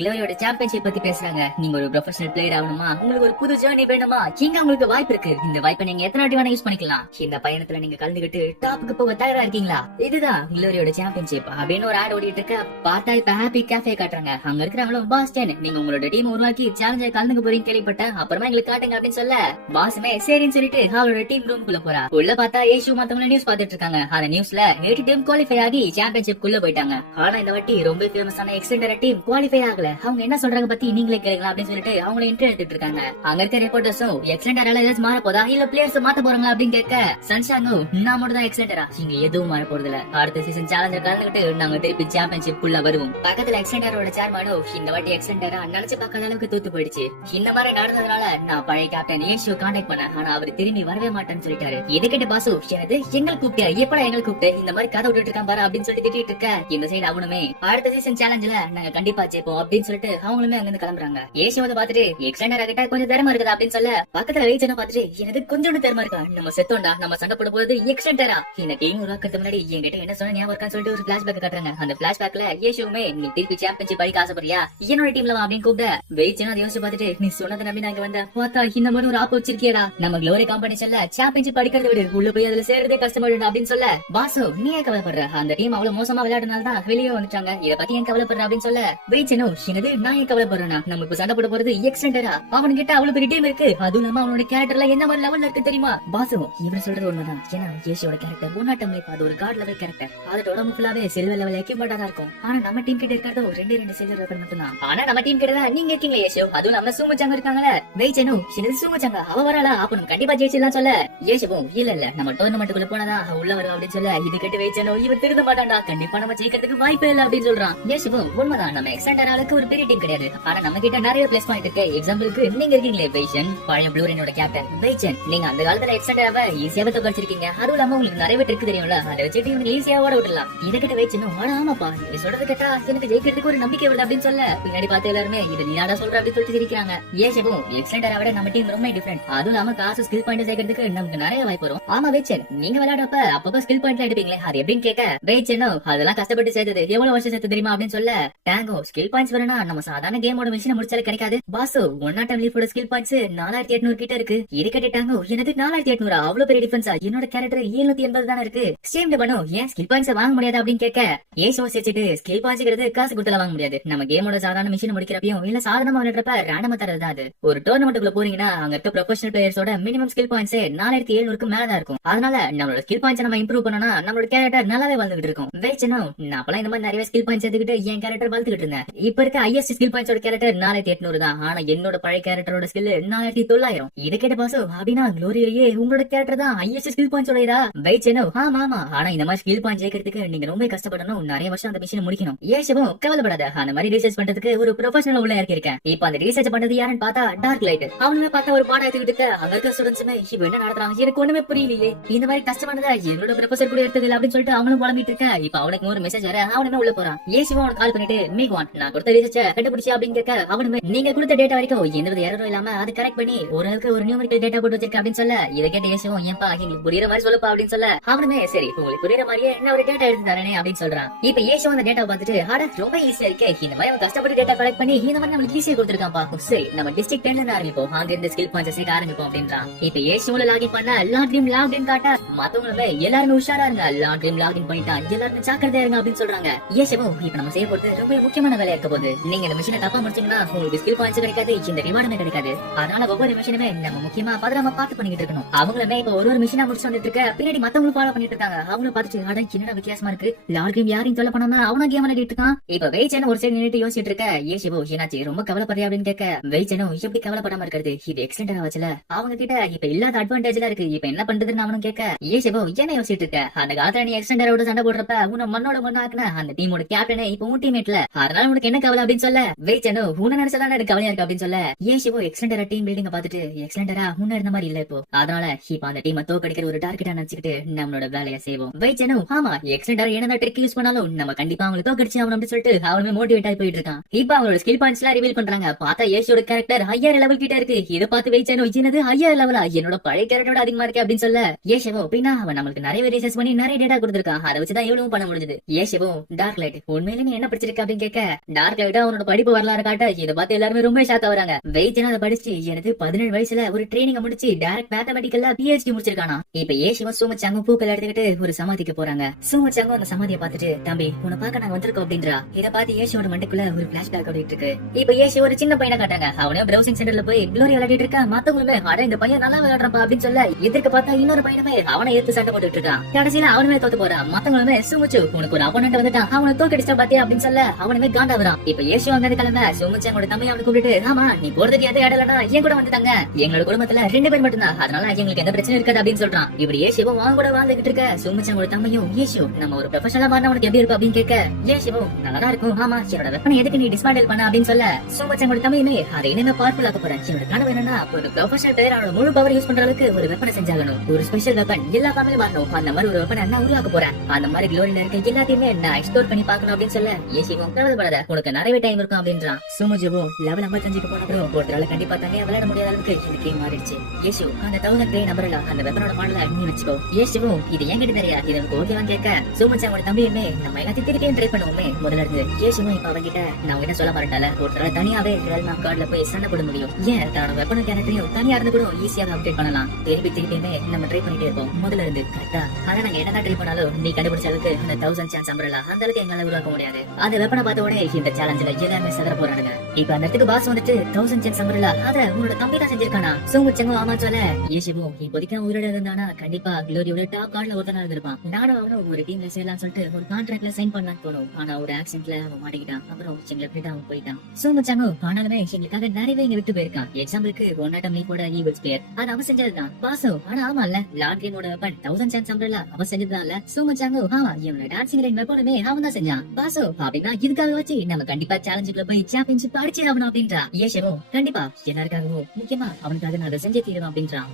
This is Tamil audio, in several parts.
க்ளோரியோட சாம்பியன்ஷிப் பத்தி பேசுறாங்க. நீங்க ஒரு ப்ரொஃபஷனல் பிளேயர் ஆகணுமா, உங்களுக்கு ஒரு புது ஜர்னி வேணுமா, இங்க உங்களுக்கு வாய்ப்பு இருக்கு. இந்த வாய்ப்பை நீங்க எத்தனை வாட்டி வேணா யூஸ் பண்ணிக்கலாம். இந்த பயணத்துல நீங்க கலந்துகிட்டு டாப்புக்கு போக தயாரா இருக்கீங்களா? இதுதான் க்ளோரியோட சாம்பியன்ஷிப் அப்படின்னு ஒரு ஆட் ஓடிட்டு இருக்க. பார்த்தா இப்ப ஹாப்பி கேஃபே காட்டுறாங்க. அங்க இருக்கிறவங்களும் பாஸ்டன் நீங்க உங்களோட டீம் உருவாக்கி சேலஞ்சை கலந்துக்க போறீங்க கேள்விப்பட்டேன், அப்புறமா எங்களுக்கு காட்டுங்க அப்படின்னு சொல்ல பாசுமே சரின்னு சொல்லிட்டு அவளோட டீம் ரூம் குள்ள போறா. உள்ள பார்த்தா ஏஷு மத்தவங்க நியூஸ் பாத்துட்டு இருக்காங்க. அந்த நியூஸ்ல 8 டீம் குவாலிஃபை ஆகி சாம்பியன்ஷிப் குள்ள போயிட்டாங்க. ஆனா இந்த வாட்டி ரொம்ப ஃபேமஸான எக்ஸ்டெண்டர் டீம் குவாலிஃபை ஆகல. அவங்க என்ன சொல்றாங்க பத்தி நீங்களே கேளுங்க அப்படின்னு சொல்லிட்டு அவங்கள இன்டர்வியூ எடுத்துட்டு இருக்காங்க. அங்க இருக்க ரிப்போர்ட்டர்ஸும் எக்ஸ்டெண்டரால ஏதாச்சும் மாற போதா இல்ல பிளேயர்ஸ் மாத்த போறாங்களா அப்படின்னு கேட்க சன்ஷாங்கும் நான் மட்டும் தான் எக்ஸ்டெண்டரா, இங்க எதுவும் மாற போறது இல்ல, அடுத்த சீசன் சேலஞ்சர் கலந்துட்டு நாங்க திருப்பி சாம்பியன்ஷிப் குள்ள வருவோம். பக்கத்துல எக்ஸ்டெண்டரோட சேர்மனும் இந்த வாட்டி எக்ஸ்டெண்டரா நினைச்சு பார்க்காத அளவுக்கு தூத்து போயிடுச்சு. இந்த மாதிரி நடந்ததுனால நான் பழைய கேப்டன் ஏஷு கான்டாக்ட் பண்ணேன், ஆனா அவர் திரும்பி வரவே மாட்டேன்னு சொல்லிட்டாரு. இதுக்கிட்ட பாசு எனது எங்களை கூப்பிட்டு எப்படா எங்களை கூப்பிட்டு இந்த மாதிரி கதை விட்டுட்டு இருக்கான் பாரு அப்படின்னு சொல்லிட்டு திட்டிட்டு இருக்க. இந்த சைடு அவனுமே அடுத்த சீசன் சேலஞ்சில நாங்க கண்டிப்பா ஜெயிப்போம் அப்படின்னு சொல்லிட்டு அவங்களுமே அங்க இருந்து கிளம்புறாங்க. ஏசி வந்து பாத்துட்டு எக்ஸ்டெண்டர் கிட்ட கொஞ்சம் திறமை இருக்குதா அப்படின்னு சொல்ல பக்கத்துல வெயிச்சனை பாத்துட்டு எனக்கு கொஞ்சம் திறமை இருக்கா, நம்ம செத்தோண்டா நம்ம சண்டை போட போறது எக்ஸ்டெண்டரா, இந்த டீம் உருவாக்குறதுக்கு முன்னாடி என்கிட்ட என்ன சொன்ன ஞாபகம் இருக்கான்னு சொல்லிட்டு ஒரு பிளாஷ்பேக் காட்டுறாங்க. அந்த பிளாஷ்பேக்ல ஏசுமே நீ திருப்பி சாம்பியன்ஷிப் அடிக்க ஆசைப்படுறியா என்னோட டீம்ல வா அப்படின்னு கூப்பிட வெயிச்சனை அதை யோசிச்சு பாத்துட்டு நீ சொன்னதை நம்பி நாங்க வந்த பார்த்தா இந்த மாதிரி ஒரு ஆப் வச்சிருக்கியடா, நம்ம க்ளோரி காம்படிஷன்ல சாம்பியன்ஷிப் அடிக்கிறத விட உள்ள போய் அதுல சேர்றதே கஷ்டப்படும் அப்படின்னு சொல்ல பாசு நீ ஏன் கவலைப்படுற, அந்த டீம் அவ்வளவு மோசமா விளையாடுனால தான் வெளியே வந்துட்டாங்க, இத பத்தி ஏன் கவலைப்படுற அப்படின்னு சொல்ல வெயிச்சனும் என்னது நான் ஏன் கவலைப்படுறேன்னா நம்ம இப்ப சண்டை போட போறது எக்ஸ்டெண்டரா, அவன் கிட்ட அவ்வளவு பெரிய டீம் இருக்கு, அதுவும் இல்லாம அவனோட கேரக்டர்ல என்ன மாதிரி லெவல்ல இருக்கு தெரியுமா. பாசு இவன் சொல்றது உண்மைதான், ஏன்னா ஏசியோட கேரக்டர் முன்னாட்டம் அது ஒரு காட் லெவல் கேரக்டர், அதோட உடம்பு ஃபுல்லாவே சில்வர் லெவல் எக்யூப்மெண்டா தான் இருக்கும். ஆனா நம்ம டீம் கிட்ட இருக்கிறது ஒரு 2 சில்வர் வெப்பன் மட்டும் தான். ஆனா நம்ம டீம் கிட்ட நீங்க இருக்கீங்க ஏசு, அதுவும் நம்ம சூமச்சாங்க இருக்காங்களே வெயிச்சனும் என்னது சூமச்சாங்க அவ வரல அப்ப நம்ம கண்டிப்பா ஜெயிச்சிடலாம் சொல்ல ஏசுவும் இல்ல நம்ம டோர்னமெண்ட்டுக்குள்ள போனதா உள்ள வரும் அப்படின்னு சொல்ல இது கேட்டு வெயிச்சனும் இவன் திருந்த மாட்டான்டா, கண்டிப்பா நம்ம ஜெயிக்கிறதுக்கு வாய்ப்பே இல்ல அப்படின்னு சொல்றான். ஏசுவும் உண்மைதான், நம்ம எக்ஸ்டெண்டர் அளவுக்கு ஒரு பெரிய டீம் கிடையாது, ஆனா நம்ம கிட்ட நிறைய பிளஸ் பாயிண்ட் இருக்கு. எக்ஸாம்பிளுக்கு நீங்க இருக்கீங்களே வெயிச்சன் பழைய ப்ளூ ரெயினோட கேப்டன் வெயிச்சன், நீங்க அந்த காலத்துல எக்ஸ்டெண்டராவை ஈஸியாவே தோக்கடிச்சிருக்கீங்க, அதுவும் இல்லாம உங்களுக்கு நிறைய ட்ரிக் தெரியும்ல, அதை வச்சுட்டு இவங்க ஈஸியா ஓட விடலாம். இதை கிட்ட வெயிச்சனும் ஆனா ஆமாப்பா நீ சொல்றது கேட்டா எனக்கு ஜெயிக்கிறதுக்கு ஒரு நம்பிக்கை வருது அப்படின்னு சொல்ல பின்னாடி பார்த்து எல்லாருமே இது நீடா சொல்ற அப்படின்னு சொல்லிட்டு சிரிக்கிறாங்க. ஏசுவும் எக்ஸ்டெண்டரை விட நம்ம டீம் ரொம்ப டிஃபரெண்ட், அதுவும் இல்லாம காசு ஸ்கில் பாயிண்ட் சேர்க்கறதுக்கு நமக்கு நிறைய வாய்ப்பு வரும். ஆமா வெயிச்சன் நீங்க விளையாடுறப்ப அப்பப்ப ஸ்கில் பாயிண்ட்ல எடுப்பீங்களே அது எப்படின்னு கேட்க வெயிச்சனோ அதெல்லாம் கஷ்டப்பட்டு சேர்த்தது எவ்வளவு வருஷம் சேர்த்து தெரியுமா அப்படின்னு சொல்ல டேங்கோ ஸ்கில் பாயிண்ட்ஸ் வரனா நம்ம சாதாரண கேமோட மிஷினை முடிச்சாலே கிடைக்காது பாசு ஒன் டைம் லீஃபோட ஸ்கில் பாயிண்ட்ஸ் 4800 கிட்ட இருக்கு. இது கேட்டாங்க என்னது 4800 அவ்வளவு பெரிய டிஃபரன்ஸா, என்னோட கேரக்டர் 780 தானே இருக்கு, சேம் பண்ணோ ஏன் ஸ்கில் பாயிண்ட்ஸ் வாங்க முடியாது அப்படின்னு கேட்க ஏசோ சேர்த்துட்டு ஸ்கில் பாயிண்ட்ஸ் காசு கொடுத்து வாங்க முடியாது, நம்ம கேமோட சாதாரண மிஷினை முடிக்கிறப்பையும் இல்ல சாதாரணமா விளையாடுறப்ப ரேண்டமா தரது தான் அது. ஒரு டோர்னமெண்ட்டுக்குள்ள போறீங்கன்னா அங்க இருக்க ப்ரொஃபஷனல் பிளேயர்ஸோட மினிமம் ஸ்கில் பாயிண்ட்ஸ் 4700க்கு மேலதான் இருக்கும். அதனால நம்மளோட ஸ்கில் பாயிண்ட்ஸ் நம்ம இம்ப்ரூவ் பண்ணனா நம்மளோட கேரக்டர் நல்லாவே வளர்ந்துட்டு இருக்கும். வெயிச்சனும் நான் அப்பலாம் இந்த மாதிரி நிறைய ஸ்கில் பாயிண்ட்ஸ் எடுத்துக்கிட்டு என் கேரக்டர் வளர்த்துக்கிட்டு இருந்தேன். இப்ப இருக்க ஹையஸ்ட் ஸ்கில் பாயிண்ட்ஸோட கேரக்டர் 4800 தான், ஆனா என்னோட பழைய கேரக்டரோட ஸ்கில் 4900. இது கேட்ட பாசு அப்படின்னா க்ளோரியிலேயே உங்களோட கேரக்டர் தான் ஹையஸ்ட் ஸ்கில் பாயிண்ட்ஸோட இதா வெயிச்சனும் ஆமா ஆமா, ஆனா இந்த மாதிரி ஸ்கில் பாயிண்ட் ஜெயிக்கிறதுக்கு நீங்க ரொம்ப கஷ்டப்படணும், நிறைய வருஷம் அந்த மிஷினை முடிக்கணும். ஏசவும் கவலைப்படாத, அந்த மாதிரி ரீசர்ச் பண்றதுக்கு ஒரு ப்ரொஃபஷனல் உள்ள இருக்கேன். இப்ப அந்த ரீசர்ச் பண்றது யாருன்னு பார்த்தா டார்க் லைட், அவனுமே பார்த்தா ஒரு பாடம் எடுத்துக்கிட்டு அங்க இருக்க ஸ்டூடெண்ட்ஸுமே இவ என்ன நடத்துறாங்க எனக்கு ஒண்ணுமே புரியலையே, இந்த மாதிரி கஷ்டமானதா என்னோட ப்ரொஃபசர் கூட எடுத்தது அப்படின்னு சொல்லிட்டு அவனும் புலம்பிட்டு இருக்க. இப்ப அவனுக்கு ஒரு மெசேஜ் வர அவனுமே உள்ள போறான். ஏசுவும் அவனுக்கு கால் பண்ணிட்டு மேக்வான் நான் கொடுத்த ரிசர்ச்ச கண்டுபிடிச்சு அப்படின்னு கேட்க அவனுமே நீங்க கொடுத்த டேட்டா வரைக்கும் எந்த எரரும் இல்லாம அது கரெக்ட் பண்ணி ஓரளவுக்கு ஒரு நியூமரிக்கல் டேட்டா போட்டு வச்சிருக்க அப்படின்னு சொல்ல இதை கேட்ட ஏசுவும் ஏன்பா எங்களுக்கு புரியுற மாதிரி சொல்லப்பா அப்படின்னு சொல்ல அவனுமே சரி உங்களுக்கு புரியுற மாதிரியே என்ன ஒரு டேட்டா எடுத்து தரேனே அப்படின்னு சொல்றான். இப்ப ஏசுவும் அந்த டேட்டா பார்த்துட்டு ஆட ரொம்ப ஈஸியா இருக்கே, இந்த மாதிரி அவன் கஷ்டப்பட்டு டேட்டா கலெக்ட் பண்ணி இந்த மாதிரி நம்மளுக்கு ஈஸியா கொடுத்துருக்கான் பாக்கும், சரி நம்ம டிஸ்ட்ரிக்ட் 10ல இருந்து ஆரம்பிப்போம், அங்க இருந்து ஸ்கில் பாயிண்ட்ஸ் சேர்க்க ஆரம்பிப்போம் அப்படின்றான். இப்ப ஏசுவுல லாகின் பண்ண லாகின் காட்ட மத்தவங்களுமே எல்லாருமே உஷாரா இருங்க, லாகின் பண்ணிட்டா எல்லாருமே ஜாக்கிரதையா இருங்க அப்படின்னு சொல்றாங்க. ஏசுவும் இப்ப நம்ம செய்ய போறது ரொம்ப முக்கியமான வேலையா இருக்க போகுது, நீங்க இந்த மிஷினை தப்பா முடிச்சீங்கன்னா உங்களுக்கு ஸ்கில் பாயிண்ட்ஸ் கிடைக்காது, இந்த ரிவார்டுமே கிடைக்காது, அதனால ஒவ்வொரு மிஷினுமே நம்ம முக்கியமா பத்திரமா பார்த்து பண்ணிட்டு இருக்கணும். அவங்களுமே இப்ப ஒரு மிஷினா முடிச்சு வந்துட்டு இருக்க பின்னாடி மத்தவங்களும் ஃபாலோ பண்ணிட்டு இருக்காங்க. அவங்களும் பார்த்துட்டு ஆட என்னடா வித்தியாசமா இருக்கு, லாகின் யாரையும் சொல்ல பண்ணாம அவனும் கேம் விளையாடிட்டு இருக்கான். இப்ப வெயிச்சனும் ஒரு சைடு நின்னுட்டு யோசிச்சுட்டு இருக்க. ஏசிவோ என்னாச்சு ரொம்ப கவலைப்படுறியா அப்படின்னு கேட்க வெயிச்சனும் எப்படி கவலைப்படாம இருக்கிறது, இது எக்ஸ்டெண்டர் ஆச்சுல அவங்க கிட்ட இப்ப இல்லாத அட்வான்டேஜ்ல இருக்கு, இப்ப என்ன பண்றதுன்னு அவனும் கேட்க ஏசிவோ என்ன யோசிச்சுட்டு இருக்க, அந்த காலத்துல நீ எக்ஸ்டெண்டரோட சண்டை போடுறப்ப உன்னை மண்ணோட மண்ணா ஆக்குன அந்த டீமோட கேப்டனே இப்ப உன் டீம்மேட்ல, அதனால உனக்கு என்ன கவலை அப்படின்னு சொல்ல வெயிச்சனோ உன்ன நினைச்சதான் எனக்கு கவலையா இருக்கு அப்படின்னு சொல்ல ஏசிவோ எக்ஸ்டெண்டரா டீம் பில்டிங்க பாத்துட்டு எக்ஸ்டெண்டரா முன்ன இருந்த மாதிரி இல்ல இப்போ, அதனால இப்ப அந்த டீமை தோக்கடிக்கிற ஒரு டார்கெட்டா நினைச்சுக்கிட்டு நம்மளோட வேலையை செய்வோம். வெயிச்சனோ ஆமா எக்ஸ்டெண்டர் என்ன ட்ரிக் யூஸ் பண்ணாலும் நம்ம கண்டிப்பா அவங்களுக்கு தோக்கடிச்சு ஆகணும் அப்படின்னு சொல்லிட்டு அவனுமே மோட்டிவேட் ஆகி போயிட்டு இருக்கான். இப்ப அவங்களோட ஸ்கில் பாயிண்ட்ஸ் எல்லாம் ரிவீல் பண்றாங்க. பார்த்தா ஏசியோட கேரக்டர் ஹையர் லெவல் கிட்ட இருக்கு. இதை பார்த்து வெயிச்சனோ என்னது ஹையர் லெவலா, என்னோட பழைய கேரக்டரோட அதிகமா இருக்கு அப்படின்னு சொல்ல ஏசிவோ அப்படின்னா அவன் நம்மளுக்கு நிறைய ரிசர்ச் பண்ணி நிறைய டேட்டா கொடுத்திருக்கான், அதை வச்சுதான் எவ்வளவு பண்ண முடிஞ்சது. ஏசிவோ டார்க் லைட் உண்மையிலே நீ என்ன படிச்சிருக்க அப்படின்னு கேட்க டார்க் பார்க்க விட்டு அவனோட படிப்பு வரலாறு காட்ட இதை பார்த்து எல்லாருமே ரொம்ப ஷாக் ஆகுறாங்க. வெயிட்னா அதை படிச்சு எனக்கு 17 வயசுல ஒரு ட்ரைனிங் முடிச்சு டைரக்ட் மேத்தமெட்டிக்கல்ல PhD முடிச்சிருக்கானா. இப்ப ஏசிவும் சூமச்சாங்கும் பூக்கள் எடுத்துக்கிட்டு ஒரு சமாதிக்கு போறாங்க. சூமச்சாங்கும் அந்த சமாதியை பார்த்துட்டு தம்பி உன்னை பார்க்க நாங்க வந்திருக்கோம் அப்படின்றா. இதை பார்த்து ஏசியோட மண்டைக்குள்ள ஒரு பிளாஷ்பேக் ஓடிட்டு இருக்கு. இப்ப ஏசி ஒரு சின்ன பையனை காட்டாங்க. அவனே பிரவுசிங் சென்டர்ல போய் க்ளோரி விளையாடிட்டு இருக்கா. மத்தவங்களுமே அட இந்த பையன் நல்லா விளையாடுறப்பா அப்படின்னு சொல்ல எதிர்க்க பார்த்தா இன்னொரு பையனுமே அவனை எடுத்து சட்டை போட்டுட்டு இருக்கான். கடைசியில அவனுமே தோத்து போறான். மத்தவங்களுமே சூமச்சு உனக்கு ஒரு அப்போனன்ட் வந்துட்டான், அவனை தோக்கடிச்சா பாத்தியா அப்படின்னு சொல்ல அவனுமே காண்டா வரான். இப்ப ஏசி அங்க கிளம்ப சூமச்சாங்கோட தம்பி அவனை கூப்பிட்டு ஆமா நீ போறதுக்கு எதை இடலடா என் கூட வந்துட்டாங்க, எங்களோட குடும்பத்துல 2 பேர் மட்டும்தான், அதனால எங்களுக்கு எந்த பிரச்சனை இருக்காது அப்படின்னு சொல்றான். இப்படி ஏசிவும் அவங்க கூட வாழ்ந்துகிட்டு இருக்க சூமச்சாங்கோட தம்பியும் ஏசியோ நம்ம ஒரு ப்ரொஃபஷனலா மாறினா உனக்கு எப்படி இருக்கும் அப்படின்னு கேட்க ஏசிவும் நல்லா இருக்கும், ஆமா என்னோட வெப்பனை எதுக்கு நீ டிஸ்மாண்டில் பண்ண அப்படின்னு சொல்ல சூமச்சாங்கோட தம்பியுமே அதை இனிமே பவர்ஃபுல் ஆக்க போறேன், என்னோட கனவு என்னன்னா ஒரு ப்ரொஃபஷனல் பிளேயர் அவனோட முழு பவர் யூஸ் பண்ற அளவுக்கு ஒரு வெப்பனை செஞ்சாகணும், ஒரு ஸ்பெஷல் வெப்பன் எல்லா ஃபேமிலி வரணும், அந்த மாதிரி ஒரு வெப்பனை நான் உருவாக்க போறேன், அந்த மாதிரி க்ளோரியில இருக்க எல்லாத்தையுமே நான் எக்ஸ்ப்ளோர் பண்ணி பார்க்கணும் அப்படின்னு சொல்ல ஏசிவும் கவலைப்படாத உனக்கு நிறைய டைம் இருக்கும் அப்படின்றான். சூமஜுவும் லெவல் 55க்கு போனப்போ ஒருத்தரால கண்டிப்பா தனியா விளையாட முடியாத அளவுக்கு இந்த கேம் மாறிடுச்சு. ஏசு அந்த 1000 கிரே நம்பர்ல அந்த வெப்பனோட மாடல நீ வச்சுக்கோ. ஏசுவும் இது என்கிட்ட நிறையா இது எனக்கு ஓகேவான்னு கேட்க சூமச்சாங்கோட தம்பியுமே நம்ம எல்லாத்தையும் திருப்பியும் ட்ரை பண்ணுவோமே முதல்ல இருந்து. ஏசுவும் இப்ப அவங்கிட்ட நான் கிட்ட சொல்ல மாட்டேன்ல ஒருத்தரால தனியாவே ரியல் மேப் கார்டுல போய் சண்டை போட முடியும், ஏன் தன்னோட வெப்பனும் கேரக்டரையும் தனியா இருந்து கூட ஈஸியாக அப்டேட் பண்ணலாம், திருப்பியுமே நம்ம ட்ரை பண்ணிட்டே இருப்போம் முதல்ல இருந்து கரெக்டா. ஆனா நாங்க என்னதான் ட்ரை பண்ணாலும் நீ கண்டுபிடிச்ச அளவுக்கு அந்த 1000 சான்ஸ் அம்பரலா அந்த அளவுக்கு எங்களால உருவாக்க முடியாது. அந்த வெப்பனை பார்த்த உடனே இந்த சேலஞ்சில எல்லாமே சதற போறானுங்க. இப்ப அந்த இடத்துக்கு பாஸ் வந்துட்டு 1000 சான்ஸ் அம்பரலா அத உன்னோட தம்பி தான் செஞ்சிருக்கானா. சூமச்சாங்கும் ஆமா சொல்ல ஏசுவும் இப்போதைக்கு உயிரோட இருந்தானா கண்டிப்பா க்ளோரியோட டாப் கார்டுல ஒருத்தனா இருந்திருப்பான். நானும் அவனும் ஒரு டீம்ல சேரலாம்னு சொல்லிட்டு ஒரு கான்ட்ராக்ட்ல சைன் பண்ணலாம்னு தோணும். ஆனா ஒரு ஆக்சிடென்ட்ல அவன் மாட்டிக்கிட்டான், அப்புறம் எங்களை விட்டு அவன் போயிட்டான். சூமச்சாங்கும் ஆனாலுமே எங்களுக்காக நிறையவே இங்க விட்டு போயிருக்கான். எக்ஸாம்பிளுக்கு ஒன்னாட்டம் லீக்கோட ஈவல்ஸ் பிளேயர் அது அவன் செஞ்சதுதான். பாசோ ஆனா ஆமா இல்ல லாட்ரினோட வெப்பன் 1000 சான்ஸ் அம்பரலா அவன் செஞ்சதுதான் இல்ல. சூமச்சாங்கும் ஆமா இவனோட டான்சிங் ரைட் வெப்பனுமே அவன் தான் செஞ்சான். பாசோ அப்படின்னா இதுக்காக வச்சு நம்ம கண்டிப்பா சேலஞ்சுக்குள்ள போய் சாம்பியன்ஷிப் அடிச்சு ஆகணும் அப்படின்றா. ஏசுவும் கண்டிப்பா எல்லாருக்காகவும் முக்கியமா அவனுக்காக நான் அதை செஞ்சே தீரும் அப்படின்றான்.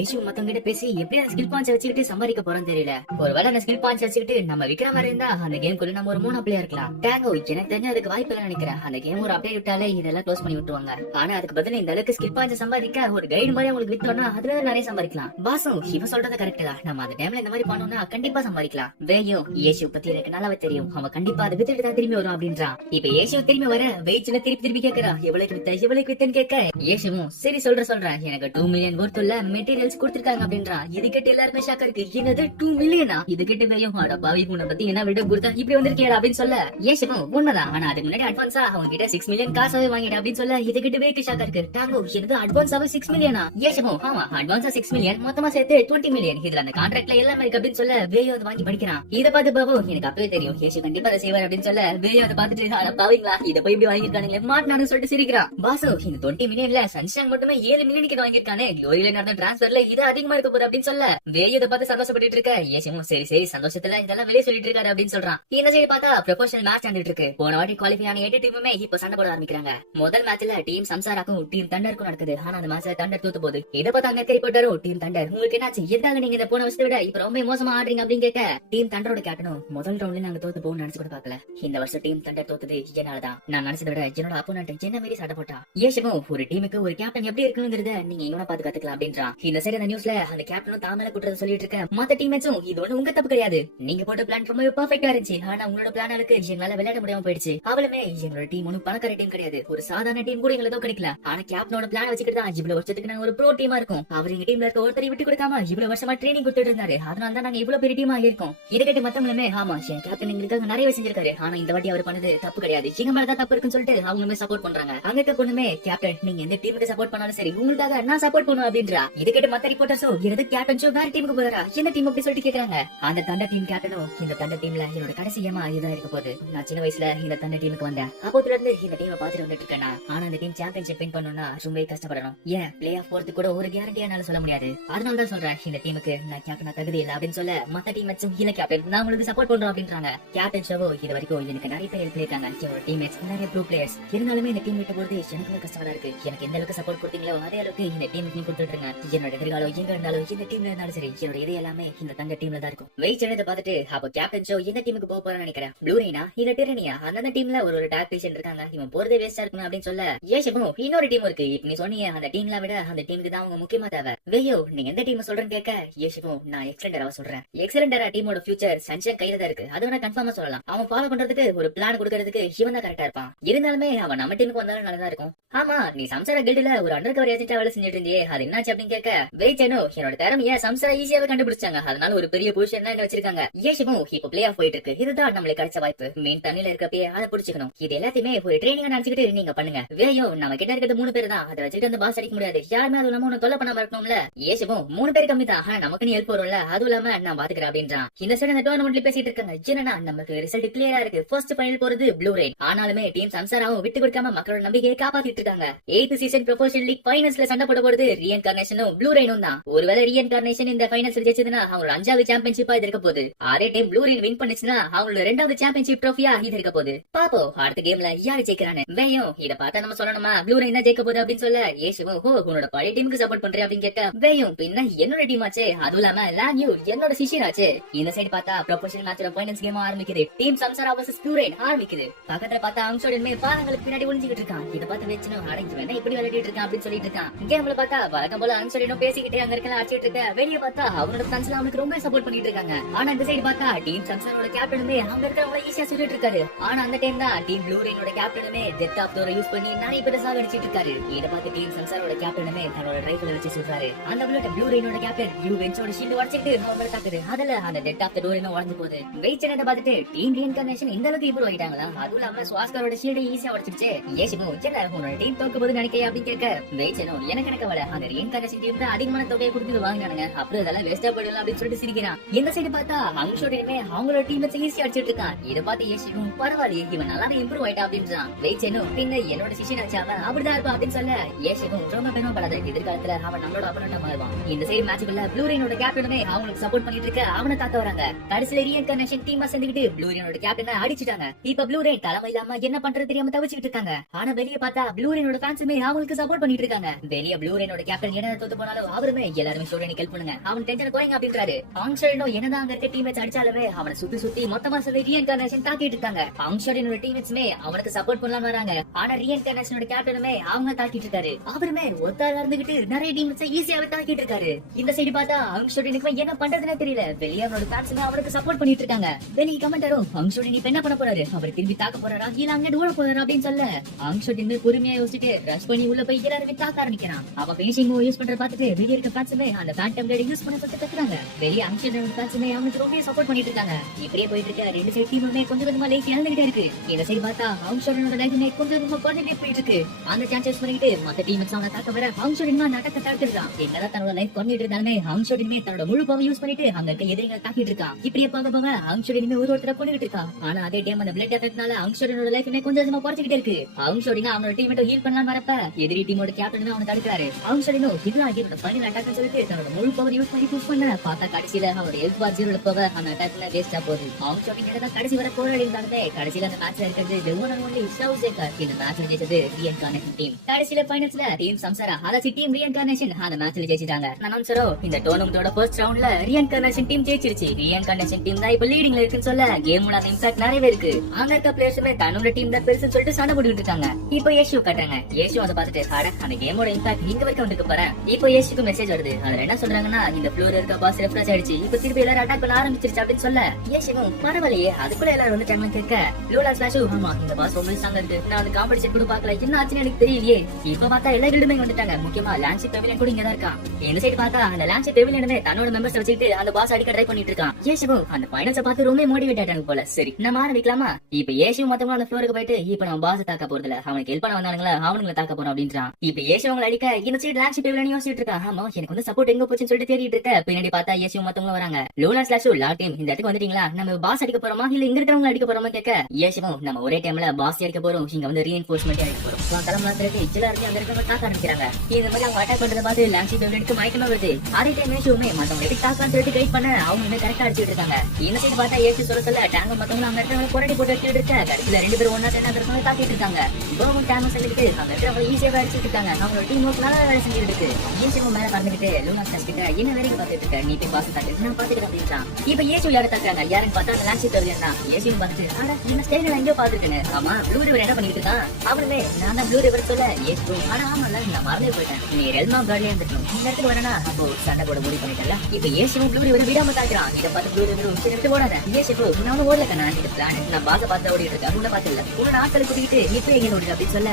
ஏசு மத்தவங்க கிட்ட பேசி எப்படி அந்த ஸ்கில் பாயிண்ட்ஸ் வச்சுக்கிட்டு சம்பாதிக்க போறோம் தெரியல. ஒருவேளை அந்த ஸ்கில் பாயிண்ட்ஸ் வச்சுக்கிட்டு நம்ம விக்கிற மாதிரி இருந்தா அந்த கேம் குள்ள நம்ம ஒரு 3 பிளேயர் இருக்கலாம். டேங்கோ எனக்கு தெரிஞ்ச அதுக்கு வாய்ப்பு இல்ல நினைக்கிறேன். அந்த கேம் ஒரு அப்டேட் விட்டாலே இதெல்லாம் க்ளோஸ் பண்ணி விட்டுருவாங்க. ஆனா அதுக்கு பதிலா இந்த அளவுக்கு ஸ்கில் பாயிண்ட்ஸ் சம்பாதிக்க ஒரு கைடு மாதிரி உங்களுக்கு வித்தோம்னா அதுல நிறைய சம்பாதிக்கலாம். பாசும் இவன் சொல்றது கரெக்ட் தான், நம்ம அந்த டைம்ல இந்த மாதிரி பண்ணோம்னா கண்டிப்பா சம்பாதிக்கலாம். வேயும் ஏசு பத்தி எனக்கு நல்லாவே தெரியும், அவன் கண்டிப்பா அதை வித்துட்டு தான் திரும்பி வரும் அப்படின்றான். இப்ப ஏசு திரும்பி வர வெயிட்ல திருப்பி கேக்குறா எவ்வளவுக்கு வித்தன்னு கேட்க ஏசுவும் சரி சொல்றேன் எனக்கு 2 மில்லியன் ஒர்த் உள்ள மெட்டீரியல்ஸ் கொடுத்திருக்காங்க அப்படின்றா. இது கிட்ட எல்லாருமே ஷாக் இருக்கு, என்னது 2 மில்லியனா இது கிட்ட வேயும் அட பாவி உன்னை பத்தி என்ன விட குடுத்தா இப்படி வந்திருக்கேடா அப்படின்னு சொல்ல ஏசுவும் உண்மைதான், ஆனா அதுக்கு முன்னாடி அட்வான்ஸா அவங்க கிட்ட 6 மில்லியன் காசாவே வாங்கிட அப்படின்னு சொல்ல இது கிட்ட வேக்கு ஷாக்கா இருக்கு. டாங்கோ எனக்கு அட்வான்ஸாவே 6 மில்லியனா. ஏசுவும் ஆமா அட்வான்ஸா 6 மில்லியன் மொத்தமா சேர்த்து 20 மில்லியன் இதுல அந்த கான்ட்ராக்ட்ல எல்லாமே இருக்கு அப்படின்னு சொல்ல வேயோ அதை வாங்கி படிக்கிறான். இதை பார்த்து பாபு எனக்கு அப்பவே தெரியும் ஏசு கண்டிப்பா அதை செய்வார் அப்படின்னு சொல்ல வேயோ அதை பார்த்துட்டு அட பாவீங்களா இதை போய் இப்படி வாங்கிருக்கானுங்களே மாட்டினானு சொல்லிட்டு சிரிக்கிறான். பாசு இந்த 20 மில்லியன்ல சன்ஷைன் மட்டுமே 7 மில்லியனுக்கு வாங்கிருக்கானே, க்ளோரியில நடந்த டிரான்ஸ்ஃபர்ல இது அதிகமா இருக்க போகுது அப்படின்னு சொல்ல வேய இதை பார்த்து சந்தோஷப்பட்டு இருக்க ஏசுவும் சரி சந்தோஷத்துல இதெல்லாம் வெளியே சொல்லிட்டு இருக்காரு அப்படின்னு சொல்றான். இந்த சைடு பார்த்தா ப்ரொபோஷனல் மேட்ச் நடந்துட்டு இருக்கு. போன வாட்டி குவாலிஃபை ஆன 8 டீமுமே இப்ப சண்டை போட ஆரம்பிக்கிறாங்க. முதல் மேட்ச்ல டீம் சம்சாராக்கும் டீம் தண்டருக்கும் நடக்குது. ஆனா அந்த மேட்ச்ல தண்டர் தோத்து போகுது. இதை பார்த்து அங்க ரிப்போர்ட்டரோ டீம் தண்டர் உங்களுக்கு என்னாச்சு, எதுக்காக நீங்க இந்த போன வருஷத்தை விட இப்ப ரொம்ப மோசமா ஆடுறீங்க அப்படின்னு கேட்க டீம் தண்டரோட கேப்டனும் முதல் ரவுண்ட்ல நாங்க தோத்து போக நினைச்சு கூட பாக்கல, இந்த வருஷம் டீம் தண்டர் தோத்தது என்னாலதான், நான் நினைச்சதை விட என்னோட அப்போனன்ட் என்ன மாரி சண்டை போட்டா. ஏசுவும் ஒரு டீமுக்கு ஒரு கேப்டன் எப்படி இருக்கணுங்கிறத நீங்க இவனை பார்த்து கத்துக்கலாம் அப்படின்றான். இந்த சைடு அந்த நியூஸ்ல அந்த கேப்டனும் தாமரை குட்டுறத சொல்லிட்டு இருக்க மத்த டீம்மேட்ஸும் இது ஒண்ணு உங்க தப்பு கிடையாது, நீங்க போட்ட பிளான் ரொம்ப பெர்ஃபெக்ட்டா இருந்துச்சு, ஆனா உங்களோட பிளானுக்கு எங்களால விளையாட முடியாம போயிடுச்சு. அவளுமே எங்களோட டீம் ஒன்னும் பணக்கார டீம் கிடையாது, ஒரு சாதாரண டீம் கூட எங்களுக்கு கிடைக்கல, ஆனா கேப்டனோட பிளான் வச்சுக்கிட்டு தான் இவ்வளவு வருஷத்துக்கு நாங்க ஒரு ப்ரோ டீமா இருக்கோம். அவர் எங்க டீம்ல இருக்க ஒருத்தரை விட்டு கொடுக்காம இவ்வளவு வருஷமா ட்ரைனிங் கொடுத்துட்டு இருந்தாரு, அதனால தான் நாங்க இவ்வளவு பெரிய டீமா இருக்கோம். இதை கேட்டு மத்தவங்களுமே ஆமா என் கேப்டன் எங்களுக்காக நிறைய செஞ்சிருக்காரு, ஆனா இந்த வாட்டி அவர் பண்ணது தப்பு கிடையாது, எங்க மேலதான் தப்பு இருக்குன்னு சொல்லிட்டு அவங்களுமே சப்போர்ட் பண்றாங்க. அங்க இருக்க பொண்ணுமே கேப்டன் நீங்க எந்த டீமுக்கு சப்போர்ட் பண்ணாலும் சரி உங்களுக்காக நான் சப்போர்ட் பண்ணுவேன் அப்படின்றா. இதை கேட்டு மத்த ரிப்போர்ட்டர்ஸோ எனது கேப்டன் ஷோ வேற டீமுக்கு போறா, என்ன டீம் அப்படி சொல்லிட்டு கேக்குறாங்க. அந்த தண்டர் டீம் கேப்டனும் இந்த தண்டர் டீம்ல என்னோட கடைசி ஏமா இதுதான் இருக்க போகுது, நான் சின்ன வயசுல இந்த தண்டர் டீமுக்கு வந்தேன், அப்போதுல இருந்து இந்த டீமை பாத்துட்டு வந்துட்டு இருக்கேன், ஆனா இந்த டீம் சாம்பியன்ஷிப் வின் பண்ணணும்னா ரொம்ப கஷ்டப்படணும், ஏன் பிளே ஆஃப் போறதுக்கு கூட ஒரு கேரண்டியா என்னால சொல்ல முடியாது, அதனால தான் சொல்றேன் இந்த டீமுக்கு நான் கேப்டனா தகுதி இல்ல அப்படின்னு சொல்ல மத்த டீம் வச்சும் இல்ல கேப்டன் நான் உங்களுக்கு சப்போர்ட் பண்றோம் அப்படின்றாங்க. கேப்டன் ஷோவோ இது வரைக்கும் எனக்கு நிறைய பேர் ஹெல்ப் பண்ணிருக்காங்க, என்னோட டீம்மேட்ஸ் நிறைய ப்ரோ பிளேயர்ஸ், இருந்தாலுமே இந்த டீம் விட்டு போறது எனக்கு கஷ்டமா இருக்கு, எனக்கு எந்த அளவுக்கு சப்போர்ட் கொடுத்தீங்களோ அதே அளவுக்கு இந்த டீமுக்கு கொடுத்துட்டு இருங்க, என்னோட எதிர்காலம் எங்க இருந்தாலும் இந்த டீம்ல இருந்தாலும் சரி என்னோட இது எல்லாமே இந்த தங்க டீம்ல தான் இருக்கும். வெயிட் செய்யறத பார்த்துட்டு அப்போ கேப்டன் ஷோ எந்த டீமுக்கு போக போறேன்னு நினைக்கிறேன், ப்ளூ ரெய்னா இல்ல டிரனியா, அந்த டீம்ல ஒரு டாக் பேஷன் இருக்காங்க, இவன் போறதே வேஸ்டா இருக்கும் அப்படின்னு சொல்ல ஏஷமும் இன்னொரு டீம் இருக்கு, இப்ப நீ சொன்னீங்க அந்த டீம்ல விட அந்த டீமுக்கு தான் அவங்க முக்கியமா தேவை, வெய்யோ நீங்க எந்த டீம் சொல்றேன்னு கேட்க ஏஷமும் நான் எக்ஸலண்டரா சொல்றேன், எக்ஸலண்டரா டீமோட ஃபியூச்சர் சன்ஷைன் கையில தான் இருக்கு, அது வேணா கன்ஃபார்மா சொல்லலாம், அவன் ஃபாலோ பண்றதுக்கு ஒரு பிளான் கொடுக்கறதுக்கு டீமுக்கு இவன் தான் கரெக்டா இருப்பான். இருந்தாலுமே அவன் நம்ம டீமுக்கு வந்தாலும் நல்லதா இருக்கும். ஆமா, நீ சம்சார கில்டுல ஒரு அண்டர் கவர் ஏஜென்ட்டா வேலை செஞ்சுட்டு இருந்தியே, அது என்னாச்சு அப்படின்னு கேட்க, வெயிச்சனோ என்னோட திறமைய சம்சார ஈஸியாவே கண்டுபிடிச்சாங்க, அதனால ஒரு பெரிய பொசிஷன் என்ன வச்சிருக்காங்க. ஏஷமும் இப்ப பிளே ஆஃப் போயிட்டு இருக்கு. இதுதான் நம்மளுக்கு கிடைச்ச வாய்ப்பு. மீன் தண்ணில இருக்கப்பயே அதை புடிச்சுக்கணும். இது எல்லாத்தையுமே ஒரு ட்ரைனிங்கா நினைச்சுக்கிட்டு நீங்க பண்ணுங்க. வேயும் நம்ம கிட்ட இருக்கிறது 3 பேர் தான். அதை வச்சுட்டு அந்த பாஸ் அடிக்க முடியாது. யாருமே அது இல்லாம தொல்லை பண்ணாம இருக்கணும்ல. ஏஷமும் 3 பேர் கம்மி தான். ஆனா நமக்கு நீ ஹெல்ப் வரும்ல, அதுவும் இல்லாம நான் பாத்துக்கிறேன் அப்படின்றான். இந்த சைடு அந்த டோர்னமெண்ட்ல பேசிட்டு இருக்காங்க. என்னன்னா நமக்கு ரிசல்ட் கிளியரா இருக்கு. ஃபர்ஸ்ட் ஃபைனல் போறது ப்ளூ ரெயின். ஆனாலுமே டீம் சம்சாராவும் விட்டு கொடுக்காம மக்களோட நம்பிக்கையை காப்பாத்திட்டு இருக்காங்க. 8th சீசன் ப்ரொபோஷனல் லீக் ஃபைனல்ஸ்ல சண்டை போட போறது ரீஇன்கார்னேஷனும் ப்ளூ ரெயினும் தான். ஒருவேளை ரீஇன்கார்னேஷன் இந்த ஃபைனல்ஸ்ல ஜெயிச்சதுன்னா அவங்களோட 5வது சாம்பியன்ஷிப்பா இது இருக்க போகுது. அதே டைம் ப்ளூ ரெயின் வின் பண்ணுச்சுன்னா அவங்களோட 2வது சாம்பியன்ஷிப் ட்ரோஃபியா இது இருக்க போகுது. பாப்போம் அடுத்த கேம்ல யாரு ஜெயிக்கிறானு. வேயும் இத பார்த்தா நம்ம சொல்லணுமா ப்ளூ ரெயின் தான் ஜெயிக்க போகுது அப்படின்னு சொல்ல, ஏஷுவும் ஹோ உன்னோட பழைய டீமுக்கு சப்போர்ட் பண்றேன் அப்படின்னு கேட்க, வேயும் பின்ன என்னோட டீம் ஆச்சே, அதுவும் இல்லாம லான்யூ என்னோட சிஷியன் ஆச்சே. இந்த சைடு பார்த்தா ப்ரொபோஷனல் மேட்சோட ஃபைனல்ஸ் கேம் ஆரம்பிக்குது. டீம் சம்சாரா vs ப்ளூ ரெயின் ஆரம்பிக்குது. பக்கத்துல பார்த்தா அங்ஷோடன் பாலங்களுக்கு பின்னாடி ஒளிஞ்சிட்டு இருக்கான். இத பார்த்து வெச்சனும் அடங்கி வேணா இப்படி விளையாடிட்டு இருக்கான் அப்படின்னு சொல்லிட்டு இருக்கான். கேம்ல பார்த்தா வழக்கம் போல அங்ஷோடனும் பேசிக்கிட்டே அங்க இருக்கலாம் அடிச்சிட்டு இருக்க. வெளியே பார்த்தா அவனோட ஃப்ரெண்ட்ஸ்லாம் அவனுக்கு ரொம்ப சப்போர்ட் பண்ணிட்டு இருக்காங்க. ஆனா இந்த சைடு பார்த்தா டீம் சம்சாரோட கேப்டனுமே அங்க இருக்கிறவங்கள ஈஸியா சொல்லிட்டு இருக்காரு. ஆனா அந்த டைம் தான் டீம் ப்ளூ ரெயினோட கேப்டனுமே டெத் ஆஃப் டோரை யூஸ் பண்ணி நிறைய பேர் சாக அடிச்சிட்டு இருக்காரு. இத பார்த்து டீம் சம்சாரோட கேப்டனுமே தன்னோட ரைஃபிள் வச்சு சொல்றாரு. அந்த புல்லட் ப்ளூ ரெயினோட கேப்டன் யூ வென்ச்சோட ஷீல்ட் உடைச்சிட்டு அவங்கள தாக்குது. அதுல அந்த டெத் ஆஃப் டோர் என்ன உடைஞ்சு போகுது. வெயிச்சனத பார்த்துட்டு டீம் ரீஇன்கார்னேஷன் இந்த அளவுக்கு இம்ப்ரூவ் ஆயிட்டாங்களா, அதுவும் இல்லாம சுவாஸ்கரோட ஷீல்ட் ஈஸியா உடைச்சிருச்சு. ஏஷிமோ என்ன உன்னோட டீம் தோக்க போது நினைக்கையா அப்படின்னு கேட்க, வெயிச்சனோ எனக்கு கவலை, அந்த ரீஇன்கார்னேஷன் டீம் தான் அதிகமான தொகையை கொடுத்து வாங்கினானுங்க, அப்புறம் அதெல்லாம் வேஸ்டா போயிடலாம் அப்படின்னு சொல்லிட்டு சிரிக்கிறான். இந்த சைடு பார்த்தா அங்ஷோடனுமே அவங்களோட டீம் வச்சு ஈஸியா அடிச்சிட்டு இருக்கான். இத பார்த்து ஏஷிமோ பரவாயில்லையே இவன் நல்லாவே இம்ப்ரூவ் ஆயிட்டா அப்படின்றான். வெயிச்சனோ பின்ன என்னோட சிஷியன் ஆச்சு அவன் அப்படிதான் இருப்பான் அப்படின்னு சொல்ல, ஏஷிமோ ரொம்ப பெருமைப்படாத, எதிர்காலத்துல அவன் நம்மளோட அப்பனண்டா மாறுவான். இந்த சைடு மேட்ச்க்குள்ள ப்ளூ ரெயினோட கேப்டனுமே அவங்களுக்கு சப்போர்ட் பண்ணிட்டு இருக்க அவனை தாக்க வராங்க. கடைசில ரீஇன்கார்னேஷன் டீமா சேர்ந்துக்கிட்டு ப்ளூ ரெயினோட கேப்டனை அடிச்சிட்டாங்க. இப்ப ப்ளூ ரெயின் தலைமை இல்லாம என்ன பண்றது தெரியாம தவிச்சிட்டு இருக்காங்க. ஆனா வெளிய பார்த்தா ப்ளூ ரெயினோட ஃபேன்ஸுமே அவங்களுக்கு சப்போர்ட் பண்ணிட்டு இருக்காங்க. வெளிய ப்ளூ ரெயினோட கேப்டன் என்ன தோத்து போனாலும் அவருமே எல்லாரும் ஸ்டூடெண்ட் ஹெல்ப் பண்ணுங்க, அவன் டென்ஷன் குறைங்க அப்படின்றாரு. ஆங்ஷோடனோ என்னதான் அங்க இருக்க டீம்மேட்ஸ் அடிச்சாலுமே அவனை சுத்தி சுத்தி மொத்தமா சொல்லி ரீஇன்கார்னேஷன் தாக்கிட்டு இருக்காங்க. ஆங்ஷோடனோட டீம்மேட்ஸ்மே அவனுக்கு சப்போர்ட் பண்ணலாம் வராங்க. ஆனா ரீஇன்கார்னேஷனோட கேப்டனுமே அவங்க தாக்கிட்டு இருக்காரு. அவருமே ஒத்தாரா இருந்துகிட்டு நிறைய டீம்மேட்ஸ் ஈஸியாவே தாக்கிட்டு இருக்காரு. இந்த சைடு பார்த்தா ஆங்ஷோடனுக்கு என்ன பண்றதுன்னே தெரியல. வெளிய அவனோட ஃபேன்ஸுமே அவனுக்கு சப்போர்ட் பண்ணிட்டு இருக்காங்க. வெளிய கமெண்டரும் ஆங்ஷோடன் இப்ப என்ன பண்ண போறாரு, அவர் திரும்பி தாக்க போறாரா இல்ல அங்க ஓட போறாரா அப்படின்னு சொல்ல, ஆங்ஷோடன் பொறுமையா யோசிச்சுட்டு ரஷ் பண்ணி உள்ள போய் எல்லாருமே தாக்க ஆரம்பிக்கிறான். அவ பினிஷிங் யூஸ் பண்ற பார்த்துட்டு வெளிய இருக்க ஃபேன்ஸுமே அந்த ஃபேண்டம் பிளேட் யூஸ் பண்ண சொல்லிட்டு கத்துறாங்க. வெளிய ஆங்ஷோடன் ஃபேன்ஸுமே அவனுக்கு ரொம்ப சப்போர்ட் பண்ணிட்டு இருக்காங்க. இப்படியே போயிட்டு இருக்க ரெண்டு சைடு டீமுமே கொஞ்சம் கொஞ்சமா லைஃப் இழந்துகிட்டே இருக்கு. இந்த சைடு பார்த்தா ஆங்ஷோடனோட லைஃப்மே கொஞ்சம் கொஞ்சமா குறைஞ்சிட்டே போயிட்டு இருக்கு. அந்த சான்சஸ் பண்ணிட்டு மத்த டீம்ஸ் அவனை தாக்க வர ஆங்ஷோடன் நாட்டத்தை தடுத்துறான். என்னதான் தன்னோட லைஃப் குறைஞ்சிட்டு இருந்தாலுமே ஆங்ஷோடனுமே தன்னோட முழு பவர் யூஸ் பண்ணிட்டு அங்க இருக்க எதிரிகளை தாக்கிட்டு இருக்கான். இப்படியே போக போக ஆங்ஷோடனுமே ஒரு ஒருத்தர கொண்டுகிட்டு இருக்கான். ஆனா அதே டைம் அந்த பிளட் எஃபெக்ட்னால ஆங்ஷோடனோட லைஃப்மே கொஞ்சம் கொஞ்சமா குறைஞ்சிட்டே இருக்கு. ஆங்ஷோடன் அவனோட டீம்மேட் ஹீல் பண்ணலாம் வரப்ப எதிரி டீமோட கேப்டன் அவனை தடுக்கிறாரு. ஆங்ஷோடன் இதுதான் ஹீரோட ஃபைனல் அட்டாக்னு சொல்லிட்டு தன்னோட முழு பவர் யூஸ் பண்ணி புஷ் பண்ண பார்த்தா கடைசியில அவரோட ஹெல்த் பார் 0 பவர் அந்த அட்டாக்ல வேஸ்டா போகுது. ஆங்ஷோடன் கிட்ட கடைசி வர போராடி இருந்தாங்க. கடைசியில அந்த மேட்ச்ல இருக்கிறது the one and only ஷவுசேகர். இந்த மேட்ச்ல ஜெயிச்சது ரீஇன்கார்னேஷன் டீம். கடைசியில ஃபைனல்ஸ்ல டீம் சம்சாரா அதாவது டீம் ரீஇன்கார்னேஷன் அந்த மேட்ச்ல ஜெயிச்சிட்டாங்க. அனௌன்சரோ இந்த டோர்னமெண்டோட ஃபர்ஸ்ட் ரவுண்ட்ல ரீஇன்கார்னேஷன் டீம் ஜெயிச்சிருச்சு. ரீஇன்கார்னேஷன் டீம் தான் இப்ப லீடிங்ல இருக்குன்னு சொல்ல கேமோட இம்பாக்ட் நிறையவே இருக்கு. அங்க இருக்க பிளேயர்ஸுமே தன்னோட டீம் தான் பெருசுன்னு சொல்லிட்டு சண்டை போட்டுட்டு இருக்காங்க. இப்போ ஏஷு கட்டுறாங்க. ஏஷு அதை பார்த்துட்டு அட அந்த கேமோட இம்பாக்ட் இங்க வரைக்கும் வந்துட்டு போறேன். இப்போ ஏஷுக்கு மெசேஜ் வருது. அதுல என்ன சொல்றாங்கன்னா இந்த ஃப்ளோர் இருக்க பாஸ் ரெஃப்ரெஷ் ஆயிடுச்சு, இப்ப திருப்பி எல்லாரும் அட்டாக் பண்ண ஆரம்பிச்சிருச்சு அப்படின்னு சொல்ல, ஏஷுவும் பரவாயில்லையே அதுக்குள்ள எல்லாரும் வந்துட்டாங்கன்னு கேட்க, லோலா ஸ்லாஷு ஆமா இந்த பாஸ் ரொம்ப ஸ்ட்ராங்கா இருக்கு, நான் அந்த காம்படிஷன் கூட பாக்கல, என்ன ஆச்சுன்னு எனக்கு தெரியலையே. இப்ப பார்த்தா எல்லா கில்டுமே வந்துட்டாங்க. முக்கியமா லான்சி பெவிலியன் கூட இங்க தான் இருக்கான். இந்த சைடு பார்த்தா அந்த லான்சி பெவிலியனுமே தன்னோட மெம்பர்ஸ் வச்சுக்கிட்டு அந்த பாஸ் அடிக்க ட்ரை பண்ணிட்டு இருக்கான். ஏஷுவும் அந்த ஃபைனல்ஸை பார்த்து ரொம்ப மோட்டிவேட் ஆயிட்டாங்க போல. சரி நம்ம ஆரம்பிக்கலாமா. இப்ப ஏஷு மொத்தமா அந்த ஃப்ளோருக்கு போயிட்டு இப்ப நம்ம பாஸ் தாக்க போறதுல அவனுக்கு ஹெல்ப் பண்ண வந்தானுங்களா அவனுங்களை தாக்க போறோம் அப்படின்றான். இப்ப ஏஷு அவங்களை அடிக்க இந்த சைடு லான்சி பெவிலியன் யோசிச்சுட்டு இருக்கா. ஆமா எனக்கு வந்து சப்போர்ட் எங்க போச்சுன்னு சொல்லிட்டு தேடிட்டு இருக்க. பின்னாடி பார்த்தா ஏஷு மொத்தவங்க வராங்க. லோலா ஸ்லாஷு லா டீம் இந்த இடத்துக்கு வந்துட்டீங்களா, நம்ம பாஸ் அடிக்க போறோமா இல்ல இங்க இருக்கிறவங்க அடிக்க போறோமா கேட்க, ஏஷுவும் நம்ம ஒரே டைம்ல பாஸ் அடிக்க போறோம், இங்க வந்து ரீஎன்ஃபோர்ஸ்மெண்ட் அடிக்க போறோம். கிளம்பலாத்திரக்கு இச்சலா இருக்கு அங்க இருக்கிறவங்க தாக்க ஆரம்பிக்கிறாங்க. இந்த மாதிரி அவங்க அட்டாக் பண்றத பார்த்து லான்சி பெவிலியனுக்கு மயக்கமா வருது. அதே டைம் ஏஷுவுமே மத்தவங்க எப்படி தாக்கலாம் சொல்லிட்டு கைட் பண்ண அவங்க கரெக்டா அடிச்சுட்டு இருக்காங்க. இந்த சைடு பார்த்தா ஏஷு சொல்ல டேங்க மத்தவங்க அங்க இருக்கிறவங்க போராடி போட்டு அடிச்சுட்டு இருக்க. கடைசியில ரெண்டு பேரும் ஒன்னா சேர்ந்து இருக்கிறவங்க தாக்கிட்டு இருக்காங்க. கோவும் டேமும் சொல்லிட்டு அங்க இருக்கிறவங்க ஈஸியா அடிச்சுட்டு இருக்காங்க. அவங்களோட டீம் ஒர்க் நல்லா வேலை செஞ்சுட்டு இருக்கு. ஏஷுவும் மேல பறந்துகிட்டு லூனா ஸ்லாஷ் கிட்ட என்ன வேலைக்கு பார்த்துட்டு இருக்க, நீ போய் பாஸ் தாக்கு நான் பாத்துக்கிறேன் அப்படின்றான். இப்ப ஏஷு யாரை தாக்குறாங்க யாருன்னு பார்த்தா அந்த லான்சி பெவிலியன் தான். ஏஷுவும் பார்த்துட்டு ஆனா இந்த ஸ்டைல எங்கேயோ பாத்துருக்கேன்னு. ஆமா ப்ளூ ரிவர் என்ன பண்ணிட்டு இருக்கான் அவனுமே நான் தான் ப்ளூ ரிவர் சொல்ல ஏஷு ஆனா ஆமால நான் மறந்தே போயிட்டேன், நீ ரெல்மா கார்டியா இருந்துட்டோம் இந்த இடத்துக்கு வரனா அப்போ சண்டை போட முடிவு பண்ணிட்டல. இப்ப ஏஷுவும் ப்ளூ ரிவர் விடாம தாக்குறான். இதை பார்த்து ப்ளூ ரிவர் எடுத்து ஓடாத ஏஷு நான் ஓடல கண்ணா, இந்த பிளான் நான் பாச பார்த்த ஓடி பண்ணிட்டு இருக்கா உன்ன பாத்துல உன்ன நாட்கள் கூட்டிட்டு இப்ப எங்க நோடு அப்படின்னு சொல்ல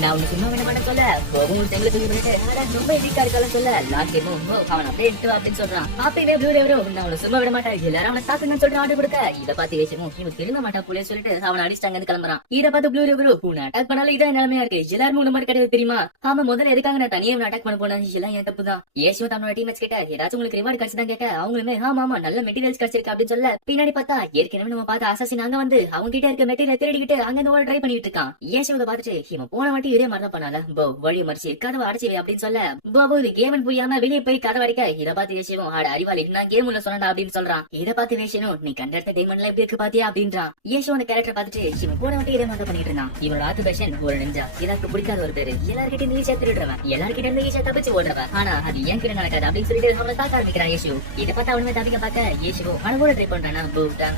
நான் உனக்கு சும்மா வேண மாட்டேன் சொல்ல கோபம் செங்கல தூக்கி பண்ணிட்டு ரொம்ப எதிர்க்கா இருக்காலும் சொல்ல லாஸ்ட் டைமும் அவன் அப்படியே எடுத்து அப்படின்னு சொல்றான் அப்பவே ப்ளூ ரே நான் உனக்கு சும்மா விட மாட்டேன் எல்லாரும் அவனை தாக்குங்கன்னு சொல்லிட்டு ஆர்டர் கொடுக்க இதை பார்த்து வேஷமும் இவன் திரும்ப மாட்டா புள்ளைய சொல்லிட்டு அவனை அடிச்சிட்டாங்க கிளம்புறான். இதை பார்த்து ப்ளூ ரே உன்னை அட்டாக் பண்ணாலும் இதான் நிலைமையா இருக்கு எல்லாருமே உன்ன மாதிரி கிடையாது தெரியுமா. ஆமா முதல்ல எதுக்காக நான் தனியா அட்டாக் பண்ண போனேன் எல்லாம் என் தப்பு தான். ஏசும் தன்னோட டீம்மேட்ஸ் கிட்ட ஏதாச்சும் உங்களுக்கு ரிவார்டு கிடைச்சதான் கேட்க அவங்களுமே ஆமா நல்ல மெட்டீரியல்ஸ் கிடைச்சிருக்கு அப்படின்னு சொல்ல பின்னாடி பார்த்தா ஏற்கனவே நம்ம பார்த்த அசாசின் அங்க வந்து அவங்க கிட்ட இருக்க மெட்டீரியல் தேடிக்கிட்டு அங்க ஓட ட்ரை பண்ணிட்டு இருக்கான். ஏசுவதை பார்த்துட்டு இவன் போன வாட்டி இதே மாதிரி தான் பண்ணால போ வழியை மறிச்சு கதவை அடைச்சிவே அப்படின்னு சொல்ல பாபு இது கேமன் புரியாம வெளியே போய் கதவை அடிக்க இதை பார்த்து வேஷம் ஆட அறிவாளி நான் கேம் உள்ள சொன்னா அப்படின்னு சொல்றான். இதை பார்த்து வேஷனும் நீ கண்டெடுத்த டைமண்ட்ல எப்படி இருக்கு பாத்தியா அப்படின்றான். ஏசுவ அந்த கேரக்டர் பார்த்துட்டு இவன் போன வாட்டி இதே மாதிரி பண்ணிட்டு இருந்தான். இவனோட ஆக்குபேஷன் ஒரு நெஞ்சா எனக்கு பிடிக்காத ஒரு பேரு எல்லார்கிட்ட இருந்து ஈஸியா திருடுறவன் எல்லார்கிட்ட இருந்து ஈஸியா தப்பிச்சு ஓடுறவன் ஆனா அது ஏன் கிட்ட நடக்காது அப்படின்னு சொல்லிட்டு அவனை தாக்க ஆரம்பிக்கிறான். ஏசு இதை பார்த்து அவனுமே தப்பிக்க பார்க்க ஏசு அவனை கூட ட்ரை பண்றான்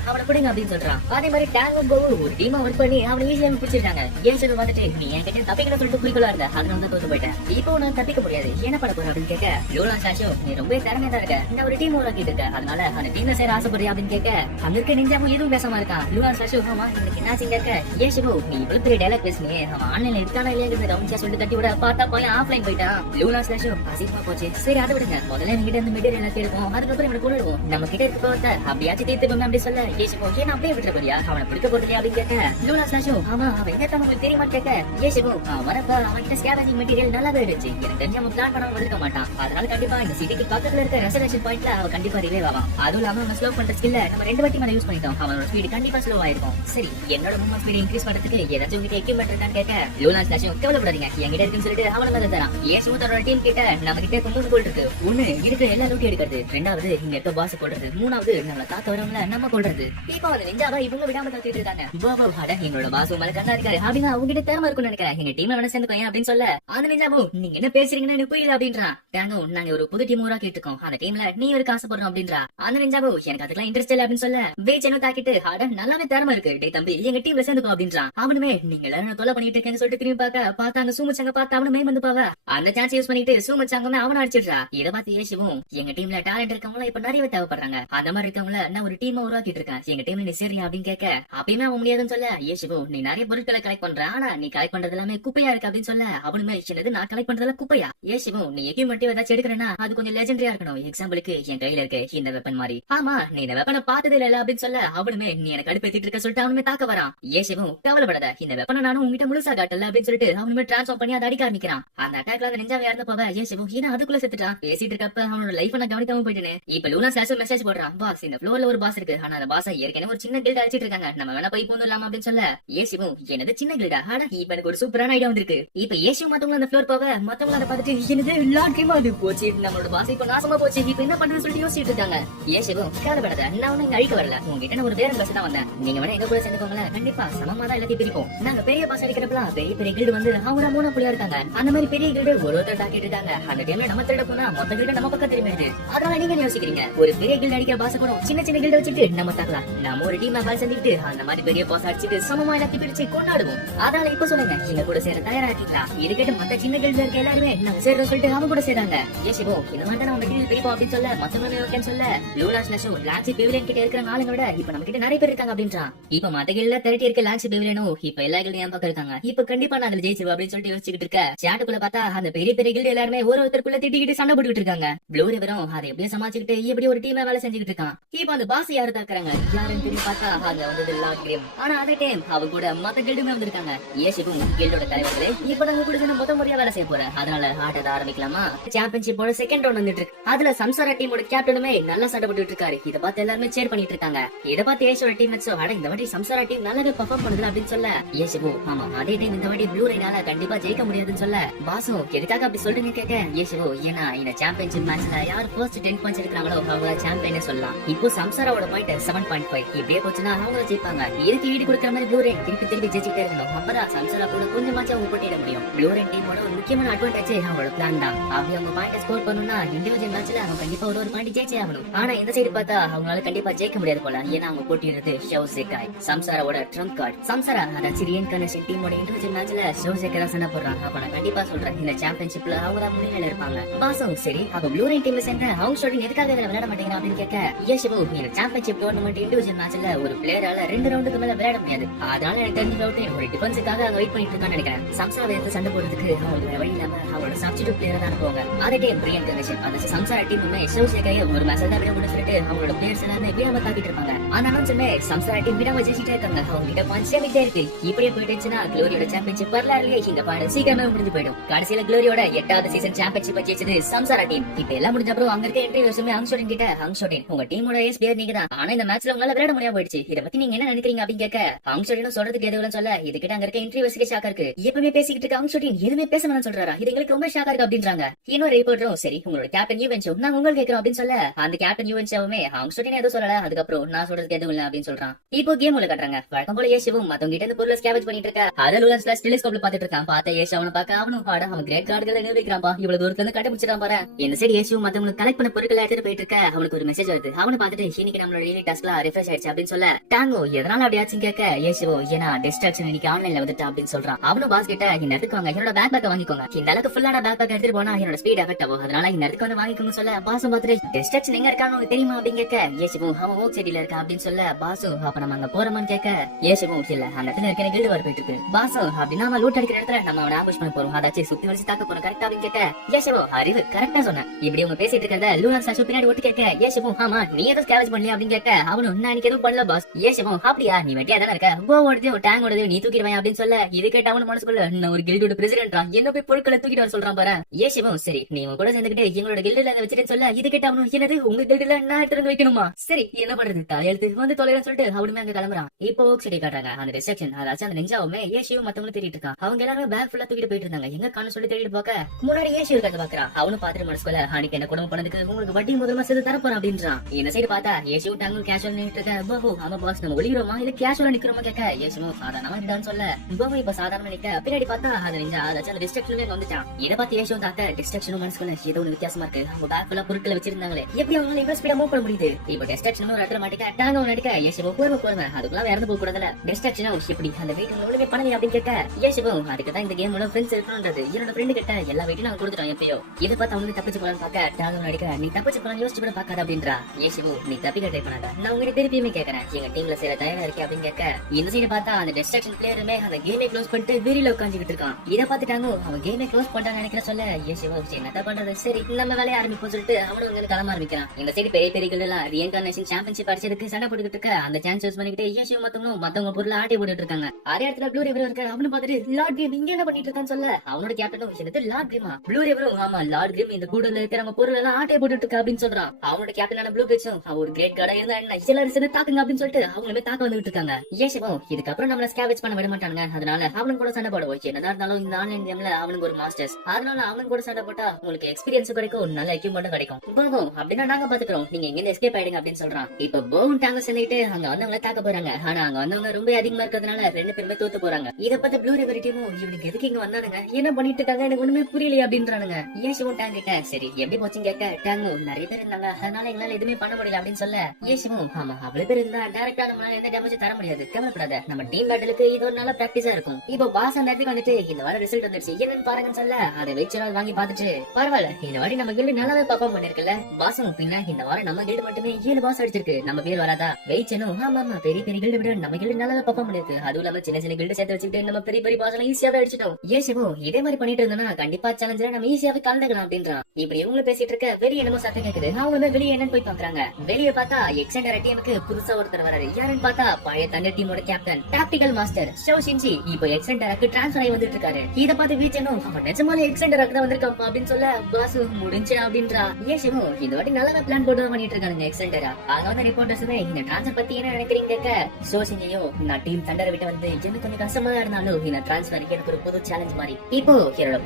அவனை பிடிங்க அப்படின்னு சொல்றான். அதே மாதிரி டேங்கும் போகும் ஒரு டீமா ஒர்க் பண்ணி அவனை ஈஸியா பிடிச்சிருக்காங்க. ஏசு பார்த்துட்டு நீ என் கிட்ட தப்பிக்கிற சொல்லிட்டு குறிக்கோளா இருந்த அதனால தான் தோத்து போயிட்டேன். இப்போ உனக்கு தப்பிக்க முடியாது என்ன பண்ண போற அப்படின்னு கேட்க லோலா சாஷோ நீ ரொம்ப திறமையா தான் இருக்க இந்த ஒரு டீம் உருவாக்கிட்டு இருக்க அதனால அந்த டீம்ல சேர ஆசைப்படுறியா அப்படின்னு கேட்க அங்க இருக்க நிஞ்சாவும் எதுவும் பேசாம இருக்கான். லோலா சாஷோ ஆமா எனக்கு என்ன செஞ்ச இருக்க ஏசு நீ இவ்வளவு பெரிய டைலாக் பேசுனே அவன் ஆன்லைன்ல இருக்கானா இல்லையா கவனிச்சா சொல்லிட்டு தட்டி விட பார்த்தா பையன் ஆஃப்லைன் போயிட்டான். லோலா சாஷோ அசிங்கமா போச்சு சரி அதை விடுங்க முதல்ல என்கிட்ட இருந்து மெட்டீரியல் எல்லாம் தேடுவோம் அதுக்கப்புறம் இவனை கொண்டுடுவோம் நம்ம கிட்ட இருக்க போத்த அப்படியாச்சும் தீர்த்துப்போம் அப்படி சொல்ல ஏசு ஏன் அப்படியே விட்டுற போறியா அவனை பிடிக்க போறதுலையா அப்படின்னு கேட்க லோலா சாஷோ ஆமா அவன் என்ன உங்களுக்கு தெரியுமா கேட்க ஏசு வரப்ப அவன் கிட்ட ஸ்கேவெஞ்சிங் மெட்டீரியல் நல்லாவே இருந்துச்சு எனக்கு தெரிஞ்சு அவன் பிளான் பண்ணாம இருக்க மாட்டான் அதனால கண்டிப்பா இந்த சிட்டிக்கு பக்கத்துல இருக்க ரெசர்வேஷன் பாயிண்ட்ல அவன் கண்டிப்பா ரிவைவ் ஆவான். அதுவும் இல்லாம அவன் ஸ்லோ பண்ற ஸ்கில்ல நம்ம 2 வாட்டி மேல யூஸ் பண்ணிட்டோம் அவனோட ஸ்பீடு கண்டிப்பா ஸ்லோ ஆயிருக்கும். சரி என்னோட மூவ்மெண்ட் ஸ்பீட் இன்க்ரீஸ் பண்றதுக்கு ஏதாச்சும் உங்களுக்கு எக்யூப்மெண்ட் இருக்கான்னு கேட்க லோலா சாஷோ கவலைப்படாதீங்க என்கிட்ட இருக்குன்னு சொல்லிட்டு அவன மேல தரான். ஏசு தன்னோட டீம் கிட்ட நம்ம கிட்ட 9 கோல் இருக்கு. ஒண்ணு இருக்கிற எல்லா லூட்டி எடுக்கிறது ரெண்டாவது இங்க இருக்க பாஸ் கொள்றது மூணாவது நம்மள தாக்க வரவங்கள நம்ம கொள்றது. இப்போ அந்த நெஞ்சாவா இவங்க விடாம தாக்கிட்டு இருக்காங்க. பாபா அட என்னோட பாஸ் மேல கண்ணா இருக்காரு அப்படின்னா அவங்க கிட்ட திறமை இருக்கும்னு நினைக்கிறேன் எங்க டீம்ல வேணா சேர்ந்துக்கோங்க அப்படின்னு சொல்ல அந்த நெஞ்சாவோ நீங்க என்ன பேசுறீங்கன்னு எனக்கு புரியல அப்படின்றான். டேங்கோ நாங்க ஒரு புது டீம் உருவாக்கிட்டு இருக்கோம் அந்த டீம்ல நீ ஒரு காசு போடுறோம் அப்படின்றா. அந்த நெஞ்சாவோ எனக்கு அதுக்கெல்லாம் இன்ட்ரெஸ்ட் இல்ல அப்படின்னு சொல்ல வேச்சனும் தாக்கிட்டு அட நல்லாவே திறமை இருக்கு டே தம்பி எங்க டீம்ல சேர்ந்துக்கோ அப்படின்றான். அவனுமே நீங்க எல்லாரும் தொலை பண்ணிட்டு இருக்கேன்னு சொல்லிட்டு திரும்பி பார்த்தாங்க சூமச்சாங்க பார்த்து அவனுமே வந்து பாவ அந்த சான்ஸ் யூஸ் பண்ணிட்டு சூமச்சாங்கமே அவனை அடிச்சிடுறா. இதை பார்த்து ஏசுவும் எங்க டீம்ல டேலண்ட் இருக்கவங்க இப்ப நிறையவே தேவைப்படுறாங்க அந்த மாதிரி இருக்கவங்கள நான் ஒரு டீமா உருவாக்கிட்டு இருக்கேன் எங்க டீம்ல நீ சரியா அப்படின்னு கேட்க அப்பயுமே அவன் முடியாதுன்னு சொல்ல ஏசுவும் நீ நிறைய பொருட்களை கலெக்ட் பண்ற ஆனா நீ கலெக்ட் பண்றது எல்லாமே குப்பையா இருக்கு அப்படின்னு சொல்ல அவனுமே சின்னது நான் கலெக்ட் பண்றதுல குப்பையா. ஏசுவும் நீ எக்யூப்மெண்ட் ஏதாச்சும் எடுக்கிறேன்னா அது கொஞ்சம் லெஜெண்டரியா இருக்கணும் எக்ஸாம்பிளுக்கு என் கையில இருக்கு இந்த வெப்பன் மாதிரி ஆமா நீ இந்த வெப்பனை பார்த்தது இல்ல அப்படின்னு சொல்ல அவனுமே நீ எனக்கு அடுப்பேத்திட்டு இருக்க சொல்லிட்டு அவனுமே தாக்க வரான். ஏசுவும் கவலைப்படாத இந்த வெப்பனை நானும் உங்ககிட்ட முழுசா காட்டல அப்படின்னு சொல்லிட்டு அவனுமே டிரான்ஸ்ஃபார்ம் பண்ணி அதை அடிக்க ஆரம்பிக்கிறான். அந்த அட்டாக்ல அந்த நெஞ்சாவே இறந்து போவ ஏசுவும் ஏன்னா அதுக்குள்ள செத்துட்டான். பேசிட்டு இருக்கப்ப அவனோட லைஃப் நான் கவனிக்காம போயிட்டேன். இப்ப லூனா சாஷோ மெசேஜ் போடுறான் பாஸ் இந்த ஃப்ளோர்ல ஒரு பாஸ் இருக்கு ஆனா அந்த பாஸ் ஏற்கனவே ஒரு சின்ன கில்ட் அடிச்சிட்டு இருக்காங்க நம்ம வேணா போய் போந்துடலாமா அப்படின்னு சொல்ல ஏசுவும் என்னது சின்ன கில்டா ஆனா இப்ப எனக்கு ஒரு சூப்பரான ஐடியா வந்திருக்கு. இப்ப ஏசு மத்தவங்க அந்த ஃப்ளோர் போவ மத்தவங்க அதை பார்த்துட்டு என்னது லார்ட் கேம் அது போச்சு நம்மளோட பாஸ் இப்ப நாசமா போச்சு இப்ப என்ன பண்றதுன்னு சொல்லிட்டு யோசிச்சுட்டு இருக்காங்க. ஏசுவும் கவலைப்படாத நான் ஒண்ணு இங்க அழிக்க வரல உங்ககிட்ட நான் ஒரு வேற பஸ் தான் வந்தேன் நீங்க வேணா எங்க கூட சேர்ந்துக்கோங்களேன் கண்டிப்பா சமமா தான் எல்லாத்தையும் பிரிப்போம். நாங்க பெரிய பாஸ் அடிக்கிறப்பலாம் பெரிய பெரிய கில்டு வந்து அவங்க மூணு புள்ளியா இருக்காங்க அந்த மாதிரி பெரிய கில்டு ஒருத்தர் தாக்கிட்டு இருக்காங்க அந்த டைம்ல நம்ம திருட போனா மொத்த கில்டு நம்ம பக்கம் திரும்பிடுது. அதனால நீங்க யோசிக்கிறீங்க ஒரு பெரிய கில்டு அடிக்கிற பாஸ் கூட சின்ன சின்ன கில்டு வச்சுட்டு நம்ம தாக்கலாம் நம்ம ஒரு டீமா பால் செஞ்சுட்டு அந்த மாதிரி பெரிய பாஸ் அடிச்சுட்டு சமமா எல்லாத்தையும் பிரிச்சு கொண்டாடுவோம். அதனால இப்ப சொல்லுங்க எங்க கூட சேர தயாரா இருக்கீங்களா இது கேட்டு மத்த சின்ன கில்டு இருக்க எல்லாருமே நாங்க சேர்ற சொல்லிட்டு அவங்க கூட சேராங்க. ஏசிபோ இந்த மாதிரி நம்ம கில்டு பிரிப்போம் அப்படின்னு சொல்ல மத்தவங்க ஓகேன்னு சொல்ல லூனா ஸ்லாஷோ லாக்ஸி பெவிலியன் கிட்ட இருக்கிற ஆளுங்க விட இப்ப நம்ம கிட்ட நிறைய பேர் இருக்காங்க அப்படின்றான். இப்ப மத்த கில்ல திரட்டி இருக்க லாக்ஸி பெவிலியனோ இப்ப எல்லா கில்டு என் பக்கம் இருக்காங்க இப்ப கண்டிப்பா நான் அதுல ஜெயிச்சிருவோம் அப்படின்னு சொல்லிட்டு யோசிச்சுட்டு இருக்க சாட்டுக்குள்ள பார்த்தா அந்த பெரிய பெரிய கில்டு எல்லாருமே ஒருத்தருக்குள்ள திட்டிக்கிட்டு சண்டை போட்டுக்கிட்டு இருக்காங்க. ப்ளூ ரிவரும் அதை எப்படியே சமாளிச்சுக்கிட்டு இப்படி ஒரு டீமா வேலை செஞ்சுட்டு இருக்கான். இப்ப அந்த பாஸ் யாரு தாக்குறாங்க யாருன்னு திரும்பி பார்த்தா அங்க வந்தது லார்ட் கிரேம். ஆனா அதே டைம் அவங்க கூட மத்த கில்டுமே வந்திருக்காங்க. ஏசிபும் கில்டோட தலைவர்களே இப்ப நாங்க கூட சேர்ந்து மொத்த முறையா வேலை செய்ய போறேன் அதனால ஆட்டத்தை ஆரம்பிக்கலாமா. சாம்பியன்ஷிப்போட செகண்ட் ரவுண்ட் வந்துட்டு இருக்கு அதுல சம்சாரா டீமோட கேப்டனுமே நல்லா சண்டை போட்டுட்டு இருக்காரு. இதை பார்த்து எல்லாருமே சேர் பண்ணிட்டு இருக்காங்க. இதை பார்த்து ஏசோட டீம்மேட்ஸோ அட இந்த வாட்டி சம்சாரா டீம் நல்லாவே பெர்ஃபார்ம் பண்ணுது அப்படின்னு சொல்ல ஏசிபு ஆமா அதே டைம் இந்த வாட்டி ப்ளூ ரேனால கண்டிப்பா ஜெயிக்க முடியாதுன்னு சொல்ல பாசோ எதுக்காக அப்படி சொல்றீங்க கேட்க ஏசிபு ஏன்னா இந்த சாம்பியன்ஷிப் மேட்ச்ல யார் ஃபர்ஸ்ட் 10 பாயிண்ட்ஸ் எடுக்கிறாங்களோ அவங்க சாம்பியன் சொல்லலாம். இப்போ சம்சாராவோட பாயிண்ட் 7.5 இப்படியே போச்சுன்னா அவங்க ஜெயிப்பாங்க. இதுக்கு ஈடு கொடுக்குற மாதிரி ப்ளூ ரேன் திருப்பி ஜெயிச்சுட்டே இருக்கணும் அப்பதான் சம்சாரா கூட கொஞ்சமாச்சும் அவங்க போட்டியிட முடியும். ப்ளூ ரேன் டீமோட ஒரு முக்கியமான அட்வான்டேஜ் அவங்களோட பிளான் தான். அப்படி அவங்க பாயிண்ட் ஸ்கோர் பண்ணணும்னா இண்டிவிஜுவல் மேட்ச்ல அவங்க கண்டிப்பா ஒரு பாயிண்ட் ஜெயிச்சே ஆகணும். ஆனா இந்த சைடு பார்த்தா அவங்களால கண்டிப்பா ஜெயிக்க முடியாது போல ஏன்னா அவங்க போட்டியிடுறது ஷோசேகாய் சம்சாராவோட ட்ரம்ப் கார்டு. சம்சாரா அதாச்சு ரீஇன்கார்னேஷன் டீமோட இண்டிவிஜுவல் மேட்ச்ல ஷோசேகரா சண்டை போடுறாங்க. அப்ப நான் கண்டிப்பா சொல்றேன் இந்த சாம்பியன்ஷிப்ல அவங்க தான் முன்னிலையில இருப்பாங்க. பாசம் சரி அப்ப ப்ளூ ரேன் டீம்ல சேர்ந்த அவங்க ஸ்டார்டிங் எதுக்காக விளையாட மாட்டேங்கிறான் அப்படின்னு கேட்க ஏசிபு இந்த சாம்பியன்ஷிப் டோர்னமெண்ட் இண்டிவிஜுவல் மேட்ச்ல ஒரு பிளேயரால 2 ரவுண்டுக்கு மேல விளையாட முடியாது. அதனால எனக்கு தெரிஞ்ச டவுட் ஒரு டிஃபென்ஸுக்காக அங்க வெயிட் பண்ணிட்டு இருக்கான்னு நினைக்கிறேன். சம்சாரை எடுத்து சண்டை போடுறதுக்கு அவங்களுக்கு வேற வழி இல்லாம அவரோட சப்ஸ்டிடியூட் பிளேயரா தான் அனுப்புவாங்க. அதே டைம் பிரியன் கண்டிஷன் அந்த சம்சார டீமுமே ஷோசியக்காக ஒரு மேட்ச் தான் விட முடியும் சொல்லிட்டு அவங்களோட பிளேயர்ஸ் எல்லாமே விடாம தாக்கிட்டு இருப்பாங்க. ஆனாலும் சொன்னே சம்சார டீம் விடாம ஜெயிச்சிட்டே இருக்காங்க. அவங்க கிட்ட பாயிண்ட்ஸே விட்டே இருக்கு. இப்படியே போயிட்டுச்சுன்னா க்ளோரியோட சாம்பியன்ஷிப் வரலாறுலயே இந்த பாயிண்ட் சீக்கிரமே முடிஞ்சு போயிடும். கடைசியில க்ளோரியோட 8வது சீசன் சாம்பியன்ஷிப் ஜெயிச்சது சம்சார டீம். இப்ப எல்லாம் முடிஞ்ச அப்புறம் அங்க இருக்க இன்டர்வியூஸ்மே ஹங்ஷோடின் கிட்ட ஹங்ஷோடின் உங்க டீமோட ஏஸ் பிளேயர் நீங்க தான். ஆனா இந்த மேட்ச்ல உங்களால விளையாட முடியாம போயிடுச்சு. இத பத்தி நீங்க என்ன நினைக்கிறீங்க அப்படின்னு கேட்க ஹங்ஷோடின் சொல்றதுக்கு எதுவும் சொல்ல இது கிட்ட அங்க இருக்க இன்டர்வியூஸ்க்கு ஷாக்கா இருக்கு. எப்பவுமே பேசிக்கிட்டு இருக்க ஹங்ஷோடின் எதுவுமே பேச வேணாம்னு சொல்றாரா? இது எங்களுக்கு ரொம்ப ஷாக்கா இருக்கு அப்படின்றாங்க. இன்னொரு ரிப்போர்ட்டரும் சரி உங்களோட கேப்டன் யூவென்ஷோ நாங்க உங்களுக்கு கேக்குறோம் அப்படின்னு சொல்ல அந்த கேப்டன் யூவென்ஷோவுமே ஹங்ஷோடின் எதுவும் சொல்லல. அதுக்கப்புறம் நான் சொல்றதுக்கு எதுவும் இல்ல அப்படின்னு சொல்றான். இப்போ கேம் உள்ள காட்டுறாங்க. வழக்கம் போல ஏஷவும் மத்தவங்க கிட்ட இருந்து பொருளை ஸ்கேவேஜ் பண்ணிட்டு இருக்க அத லூலன்ஸ்ல டெலிஸ்கோப்ல பாத்துட்டு இருக்கான். பார்த்த ஏஷ் அவனை பார்க்க அவனும் பாட அவன் கிரேட் கார்டுகளை நிரூபிக்கிறான்பா. இவ்வளவு தூரத்துல இருந்து கண்டுபிடிச்சிட்டான் பாரு. இந்த சைடு ஏஷவும் மத்தவங்களுக்கு கலெக்ட் பண்ண பொருட்களை எடுத்துட்டு போயிட்டு இருக்க அவனுக்கு ஒரு மெசேஜ் வருது. அவனை பார்த்துட்டு இன்னைக்கு நம்மளோட டெய்லி டாஸ்க்ல ரிஃப்ரெஷ் ஆயிடுச்சு அப்படின்னு சொல்ல டாங்கோ எதனால அப்படி ஆச்சுன்னு கேட்க ஏஷவோ ஏன்னா டிஸ்ட்ராக்ஷன் இன்னைக்கு ஆன்லைன்ல வந்துட்டா அப்படின்னு சொல்றான். அவனும் பாஸ் கிட்ட இந்த இடத்துக்கு வாங்க என்னோட பேக் பேக் வாங்கிக்கோங்க. இந்த அளவுக்கு ஃபுல்லான பேக் பேக் எடுத்துட்டு போனா என்னோட ஸ்பீட் எஃபெக்ட் ஆகும். அதனால இந்த இடத்துக்கு வந்து வாங்கிக்கோங்க சொல்ல பாசும் பார்த்துட்டு டிஸ்ட்ராக்ஷன் எங்க இருக்கான்னு உங்களுக்கு தெரியுமா அப்படின்னு கேட்க ஏஷவும் அவன் ஓக் செடியில இருக்கா அப்படின்னு சொல்ல பாசும் அப்ப நம்ம அங்க போறோமான்னு கேட்க ஏஷவும் இல்ல அந்த இடத்துல இருக்க கில்டு வர போயிட்டு இருக்கு. பாசும் அப்படின்னா நம்ம லூட் அடிக்கிற இடத்துல நம்ம அவனை ஆம்புஷ் பண்ண போறோம். அதாச்சும் சுத்தி வச்சு தாக்க போறோம் கரெக்டா அப்படின்னு கேட்க ஏஷவோ அறிவு கரெக்டா சொன்ன. இப்படி உங்க பேசிட்டு இருக்கிறத லூனான் சாஷு பின்னாடி ஒட்டு கேட்க ஏஷவும் ஆமா நீ எதுவும் ஸ்கேவேஜ் பண்ணலையா அப்படின்னு கேட்க அவனும் நான் இன்னைக்கு எதுவும் பண்ணல பாஸ். ஏஷவும் அப்படியா நீ வெட்டியா தானே இருக்க போவோடதையும் டேங் ஓடதையும் நீ தூக்கிடுவேன் அப்படின்னு சொல்ல இது கேட்ட அவனு மனசுக்குள்ள நான் ஒரு கில்டோட பிரசிடென்டா என்ன போய் பொருட்களை தூக்கிட்டு வர சொல்றான் பாரு. ஏஷவும் சரி நீ உங்க கூட சேர்ந்துக்கிட்டு எங்களோட கில்டுல அதை வச்சுட்டு சொல்ல இது கேட்ட அவனும் என்னது உங்க கில்டுல நான் எடுத்து வைக்கணுமா? சரி என்ன பண்றது தலையெழுத்து வந்து தொலைறன்னு சொல்லிட்டு அவனுமே அங்க கிளம்புறான். இப்போ ஓக் செடி காட்டுறாங்க. அந்த டிஸ்ட்ராக்ஷன் அதாச்சும் அந்த நெஞ்சாவுமே ஏஷியும் மத்தவங்களும் தேடிட்டு இருக்கான். அவங்க எல்லாரும் பேக் ஃபுல்லா தூக்கிட்டு போயிட்டு இருந்தாங்க. எங்க காண சொல்லி தேடிட்டு போக்க முன்னாடி ஏஷி இருக்கிறத பாக்குறான். அவனும் பாத்துட்டு மனசுக்குள்ள அன்னைக்கு என்ன குடும்பம் பண்ணதுக்கு உங்களுக்கு வட்டி முதல்ல சேர்த்து தரப்போறான் அப்படின்றான். இந்த சைடு பார்த்தா ஏஷியும் டாங்கும் கேஷுவல் நின்னுட்டு இருக்க. பஹு ஆமா பாஸ் நம்ம ஒளிகிறோமா இல்ல கேஷுவலா நிக்கிறோமா கேட்க ஏஷியும் சாதாரணமா நிடான்னு சொல்ல பஹு இப்ப சாதாரணமா நிக்க பின்னாடி பார்த்தா அது நெஞ்சா அதாச்சும் அந்த டிஸ்ட்ராக்ஷனுமே வந்துட்டான். இதை பார்த்து ஏஷியும் தாக்க டிஸ்ட்ராக்ஷனும் மனசுக்குள்ள ஏதோ ஒன்று வித்தியாசமா இருக்கு. அவங்க பேக் ஃபுல்லா பொருட்களை வச்சிருந்தாங்களே எப்படி அவங்களால இவ்வளவு ஸ்பீடா மூவ் பண்ண முடியுது? இப்ப டிஸ்ட்ராக்ஷனும் ஒரு இடத்துல மாட்டிக்க டாங்கும் நடிக்க ஏஷியும் போர்வை அதுக்குள்ள இறந்து போக கூடாதுல டிஸ்ட்ராக்ஷனும் இப்படி அந்த வெயிட் ஒழுங்கே பண்ணுங்க அப்படின்னு கேட்க ஏஷியும் அதுக்கு தான் இந்த கேமோட ஃப்ரெண்ட்ஸ் இருக்கணும்ன்றது என்னோட ஃப்ரெண்டு கிட்ட எல்லா வெயிட்டும் நாங்க கொடுத்துட்டோம் எப்பயோ. இதை பார்த்து அவனுக்கு தப்பிச்சு போலான்னு பார்க்க டாங்கும் நடிக்க நீ தப்பிச்சு போலாம் யோசிச்சு கூட பார்க்காத அப்படின்றா. ஏஷியும் நீ தப்பிக்க ட்ரை பண்ணாத நான் உங்ககிட்ட திருப்பியுமே கேட்கறேன் எங்க டீம்ல சேர தயாரா இருக்கே அப்படின்னு கேட்க இந்த சைடு பார்த்தா அந்த டிஸ்ட்ராக்ஷன் பிளேயருமே அந்த கேமை க்ளோஸ் பண்ணிட்டு வீரில உட்காந்துக்கிட்டு இருக்கான். இதை பார்த்துட்டாங்க அவன் கேமை க்ளோஸ் பண்ணிட்டாங்க நினைக்கிற சொல்ல ஏஷியும் என்னதான் பண்றது சரி நம்ம வேலையை ஆரம்பிப்போம் சொல்லிட்டு அவனும் அங்க கிளம்ப ஆரம்பிக்கிறான். இந்த சைடு பெரிய பெரிய எல்லாம் ரீஇன்கார்னேஷன் சாம்பியன்ஷிப் அடிச்சதுக்கு சண்டை போட்டுக்கிட்டு இருக்க அந்த சான்ஸ் யூஸ் பண்ணிக்கிட்டு ஏஷியும் மத்தவங்க பொருள் ஆட்டி போட்டுட்டு இருக்காங்க. அதே இடத்துல ப்ளூ ரிவர் இருக்க அவனு பார்த்துட்டு லார்ட் கிரீம் இங்க என்ன பண்ணிட்டு இருக்கான்னு சொல்ல அவனோட கேப்டனும் என்னது லார்ட் கிரீமா ப்ளூ ரிவரும் ஆமா லார்ட் கிரீம் இந்த கூடல இருக்கிறவங்க பொருள் எல்லாம் ஆட்டை போட்டுட்டு இருக்க அப்படின்னு சொல்றான். அவனோட கேப்டனான ப்ளூ பிரிட்ஜும் ஒரு கிரேட் கார்டா இருந்தா என்ன எல்லாரும் சேர்ந்து தாக்குங்க அப்படின்னு சொல்லிட்டு அவங்களுமே தாக்க வந்துட்டு இருக்காங்க. ஏஷவும் இதுக்கப்புறம் நம்மள ஸ்கேவேஜ் பண்ண விட மாட்டாங்க. அதனால அவனுக்கு கூட சண்டை போடுவோம். என்னதான் இருந்தாலும் இந்த ஆன்லைன் கேம்ல அவனுக்கு ஒரு மாஸ்டர்ஸ். அதனால அவன் கூட சண்டை போட்டா உங்களுக்கு எக்ஸ்பீரியன்ஸ் கிடைக்கும் நல்ல எக்யூப்மெண்ட்டும் கிடைக்கும். போகும் அப்படின்னா நாங்க பாத்துக்கிறோம் நீங்க இங்க எஸ்கேப் ஆயிடுங்க அப்படின்னு சொல்றான். இப்ப போவும் டாங்க சேர்ந்துட்டு அங்க வந்தவங்கள தாக்க போறாங்க. ஆனா அங்க வந்தவங்க ரொம்ப அதிகமா இருக்கிறதுனால 2 பேருமே தோத்து போறாங்க. இத பார்த்து ப்ளூ ரிவர் டீமும் இவனுக்கு எதுக்கு இங்க வந்தானுங்க என்ன பண்ணிட்டு இருக்காங்க எனக்கு ஒண்ணுமே புரியலையே அப்படின்றானுங்க. ஏஷிவும் டாங் கிட்ட சரி எப்படி போச்சுன்னு கேட்க டாங்கு நிறைய பேர் இருந்தாங்க அதனால எங்களால எதுவுமே பண்ண முடியல அப்படின்னு சொல்ல ஏஷிவும் ஆமா அவ்வளவு பேர் இருந்தா டைரக்டா நம்மளால எந்த டேமேஜ் தர முடியாது கவலைப்படாத நம்ம டீம் பேட்டிலுக்கு இது ஒரு நல்ல பிராக்டிஸா இருக்கும். இப்போ பாஸ் அந்த இடத்துக்கு வந்துட்டு இந்த வாரம் ரிசல்ட் வந்துருச்சு என்னன்னு பாருங்கன்னு சொல்ல அதை வச்சு வாங்கி பாத்துட்டு பரவாயில்ல இந்த வாட்டி நம்ம கில்டு நல்லாவே பர்ஃபார்ம் பண்ணிருக்கல பாஸும் பின்ன இந்த வாரம் நம்ம கில்டு மட்டுமே 7 பாஸ் அடிச்சிருக்கு நம்ம பேர் வராதா வெயிச்சனும் ஆமா ஆமா பெரிய பெரிய கில்டு விட நம்ம கில்டு நல்லாவே பர்ஃபார்ம் பண்ணிருக்கு. அதுவும் இல்லாம சின்ன சின்ன கில்டு சேர்த்து வச்சுட்டு நம்ம பெரிய பெரிய பாஸ் எல்லாம் ஈஸியாவே அடிச்சிட்டோம். ஏஷிவும் இதே மாதிரி பண்ணிட்டு இருந்தோம்னா கண்டிப்பா சேலஞ்சில நம்ம ஈஸியாவே கலந்துக்கலாம் அப்படின்றான். இப்படி இவங்க பேசிட்டு இருக்க வெளியே என்னமோ சத்தம் கேக்குது. அவங்க வெளியே என்னன்னு போய் பாக்குறாங்க. வெளியே பார்த்தா எக்ஸ்டெண்டர் டீமுக்கு புதுசா ஒருத்தர் வராரு. யாருன்னு பார்த்தா பழைய தண்டர் டீமோட captain tactical master show Shinji இப்போ எக்ஸ்டெண்டருக்கு ட்ரான்ஸ்ஃபர் ஆகி வந்துட்டு இருக்காரு. இத பார்த்து வீச்சனும் அவன் நிஜமாலே எக்ஸ்டெண்டருக்கு தான் வந்திருக்கான் அப்படின்னு சொல்ல பாஸ் முடிஞ்சா அப்படின்றா. ஏஷிவும் இந்த வாட்டி நல்ல பிளான் போட்டு பண்ணிட்டு இருக்காங்க எக்ஸ்டெண்டரா. அங்க வந்து ரிப்போர்ட்டர்ஸுமே இந்த ட்ரான்ஸ்ஃபர் பத்தி என்ன நினைக்கிறீங்க கேட்க ஷோ ஷின்ஜியோ நான் டீம் தண்டரை விட்டு வந்து எனக்கு கொஞ்சம் கஷ்டமா இருந்தாலும் இந்த ட்ரான்ஸ்ஃபர் எனக்கு ஒரு புது சேலஞ்ச் மாதிரி இப்போ என்னோட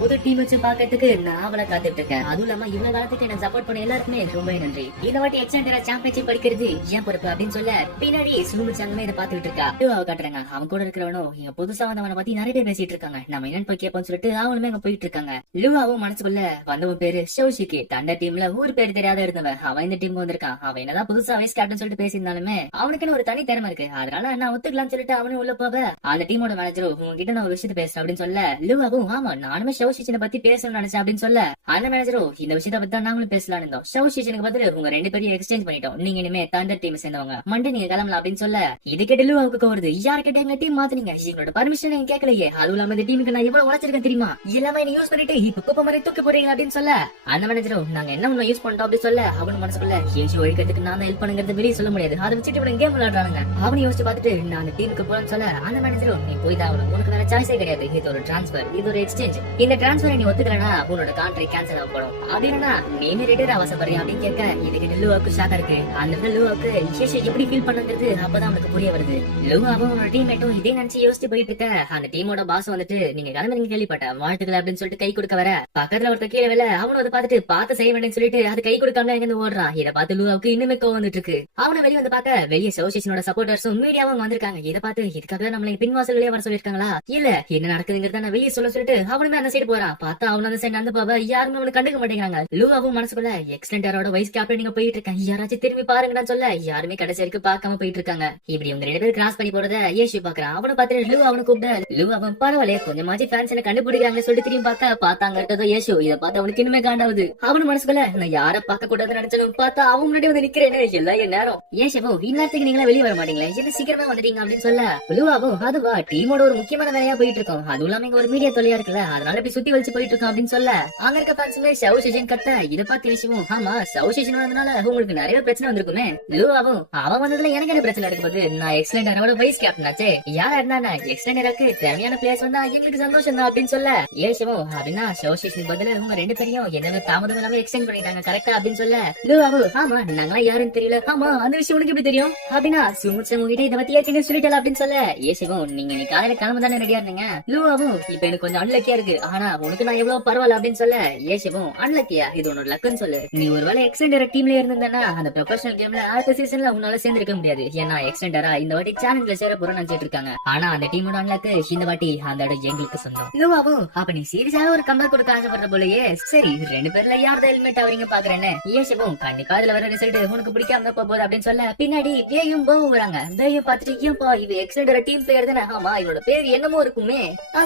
புது டீம் வச்சு பாக்கிறதுக்கு நான் அவளை காத்துட்டு இருக்கேன். அதுவும் இல்லாம இவ்வளவு காலத்துக்கு என்ன சப்போர்ட் பண்ண எல்லாருக்குமே ரொம்ப நன்றி. இந்த வாட்டி எக்ஸ்டெண்டரா சாம்பியன்ஷிப் படிக்கிறது ஏன் பொறுப்பு அப்படின்னு சொல்ல பின்னாடி சுலுமிச்சாங்கமே இதை பாத்துட்டு இருக்கா. காட்டுறாங்க அவன் கூட இருக்கிறவனும் இங்க புதுசா வந்தவனை பத்தி நிறைய பேர் பேசிட்டு இருக்காங்க. நம்ம என்னன்னு போய் கேட்போம்னு சொல்லிட்டு அவனுமே அங்க போயிட்டு இருக்காங்க. லூவாவும் மனசுக்குள்ள வந்தவன் பேரு ஷோஷிக்கு தண்ட டீம்ல ஊர் பேர் தெரியாத இருந்தவன் அவன் இந்த டீம் வந்திருக்கான். அவன் என்னதான் புதுசா வைஸ் கேப்டன் சொல்லிட்டு பேசியிருந்தாலுமே அவனுக்குன்னு ஒரு தனி திறமை இருக்கு. அதனால நான் ஒத்துக்கலாம்னு சொல்லிட்டு அவனும் உள்ள போக அந்த டீமோட மேனேஜரும் உங்ககிட்ட நான் ஒரு விஷயத்த பேசுறேன் அப்படின்னு சொல்ல லூவாவும் ஆமா நானுமே ஷோஷிச்சனை பத்தி பேசணும்னு நினைச்சேன் அப்படின்னு சொல்ல அந்த மேனேஜரும் இந்த விஷயத்த பத்தி தான் நாங்களும் பேசலாம்னு இருந்தோம். ஷோஷிச்சனுக்கு பதில் உங்க 2 பேரையும் எக்ஸ்சேஞ்ச் பண்ணிட்டோம். நீங்க இனிமே தண்ட டீம் சேர்ந்தவங்க மண்டே நீங்க கிளம்பலாம் அப்படின்னு சொல்ல இது கேட்டு லூவாவுக்கு வருது யார கேட்ட எங்க டீம் மாத்தினீங்க எங்களோட பர்மிஷன் நீங்க கேட்கலையே அதுவும் இல்லாம இந்த டீமுக்கு நான் எவ்வளவு உழைச்சிருக்கேன் தெரியுமா எல்லாமே நீ யூஸ் பண்ணிட்டு இப்ப குப்பை மாதிரி தூக்கி போறீங்க அப்படின்னு சொல்ல அந்த மேனேஜரும் நாங்க என்ன ஒண்ணு யூஸ் பண்ணிட்டோம் அப்படின்னு சொல்ல அவனு மனசுக்குள்ள ஏசி ஒழிக்கிறதுக்கு நான் ஹெல்ப் பண்ணுங்கிறது வெளியே சொல்ல முடியாது அதை வச்சுட்டு இவங்க கேம் விளையாடுறாங்க அவனை யோசிச்சு பார்த்துட்டு நான் அந்த டீமுக்கு போறேன்னு சொல்ல அந்த மேனேஜரும் நீ போய் தான் உனக்கு வேற சாய்ஸே கிடையாது இது ஒரு டிரான்ஸ்பர் இது ஒரு எக்ஸ்சேஞ்ச் இந்த டிரான்ஸ்பரை நீ ஒத்துக்கலனா உன்னோட கான்ட்ராக்ட் கேன்சல் ஆகப்படும் அப்படின்னா நீ ரிட்டையர் அவசப்படுறியா அப்படின்னு கேட்க இதுக்கு லூவாவுக்கு ஷாக்கா இருக்கு அந்த லூவாவுக்கு ஏசி எப்படி ஃபீல் பண்ணுங்கிறது அப்பதான் அவனுக்கு புரிய வருது லூவாவும் அவனோட டீம்மேட்டும் இதே நினைச்சு யோசிச்சு போயிட்டு இருக்க அந்த டீமோட பாஸ் வந்துட்டு நீங்க கிளம்பி கேள்விப்பட்ட வாழ்த்துக்கள் அப்படின்னு சொல்லிட்டு கை கொடுக்க வர பக்கத்துல ஒருத்த கீழே வேலை அவனும் அதை பார்த்துட்டு பார்த்து செய்ய வேண்டியன்னு சொல்லிட்டு அது கை கொடுக்காம எங்க ஓடுறான் இதை பார்த்து லூவாவுக்கு இன்னுமே கோவம் வந்துட்டு இருக்கு அவனை வெளியே வந்து பார்க்க வெளியே அசோசியேஷனோட சப்போர்ட்டர்ஸும் மீடியாவும் வந்திருக்காங்க இதை பார்த்து இதுக்காக நம்மளை பின்வாசல்களே வர சொல்லிருக்காங்களா இல்ல என்ன நடக்குதுங்கிறத நான் வெளியே சொல்லிட்டு அவனுமே அந்த சைடு போறான் பார்த்தா அவன் அந்த சைடு அந்த பாவ யாருமே அவனுக்கு கண்டுக்க மாட்டேங்கிறாங்க லூவாவும் மனசுக்குள்ள எக்ஸ்டெண்டரோட வைஸ் கேப்டன் நீங்க போயிட்டு இருக்கேன் யாராச்சும் திரும்பி பாருங்கன்னு சொல்ல யாருமே கடைசி வரைக்கும் பார்க்காம போயிட்டு இருக்காங்க இப்படி இவங்க 2 பேரும் கிராஸ் பண்ணி போறத ஏசி பாக்குறான் அவனை பார்த்துட்டு லூ அவனை கூப்பிட்டு லூ அவன் பரவாயில்ல கொஞ்சமாச்சு ஃபேன்ஸ் என்ன கண்டுபிடிக்கிறாங்கன்னு சொல்லிட்டு திரும்பி பார்த்தாங்க ஏசு இதை பார்த்து அவனுக்கு இன்னுமே காண்டாவது அவனு மனசுக்குள்ள நான் யார பார்க்க கூடாதுன்னு நினைச்சாலும் பார்த்தா அவன் முன்னாடி வந்து நிக்கிறேன்னு எல்லாம் என் நேரம் ஏசவோ இந்நேரத்துக்கு நீங்களா வெளியே வர மாட்டீங்களா என்ன சீக்கிரமா வந்துட்டீங்க அப்படின்னு சொல்ல லூவாவும் அதுவா டீமோட ஒரு முக்கியமான வேலையா போயிட்டு இருக்கோம் அதுவும் இல்லாம இங்க ஒரு மீடியா தொல்லையா இருக்குல்ல அதனால இப்படி சுத்தி வலிச்சு போயிட்டு இருக்கோம் அப்படின்னு சொல்ல அங்க இருக்க ஃபேன்ஸுமே சவுசேஷன் கட்ட இதை பார்த்து விஷயமும் ஆமா சவுசேஷன் வந்ததுனால உங்களுக்கு நிறைய பிரச்சனை வந்திருக்குமே லூவாவும் அவன் வந்ததுல எனக்கு என்ன பிரச்சனை இருக்கும்போது நான் எக்ஸ்டெண்டரோட வைஸ் கேப்டன் ஆச்சே யாரா இருந்தா எக்ஸ்டெண்டருக்கு தேவையான பிளேயர்ஸ் வந்தா எங்களுக்கு சந்தோஷம் தான் அப்படின்னு சொல்ல ஏசவோ அப்படின்னா சவுசேஷன் பதில உங்க 2 பேரையும் என்ன தாமதம் இல்லாம எக்ஸ்டெண்ட் பண்ணிட்டாங்க கரெக்டா அப்படின்னு சொல்ல லூவாவு ஆமா நாங்களா யாருன்னு தெரியல ஆமா அந்த விஷயம் உனக்கு எப்படி தெரியும் அப்படின்னா சுமுச்சம் உங்ககிட்ட இதை பத்தி ஏற்கனவே சொல்லிட்டல அப்படின்னு சொல்ல ஏசவும் நீங்க நீ காலையில கிளம்ப தானே ரெடியா இருந்தீங்க லூவாவும் இப்ப எனக்கு கொஞ்சம் அன்லக்கியா இருக்கு ஆனா உனக்கு நான் எவ்வளவு பரவாயில்ல அப்படின்னு சொல்ல ஏசவும் அன்லக்கியா இது உன்னோட லக்குன்னு சொல்லு நீ ஒருவேளை எக்ஸ்டெண்டர் டீம்ல இருந்தேன்னா அந்த ப்ரொஃபஷனல் கேம்ல அடுத்த சீசன்ல உன்னால சேர்ந்திருக்க முடியாது ஏன்னா எக்ஸ்டெண்டரா இந்த வாட்டி சேலஞ்சில சேர போறோம்னு நினைச்சிட்டு இருக்காங்க ஆனா அந்த டீமோட அன்லக்கு இந்த வாட்டி அந்த இடம் எங்களுக்கு சொந்தம் லூவாவும் அப்ப நீ சீரியஸாக ஒரு கம்பேக் கொடுக்க ஆசைப்படுற போலயே சரி 2 பேர்ல யாரத ஹெல்மெட் ஆவீங்க பாக்குறேன்னு ஏசவும் கண்டிப்பா அதுல வர ரிசல்ட் உனக்கு பிடிக்காம போகுது அப்படின்னு சொல்ல பின்னாடி வேயும் போவும் வராங்க வேயும் பார்த்துட்டு ஏன்பா இவ எக்ஸ்டெண்டர் டீம் பிளேயர் தானே ஆமா இவனோட பேர் என்னமோ இருக்குமே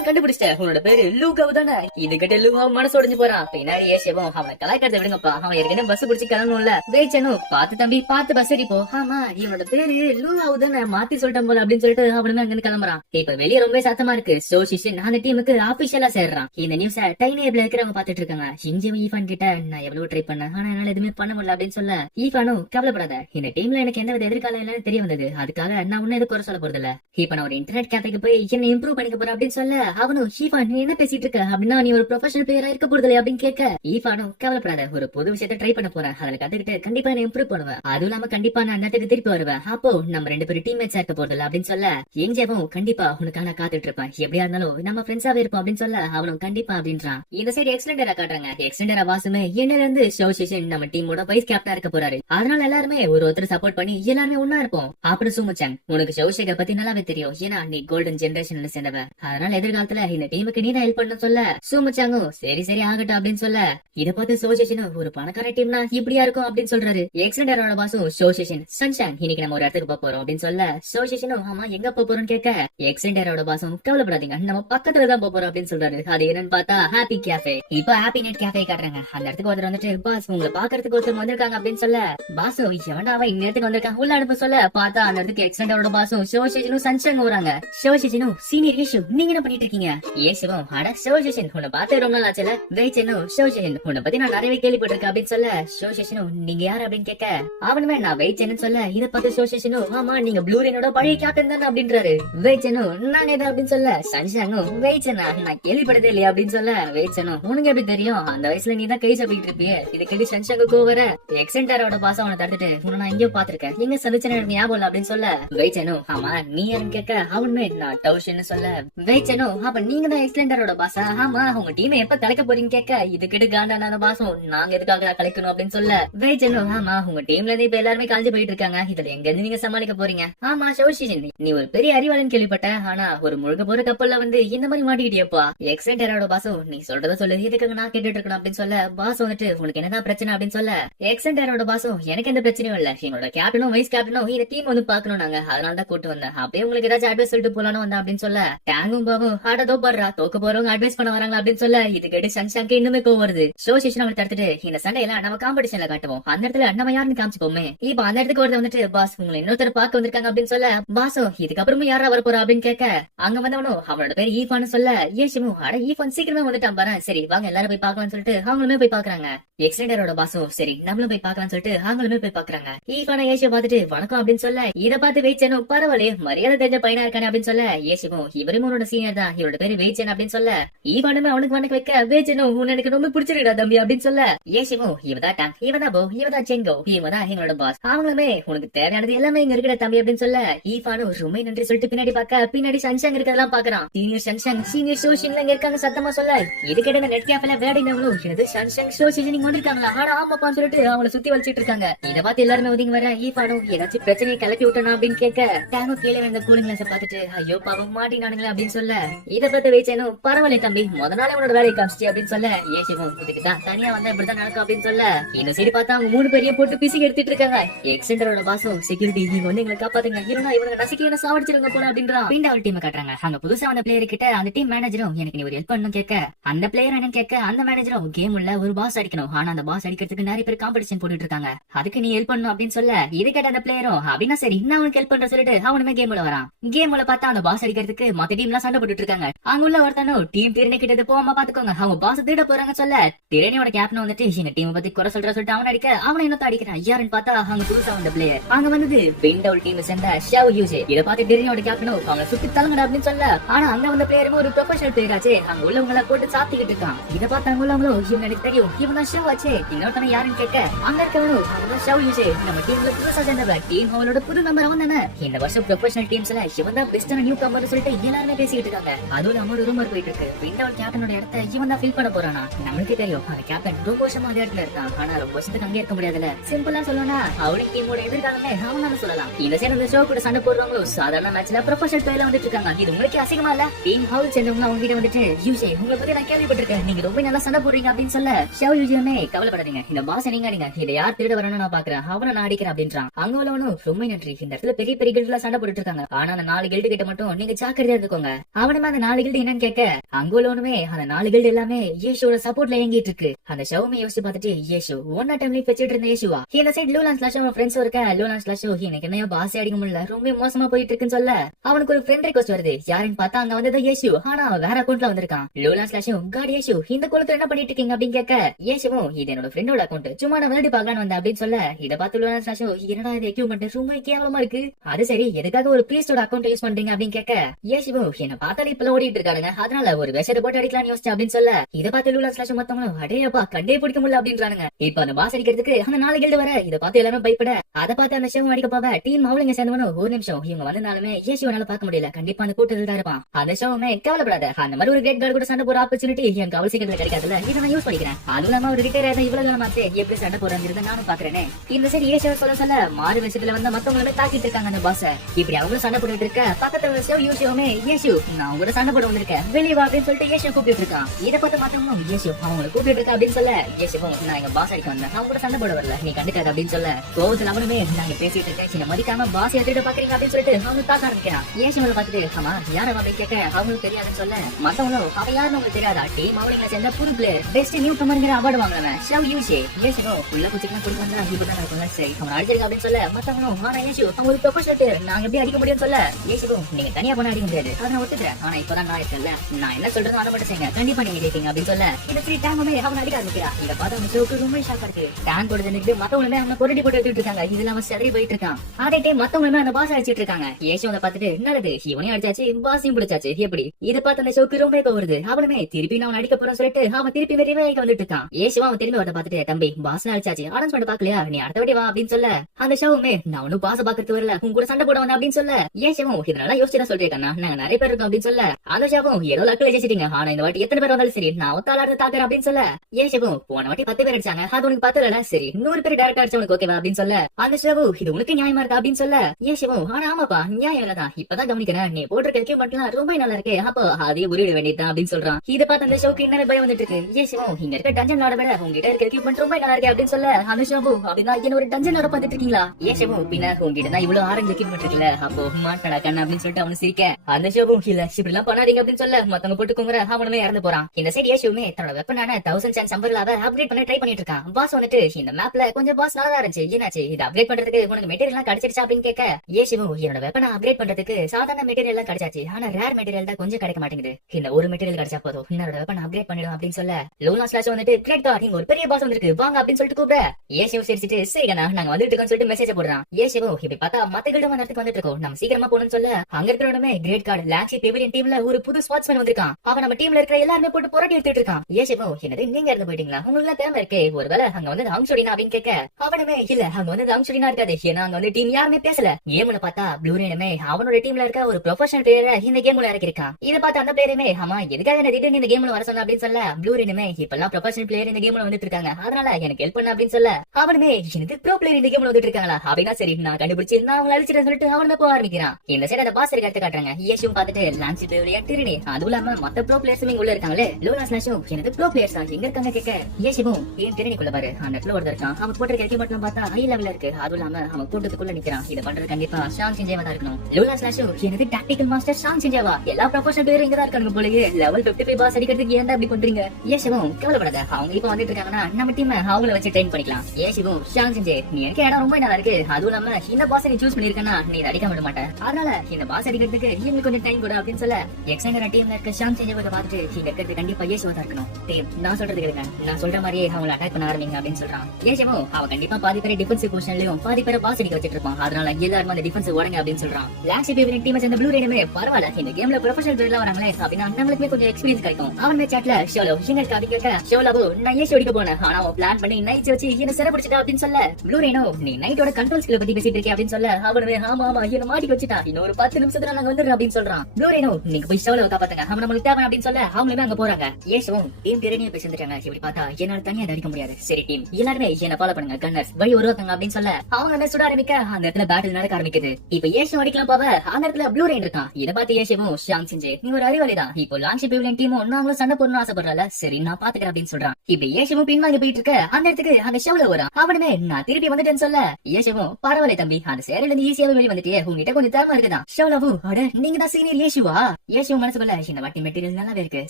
கண்டுபிடிச்சிட்டேன் உன்னோட பேரு லூகாவு தானே இது கிட்ட லூகாவும் மனசு உடைஞ்சு போறான் பின்னாடி ஏசவும் அவனை கலாய்க்கிறத விடுங்கப்பா அவன் ஏற்கனவே பஸ் பிடிச்சி கிளம்பணும்ல வேச்சனும் பார்த்து தம்பி பார்த்து பஸ் அடிப்போ ஆமா இவனோட பேரு லூகாவு தானே மாத்தி சொல்லிட்டேன் போல அப்படின்னு சொல்லிட்டு அவனுமே அங்க கிளம்புறான் இப்ப வெளியே ரொம்ப சத்தமா இருக்கு சோசிஷன் அந்த டீமுக்கு ஆபிஷியலா சேர்றான் இந்த நியூஸ டைனேபிள் இருக்கிறவங்க பாத்துட்டு இருக்காங்க இஞ்சி ஈஃபான் கிட்ட நான் எவ்வளவு ட்ரை பண்ணேன் ஆனா என்னால எதுவுமே பண்ண முடியல அப்படின்னு சொல்ல ஈஃபானும் கவலைப்படாத இந்த டீம்ல எனக்கு எந்த வித எதிர்காலம் இல்லைன்னு தெரிய வந்தது அதுக்காக நான் உன்ன எது குறை சொல்ல போறது இல்ல இப்ப நான் ஒரு இன்டர்நெட் கேஃபேக்கு போய் என்ன இம்ப்ரூவ் பண்ணிக்க போறேன் அப்படின்னு சொல்ல அவனும் ஈஃபான் நீ என்ன பேசிட்டு இருக்க அப்படின்னா நீ ஒரு ப்ரொஃபஷனல் பிளேயரா இருக்க போறது இல்லையா அப்படின்னு கேட்க ஈஃபானும் கவலைப்படாத ஒரு புது விஷயத்தை ட்ரை பண்ண போறேன் அதுல கத்துக்கிட்டு கண்டிப்பா நான் இம்ப்ரூவ் பண்ணுவேன் அதுவும் இல்லாம கண்டிப்பா நான் அண்ணத்துக்கு திருப்பி வருவேன் அப்போ நம்ம 2 பேரும் டீம்மேட்ஸா இருக்க போறது இல்ல அப்படின்னு சொல்ல எஞ்சவும் கண்டிப்பா உனக்காக நான் காத்துட்டு இருப்பேன் எப்படியா இருந்தாலும் நம்ம ஃப்ரெண்ட்ஸாவே இருப்போம் அப்படின்னு சொல்ல அவனும் கண்டிப்பா அப்படின்றான் இந்த சைடு எக்ஸ்டெண்டரா காட்டுறாங்க எக்ஸ்டெண்டரா வாசுமே என்னல இருந்து சோசிஷன் நம்ம டீமோட வைஸ் கேப்டனா இருக்க போறாரு அதனால எல்லாருமே ஒருத்தர் சப்போர்ட் பண்ணி எல்லாருமே ஒன்னா இருப்போம் அப்புறம் சுமுச்சங் உனக்கு சௌஷேக பத்தி நல்லாவே தெரியும் ஏன்னா நீ கோல்டன் ஜெனரேஷன்ல சேர்ந்தவ அதனால எதிர்காலத்துல இந்த டீமுக்கு நீ தான் ஹெல்ப் பண்ண சொல்ல சுமுச்சாங்கும் சரி ஆகட்டும் அப்படின்னு சொல்ல இத பார்த்து சோசிஷனும் ஒரு பணக்கார டீம்னா இப்படியா இருக்கும் அப்படின்னு சொல்றாரு எக்ஸ்டெண்டரோட பாசும் சோசிஷன் சன்ஷான் இன்னைக்கு நம்ம ஒரு இடத்துக்கு போறோம் அப்படின்னு சொல்ல சோசிஷனும் ஆமா எங்க போறோம்னு கேட்க எக்ஸ்டெண்டரோட பாசும் கவலைப்படாதீங்க நம்ம பக்கத்துல தான் போறோம் அப்படின்னு சொல்றாரு அது என்னன்னு பார்த்தா ஹாப்பி கேஃபே இப்போ ஹாப்பி நெட் கேஃபே காட்டுறாங்க அந்த இடத்துக்கு ஒருத்தர் வந்துட்டு பாஸ் உங்களை பாக்குறதுக்கு ஒருத்தர் வந்திருக்காங்க அப்படின்னு சொல்ல பாசு எவன்டா அவன் இந்த இடத்துக்கு வந்திருக்கான் உள்ள அனுப்ப சொல்ல பார்த்தா அந்த இடத்துக்கு எக்ஸ்டெண்டரோட பாசும் சோசிஷனும் சன்ஷான் வராங்க சோசிஷனும் சீனியர் ஏஷு நீங்க என்ன பண்ணிட்டு இருக்கீங்க ஏசுவும் அட சோசிஷன் உன்னை பார்த்து ரொம்ப நாள் ஆச்சுல வெயிச்சனும் சோசிஷன் உன்னை பத்தி நான் நிறையவே கேள்விப்பட்டிருக்கேன் அப்படின்னு சொல்ல சோசிஷனும் நீங்க யாரு அப்படின்னு கேட்க அவனுமே நான் வெயிச்சன்னு சொல்ல இத பார்த்து சோசிஷனும் ஆமா நீங்க ப்ளூரினோட பழைய கேப்டன் தானே அப்படின்றாரு வெயிச்சனும் நான் எது அப்படின்னு சொல்ல சன்ஷானும் வெயிச்சனா நான் கேள்விப்பட்டதே இல்லையா அப்படின்னு சொல்ல வெயிச்சனும் உனக்கு எப்படி தெரியும் அந்த வயசுல நீ தான் கை சாப்பிட்டு இருப்பியே இது கேட்டு சன்ஷானுக்கு வர எக்ஸ்டெண்டரோட பாசம் அவனை தடுத்துட்டு உன்னை நான் எங்கேயோ பாத்திருக்கேன் எங்க சந்திச்சன எனக்கு ஞாபகம் இல்ல அப்படின்னு சொல்ல வெயிச்சனும் ஆமா நீ யாருன்னு கேட்க அவனுமே நான் டவுஷன்னு சொல்ல வெயிச்சனும் அப்ப நீங்க தான் எக்ஸ்டெண்டரோட பாசா ஆமா உங்க டீமை எப்ப கலைக்க போறீங்க கேட்க இது கேட்டு காண்டான பாசம் நாங்க எதுக்காக கலைக்கணும் அப்படின்னு சொல்ல வெயிச்சனும் ஆமா உங்க டீம்ல இருந்து இப்ப எல்லாருமே கலைஞ்சு போயிட்டு இருக்காங்க இதுல எங்க இருந்து நீங்க சமாளிக்க போறீங்க ஆமா சோஷிஷன் நீ ஒரு பெரிய அறிவாளன் கேள்விப்பட்ட ஆனா ஒரு முழுக்க போற கப்பல்ல வந்து இந்த மாதிரி மாட்டிக்கிட்டியப்பா எக்ஸ்டெண்டரோட பாசம் நீ சொல்றத சொல்லு இதுக்காக நான் கேட்டுட்டு இருக்கணும் அப்படின்னு சொல்ல பாஸ் வந்துட்டு உங்களுக்கு என்னதான் பிரச்சனை அப்படின்னு சொல்ல எக்ஸ்டெண்டரோட பாசம் எனக்கு எந்த பிரச்சனையும் இல்ல என்னோட கேப்டனும் வைஸ் கேப்டனும் இந்த டீம் வந்து பாக்கணும் நாங்க அதனால தான் கூட்டு வந்தேன் அப்படியே உங்களுக்கு ஏதாச்சும் அட்வைஸ் சொல்லிட்டு போலான்னு வந்தேன் அப்படின்னு சொல்ல டேங்கும் பாவும் ஆடதோ படுறா தோக்க போறவங்க அட்வைஸ் பண்ண வராங்களா அப்படின்னு சொல்ல இது கேட்டு சன்ஷாங்க இன்னுமே கோவம் வருது சோசிஷன் அவனை தடுத்துட்டு இந்த சண்டையில நம்ம காம்படிஷன்ல காட்டுவோம் அந்த இடத்துல நம்ம யாருன்னு காமிச்சுப்போமே இப்ப இப்ப அந்த இடத்துக்கு ஒருத்தர் வந்துட்டு பாஸ் உங்களை இன்னொருத்தர் பார்க்க வந்திருக்காங்க அப்படின்னு சொல்ல பாஸும் இதுக்கப்புறமும் யாரா வர போறா அப்படின்னு கேட்க அங்க வந்தவனும் அவனோட பேர் ஈஃபான்னு சொல்ல ஏஷிமும் அட ஈஃபான் சீக்கிரமே வந்துட்டான் பாரு சரி வாங்க எல்லாரும் போய் பாக்கலாம்னு சொல்லிட்டு அவங்களுமே போய் பாக்குறாங்க. எக்ஸ்டெண்டரோட பாஸும் சரி நம்மளும் போய் பாக்கலாம்னு சொல்லிட்டு அவங்களுமே போய் பாக்குறாங்க. ஈஃபான ஏஷிய பாத்துட்டு வணக்கம் அப்படின்னு சொல்ல இத பார்த்து வெயிச்சனும் பரவாயில்ல மரியாதை தெரிஞ்ச பையனா இருக்கானே அப்படின்னு சொல்ல ஏஷிமும் இவரும் உன்னோட சீனியர் தான் இவரோட பேரு வெயிச்சன் அப்படின்னு சொல்ல ஈவானுமே அவனுக்கு வணக்க வைக்க வேச்சனும் உன்னை எனக்கு ரொம்ப பிடிச்சிருக்கா தம்பி அப்படின்னு சொல்ல ஏஷிமும் இவதான் டாங் இவதான் போ இவதான் செங்கோ இவதான் எங்களோட பாஸ் அவங்களுமே உனக்கு தேவையானது எல்லாமே இங்க இருக்கிற தம்பி அப்படின்னு சொல்ல ஈஃபானும் ரொம்ப நன்றி சொல்லிட்டு பின்னாடி பாக்க பின்னாடி சன்ஷங் இருக்கிறதெல்லாம் பாக்குறான். சீனியர் சன்ஷங் சீனியர் சோஷியன்ல இங்க இருக்காங்க சத்தமா சொல்ல இது கேட்ட நெட் கேப்ல வேடினவங்களும் இது சன்ஷங் சோஷியன் நீங்க வந்திருக்காங்களா ஆனா ஆமாப்பான்னு சொல்லிட்டு அவங்கள சுத்தி வலிச்சிட்டு இருக்காங்க. இத பார்த்து எல்லாருமே ஒதுங்கி வர ஈஃபானும் ஏதாச்சும் பிரச்சனையை கிளப்பி விட்டனா அப்படின்னு கேட்க டேங்கும் கீழே வந்த கூலிங் கிளாஸ் பாத்துட்டு ஐயோ பாவம் மாட்டினானுங்களே அப்படின்னு சொல்ல இத பார்த்து வெயிச்சனும் பரவாயில்ல தம்பி முத நாளே உன்னோட வேலையை காமிச்சிட்டு அப்படின்னு சொல்ல ஏசிமும் இதுக்குதான் தனியா வந்தா இப்படிதான் நடக்கும் அப்படின்னு சொல்ல இந்த சைடு பார்த்தா அவங்க 3 பேரையும் போட்டு பிசி எடுத்துட்டு இருக்காங்க. எக்ஸ்டெண்டரோட பாஸும் செக்யூரிட்டி நீங்க வந்து எங்களை காப்பாத்துங்க இல்லனா இவங்க நசுக்கி என்ன சாவடிச்சிருங்க போல அப்படின்றா. பிண்டாவல் டீம் காட்டுறாங்க. அங்க புதுசா வந்த பிளேயர் கிட்ட அந்த டீம் மேனேஜரும் எனக்கு நீ ஒரு ஹெல்ப் பண்ணணும் கேட்க அந்த பிளேயர் என்ன கேட்க அந்த மேனேஜரும் கேம் உள்ள ஒரு பாஸ் அடிக்கணும் ஆனா அந்த பாஸ் அடிக்கிறதுக்கு நிறைய பேர் காம்படிஷன் போட்டுட்டு இருக்காங்க அதுக்கு நீ ஹெல்ப் பண்ணணும் அப்படின்னு சொல்ல இது கேட்ட அந்த பிளேயரும் அப்படின்னா சரி நான் அவனுக்கு ஹெல்ப் பண்ற சொல்லிட்டு அவனுமே கேம் உள்ள வரான். கேம் உள்ள பார்த்தா அந்த பாஸ் அடிக்கிறதுக்கு மத்த டீம் எல்லாம் சண்டை போட்டுட்டு இருக்காங்க. அங்க உள்ள ஒருத்தனும் டீம் திறனை கிட்ட போகாம பாத்துக்கோங்க அவங்க பாஸ் திருட போறாங்க சொல்ல திறனையோட கேப்டன் வந்துட்டு எங்க டீம் பத்தி குறை சொல்ற சொல்லிட்டு அவன் அடிக்க அவனை என்ன அடிக்கிறான் யாருன்னு பார்த்தா அங்க புதுசா வந்த பிளேயர் அங்க வந்தது விண்டோல் டீம் சேர்ந்த ஷவ் யூஜே. இத பார்த்து திறனையோட கேப்டனும் அவங்க சுத்தி தலங்கடா அப்படின்னு சொல்ல ஆனா அங்க வந்த பிளேயரும் ஒரு ப்ரொஃபஷனல் பிளேயர் ஆச்சே அங்க உள்ளவங்களை போட்டு சாத்திக்கிட்டு இருக்கான். இத பார்த்து அங்க உள்ளவங்களும் இவன் எனக்கு தெரியும் இவன் தான் ஷவ் ஆச்சே இன்னொருத்தன யாருன்னு கேட்க அங்க இருக்கவனும் அவன் ஷவ் யூஜே நம்ம டீம்ல புதுசா சேர்ந்தவன் டீம் அவனோட புது நம்பர் அவன் தானே இந்த வருஷம் ப்ரொஃபஷனல் டீம்ஸ்ல இவன் தான் பெஸ்டான நியூ கம்பர் சொல்லிட்டு எல்லாருமே பேசிட்டு இருக்காங்க. அதுல அவனோட ரூமர் போயிட்டு இருக்கு விண்டோல் கேப்டனோட இடத்த இவன் தான் ஃபில் பண்ண போறானா. நம்மளுக்கு தெரியும் அந்த கேப்டன் ரொம்ப வருஷமா அதே இடத்துல இருக்கான் ஆனா ரொம்ப வருஷத்துக்கு அங்கே இருக்க முடியாதுல சிம்பிளா சொல்லணும்னா அவனுக்கு டீமோட எதிர்காலமே அவனால சொல்லலாம். இந்த சைடு இந்த ஷோ கூட சண்டை போடுறவங்களும் சாதாரண மேட்ச்ல ப்ரொஃபஷனல் பிளேயர்ல வந்துட்டு இருக்காங்க. இது உங்களுக்கு அசிங்கமா இல்ல டீம் ஹவுல் சேர்ந்தவங்க அவங்க கிட்ட வந்துட்டு யூஜே உங்களை பத்தி நான் கேள்விப்பட்டிருக்கேன் நீங்க ரொம்ப நல்லா சண்டை போடுறீங்க அப்படின்னு சொல்ல ஷவ் யூஜியுமே கவலைப்படாதீங்க இந்த பாஸ் நீங்க இதை யார் திருட வரணும்னு நான் பாக்குறேன் அவனை நான் அடிக்கிறேன் அப்படின்றான். அங்க உள்ளவனும் ரொம்ப நன்றி இந்த இடத்துல பெரிய பெரிய கில்டுல சண்டை போட்டுட்டு இருக்காங்க ஆனா அந்த 4 கில்டு கிட்ட மட்டும் நீங்க ஜாக்கிரதையா இருந்துக்கோங்க. அவனுமே அந்த 4 கில்டு என்னன்னு கேட்க அங்க உள்ளவனுமே அந்த 4 கில்டு எல்லாமே ஏஷோட சப்போர்ட்ல இயங்கிட்டு இருக்கு. அந்த ஷவுமே யோசிச்சு பார்த்துட்டு ஏஷோ ஒன்னா டைம்ல வச்சிட்டு இருந்த ஏஷுவா இந்த சைடு லூலான் ஸ்லாஷ் அவன் ஃப்ரெண்ட்ஸ் இருக்க லூலான் ஸ்லாஷ் எனக்கு என்ன பாஸ் அடிக்க முடியல ரொம்ப மோசமா போயிட்டு இருக்குன்னு சொல்ல அவனுக்கு ஒரு ஃப்ரெண்ட் ரிக்வெஸ்ட் வருது யாருன்னு பார்த்தா அங்க வந்தது ஏஷு ஆனா அவன் வேற அக்கௌண்ட்ல வந்திருக்கான். லூலான் ஸ்லாஷும் காட் ஏஷு இந்த குளத்துல என்ன பண்ணிட்டு இருக்கீங்க அப்படின்னு கேட்க ஏஷுவும் இது என்னோட ஃப்ரெண்டோட அக்கௌண்ட் சும்மா நான் விளையாடி பார்க்கலான்னு வந்தேன் அப்படின்னு சொல்ல இதை பார்த்து லூலான் ஸ்லாஷும் என்னடா இது எக்யூப்மெண்ட் ரொம்ப கேவலமா இருக்கு அது சரி எதுக்காக ஒரு பிரீஸ்டோட அக்கௌண்ட் யூஸ் பண்றீங்க அப்படின்னு கேட்க ஏஷுவும் என்ன பார்த்தாலே இப்ப ஓடிட்டு இருக்கானுங்க அதனால ஒரு விஷயத்தை போட்டு அடிக்கலாம்னு யோசிச்சேன் அப்படின்னு சொல்ல இதை பார்த்து லூலான் ஸ்லாஷ் மொத்தவங்களும் அடையப்பா கண்டே பிடிக்க முடியல அப்படின்றானுங்க. இப்ப அந்த பாஸ் அடிக்கிறதுக்கு அந்த 4 கில்டு வர இதை பார்த்து எல்லாரும் பயப்பட அதை பார்த்து அந்த ஷவ் அடிக்க போக டீம் அவளுங்க சேர்ந்தவனும் ஒரு நிமிஷம் இவங்க வந்தாலுமே ஏஷுவனால பார்க்க முடியல கண்டிப்பா அந்த கூட்டத்தில் தான் இருப்பான். அந்த ஷவுமே கவலைப்படாத அந்த மாதிரி ஒரு கிரேட் கார்டு கூட சண்டை போற ஆப்பர்ச்சுனிட்டி எனக்கு அவள் சீக்கிரத்துல கிடைக்காதுல இதை நான் யூஸ் பண்ணிக்கிறேன் அதுவும் இல்லாம ஒரு ரிட்டையர் ஆயிருந்தா இவ்வளவு காலமாச்சு எப்படி சண்டை போறாங்கிறத நானும் பாக்குறேனே. இந்த சரி ஏஷு சொல்ல மாறு விஷயத்துல வந்த மத்தவங்களுமே தாக்கிட்டு இருக்காங்க அந்த பாஸ் இப்படி அவங்களும் சண்டை போட்டுட்டு இருக்க பக்கத்துல ஷவ் யூஷுவுமே ஏஷு நான் உங்களோட சண்டை போட வந்திருக்கேன் வெளியே வா அப்படின்னு சொல்லிட்டு ஏஷு கூப்பிட்டு இருக்கான். இதை பார்த்து மத்தவங்களும் ஏஷு அவங்களை கூப்பிட்டு இருக்கா அப்படின்னு சொல்ல ஏஷுவும் நான் எங்க பாஸ் அடிக்க வந்தேன் அவங்க கூட சண்டை போட வரல நீ கண்டுக்காது அப்படின்னு சொல்ல கோவத்துல அவனுமே நாங்க பேசிட்டு இருக்கேன் சின்ன மதிக்காம பாஸ் எடுத்துட்டு பாக்குறீங்க அப்படின்னு சொல்லிட்டு அவங்க தாக்க ஆரம்பிக்கிறான். ஏஷுவலை பார்த்துட்டு ஆமா யாரும் அப்படின்னு கேட்க அவங்களுக்கு தெரியாதுன்னு சொல்ல மத்தவங்களும் அவ யாருன்னு உங்களுக்கு தெரியாதா டீம் அவளுங்க சேர்ந்த புது பிளேயர் பெஸ்ட் நியூ கமர்ங்கிற அவார்டு வாங்கினவன் ஷவ் யூஷே ஏஷுவோ உள்ள குச்சிக்கலாம் கொடுத்து வந்தா இப்பதான் இருக்கும்ல சரி அவன் அடிச்சிருக்க அப்படின்னு சொல்ல மத்தவங்களும் ஆனா ஏஷு அவங்க ஒரு ப்ரொஃபஷனல் பிளேயர் நாங்க எப்படி அடிக்க முடியும்னு சொல்ல ஏஷுவோ நீங்க தனியா போன அடிக்க முடியாது அதை நான் ஒத்துக்கிறேன் ஆனா இப்பதான் நான் இருக்கல நான் என்ன சொல்றேன் அதை மட்டும் செய்யுங்க கண்டிப்பா நீங்க ஜெயிப்பீங்க அப்படின்னு சொல்ல இந்த சரி டேங்குமே அவன் அடிக்க ஆரம்பிக்கிறா. இதை பார்த்து அவங்க ஷோக்கு ரொம்ப ஷாக்கா இருக்கு டேங்க் போட்டு நின்று மத்தவங்களுமே அவனை பொருட்டி போட்டு எடுத்துட்டு இருக்காங்க இதுல அவன் செதறி போயிட்டு இருக்கான். அதே டைம் மத்தவங்களுமே அந்த பாஸ் அடிச்சிட்டு இருக்காங்க. ஏஷு அதை பார்த்துட்டு என்னது இவனையும் அடிச்சாச்சு பாஸையும் பிடிச்சாச்சு எப்படி இதை பார்த்து அந்த ஷோக்கு ரொம்ப இப்ப வருது அவனுமே திருப்பி நான் அடிக்க போறேன்னு சொல்லிட்டு அவன் திருப்பி வெறிவாய்க்கு வந்துட்டு இருக்கான். ஏஷுவா அவன் திரும்பி வரத பார்த்துட்டு தம்பி பாஸ் அடிச்சாச்சு அனௌன்ஸ்மெண்ட் பாக்கலையா நீ அடுத்த வாட்டி வா அப்படின்னு சொல்ல அந்த ஷோவுமே நான் ஒன்னும் பாச பாக்குறது வரல உங்க கூட சண்டை போட வந்தேன் அப்படின்னு சொல்ல ஏஷுவும் இதனால யோசிச்சு சொல்லிருக்கேன் நாங்க நிறைய பேர் இருக்கோம் அப்படின்னு சொல்ல அந்த ஷோவும் ஏதோ லக்கில் ஜெயிச்சிட்டீங்க ஆனா இந்த வாட்டி எத்தனை பேர் வந்தாலும் சரி நான் ஒத்தாளாடு தாக்குறேன் அப்படின்னு சொல்ல ஏஷுவும் போன வாட்டி 10 பேர் அடிச்சாங்க அது உனக்கு 10 இல்ல சரி 100 பேர் டைரக்டா அடிச்சா உனக்கு ஓகேவா அப்படின்னு சொல்ல அந்த ஷோவு இது உனக்கு நியாயமா இருக்கா அப்படின்னு சொல்ல ஏஷுவும் ஆனா ஆமாப்பா நியாயம் இல்லதான் இப்பதான் கவனிக்கிறேன் நீ போட்டிருக்க எக்யூப்மெண்ட்லாம் ரொம்ப நல்லா இருக்கே அப்போ அதே உருவிட வேண்டியதுதான் அப்படின்னு சொல்றான். இதை பார்த்து அந்த ஷோக்கு இன்னும் பயம் வந்துட்டு இருக்கு. ஏஷுவும் இங்க இருக்க டஞ்சன் லாட விட உங்ககிட்ட இருக்க எக்யூப்மெண்ட் ரொம்ப நல்லா இருக்கே அப்படின்னு சொல்ல அந்த ஷோவு அப்படின்னா என்ன ஒரு டஞ்சன் லாட பாத்துட்டு இருக்கீங்களா ஏஷுவும் பின்ன உங்ககிட்ட தான் இவ்வளவு ஆரஞ்சு எக்யூப்மெண்ட் இருக்குல்ல அப்போ மாட்டடா கண்ணா அப்படின்னு சொல்லிட்டு அவனு சிரிக்க அந்த ஷோவும் இல்ல இப்படி எல்லாம் பண்ணாதீங்க அப்படின்னு சொல்ல மத்தவங்க போட்டு குங்குற அவனுமே இறந்து போறான். இந்த சைடு ஏஷுவுமே தன்னோட வெப்பனான 1000 சான்ஸ் அம்பர்லாவை அப்கிரேட் பண்ண ட்ரை பண்ணிட்டு இருக்கான். பாஸ் வந்துட்டு இந்த மேப்ல கொஞ்சம் பாஸ் நல்லா இருந்துச்சு என்ன என்னாச்சு இது அப்கிரேட் பண்றதுக்கு உனக்கு மெட்டீரியல் எல்லாம் கிடைச்சிருச்சா அப்படின்னு கேட்க ஏசிமு என்னோட வெப்பனை அப்கிரேட் பண்றதுக்கு சாதாரண மெட்டீரியல் எல்லாம் கிடைச்சாச்சு ஆனா ரேர் மெட்டீரியல் தான் கொஞ்சம் கிடைக்க மாட்டேங்குது இந்த ஒரு மெட்டீரியல் கிடைச்சா போதும் என்னோட வெப்பனை அப்கிரேட் பண்ணிடும் அப்படின்னு சொல்ல லூனா ஸ்லாஷ் வந்துட்டு கிரேட் கார் நீங்க ஒரு பெரிய பாஸ் வந்திருக்கு வாங்க அப்படின்னு சொல்லிட்டு கூப்பிட ஏசிமு சிரிச்சிட்டு சரிங்கண்ணா நாங்க வந்துட்டு இருக்கோம்னு சொல்லிட்டு மெசேஜ் போடுறான் ஏசிமு இப்படி பார்த்தா மத்த கிட்ட நேரத்துக்கு வந்துட்டு இருக்கோம் நம்ம சீக்கிரமா போகணும்னு சொல்ல அங்க இருக்கிறவனமே கிரேட் கார்டு லாக்ஸி பெவிலியன் டீம்ல ஒரு புது ஸ்பாட்ஸ்மேன் வந்திருக்கான் அவன் நம்ம டீம்ல இருக்கிற எல்லாருமே போட்டு புரட்டி எடுத்துட்டு இருக்கான் ஏசிமு என்னது நீங்க இருந்து போயிட்டீங்களா உங்களுக்கு எல்லாம் தேவை இருக்கே ஒருவேளை அங்க வந்து அங்சுடினா அப்படின்னு கேட்க அவனுமே இல்ல அங்க வந்து அங்சுடினா இருக்காது ஏன்னா அங்க வந்து டீம் யாருமே பேசல கேம்ல பார்த்தா ப்ளூரேனுமே அவனோட டீம்ல இருக்க ஒரு ப்ரொஃபஷனல் பிளேயரை இந்த கேம்ல இறக்கிருக்கான் இதை பார்த்து அந்த பிளேயருமே ஆமா எதுக்காக என்ன திடீர்னு இந்த கேம்ல வர சொன்ன அப்படின்னு சொல்ல ப்ளூரேனுமே இப்பெல்லாம் ப்ரொஃபஷனல் பிளேயர் இந்த கேம்ல வந்துட்டு இருக்காங்க அதனால எனக்கு ஹெல்ப் பண்ண அப்படின்னு சொல்ல அவனுமே எனக்கு ப்ரோ பிளேயர் இந்த கேம்ல வந்துட்டு இருக்காங்களா அப்படின்னா சரி நான் கண்டுபிடிச்சு நான் அவங்களை அழிச்சிட்டு சொல்லிட்டு அவனுமே போக ஆரம்பிக்கிறான் இந்த சைடு அந்த பாஸ் எடுத்து காட்டுறாங்க ஏசியும் பார்த்துட்டு லான்சி பிளேயர் திருடி அதுவும் இல்லாம மத்த ப்ரோ பிளேயர்ஸுமே உள்ள இருக்காங்களே லோனா ஸ்லாஷும் எனக்கு ப்ரோ பிளேயர்ஸ் எங்க இருக்காங்க கேட்க ஏசியும் ஏன் திருடிக்குள்ள பாரு அந்த இடத்துல ஒருத்தர் இருக்கான் அவன் போட்டு கிடைக்க மட்டும் பார்த்தா ஹை லெவல்ல இருக்கு அதுவும் இல்லாம அவன் கூட்டத்துக்குள்ள நிக்கிறான் இதை பண்றது கண்டிப்பா ஷாங் சிஞ்சேவா தான் இருக்கணும் லோனா ஸ்லாஷும் எனக்கு டாக்டிக்கல் மாஸ்டர் ஷாங் சிஞ்சேவா எல்லா ப்ரொஃபஷனல் பிளேயரும் இங்க தான் இருக்காங்க போலயே லெவல் 55 பாஸ் அடிக்கிறதுக்கு ஏன்டா அப்படி பண்றீங்க ஏசியும் கவலைப்படாத அவங்க இப்ப வந்துட்டு இருக்காங்கன்னா நம்ம டீம் அவங்கள வச்சு ட்ரெயின் பண்ணிக்கலாம் ஏசியும் ஷாங் சிஞ்சே நீ எனக்கு இடம் ரொம்ப நல்லா இருக்கு அதுவும் இல்லாம இந்த பாஸ் நீ சூஸ் பண்ணிருக்கனா நீ இதை அடிக்க விட மாட்டேன் அதனால இந்த பாஸ் அடிக்கிறதுக்கு எங்களுக்கு கொஞ்சம் டைம் கூட அப்படின்னு சொல்ல எக்ஸாண்டர் டீம்ல இருக்க ஷாங் சிஞ்சேவை பார்த்துட்டு இங்க இருக்கிறது கண்டிப்பா ஏசிவா தான் இருக்கணும் டீம் நான் சொல்றது கேளுங்க நான் சொல்ற மாதிரியே அவங்களை அட்டாக் பண்ண ஆரம்பிங்க அப்படின்னு சொல்றான் ஏசியமோ அவன் கண்டிப்பா பாதி பேரை டிஃபென்சிவ் பொசிஷன்லயும் பாதி பேரை பாஸ் அடிக்க வச்சிட்டு இருப்பான் அதனால எல்லாரும் அந்த டிஃபென்ஸ் உடங்க அப்படின்னு சொல்றான் லாக்ஸி பெவிலியன் டீம் சேர்ந்த ப்ளூ ரேனுமே பரவாயில்ல இந்த கேம்ல ப்ரொஃபஷனல் பிளேயர்லாம் வராங்களே அப்படின்னா நம்மளுக்குமே கொஞ்சம் எக்ஸ்பீரியன்ஸ் கிடைக்கும் அவன் சாட்ல ஷோலோ எங்க இருக்கா அப்படின்னு கேட்க ஷோலாவோ நான் ஏசி அடிக்க போனேன் ஆனா அவன் பிளான் பண்ணி நைட்ஸ் வச்சு என்ன சிறை பிடிச்சிட்டா அப்படின்னு சொல்ல ப்ளூ ரேனோ நீ நைட்டோட கண்ட்ரோல் ஸ்கில் பத்தி பேசிட்டு இருக்கே அப்படின்னு சொல்ல அவனவே ஆமா ஆமா என்ன மாட்டி வச்சுட்டான் இன்னும் ஒரு 10 நிமிஷத்துல நாங்க வந்துடுறோம் அப்படின்னு சொல்றான் ப்ளூ ரேனோ நீங்க போய் ஷோலாவை காப்பாத்துங்க அவன் நம்மளுக்கு தேவை அப்படின்னு சொல்ல அவங்களுமே அங்க போறாங்க ஏசுவும் டீம் திறனியை போய் செஞ்சுட்டாங்க இப்படி பார்த்தா என்னால தனியா அடிக்க முடியாது சரி டீம் எல்லாருமே என்ன ஃபாலோ பண்ணுங்க கன்னர்ஸ் வழி உருவாக்குங்க அப்படின்னு சொல்ல அவங்க சுட ஆரம்பிக்க அந்த இடத்துல பேட்டில் நடக்க ஆரம்பிக்குது இப்ப ஏசும் அடிக்கலாம் பாவ அந்த இடத்துல ப்ளூ ரேன் இருக்கான் இதை பார்த்து ஏசுவும் ஷாங் சிஞ்சே நீ ஒரு அறிவாளிதான் இப்போ லான்சி பெவிலியன் டீமும் நாங்களும் சண்டை போடணும்னு ஆசைப்படுறல சரி நான் பாத்துக்கிறேன் அப்படின்னு சொல்றான் இப்ப ஏசுவும் பின்வாங்கி போயிட்டு இருக்க அந்த இடத்துக்கு அந்த ஷோல வரான் அவனுமே நான் திருப்பி வந்துட்டேன்னு சொல்ல ஏசுவும் பரவாயில்ல தம்பி அந்த சேரில இருந்து ஈஸியாவே வெளியே வந்துட்டே உங்ககிட்ட கொஞ்சம் தேவை இருக்குதான் ஷோலவு அட நீங்க தான் சீனியர் ஏசுவா ஏசுவும் மனசுக்குள்ள இந்த வாட்டி மெட்டீரியல் நல்லாவே இருக்கு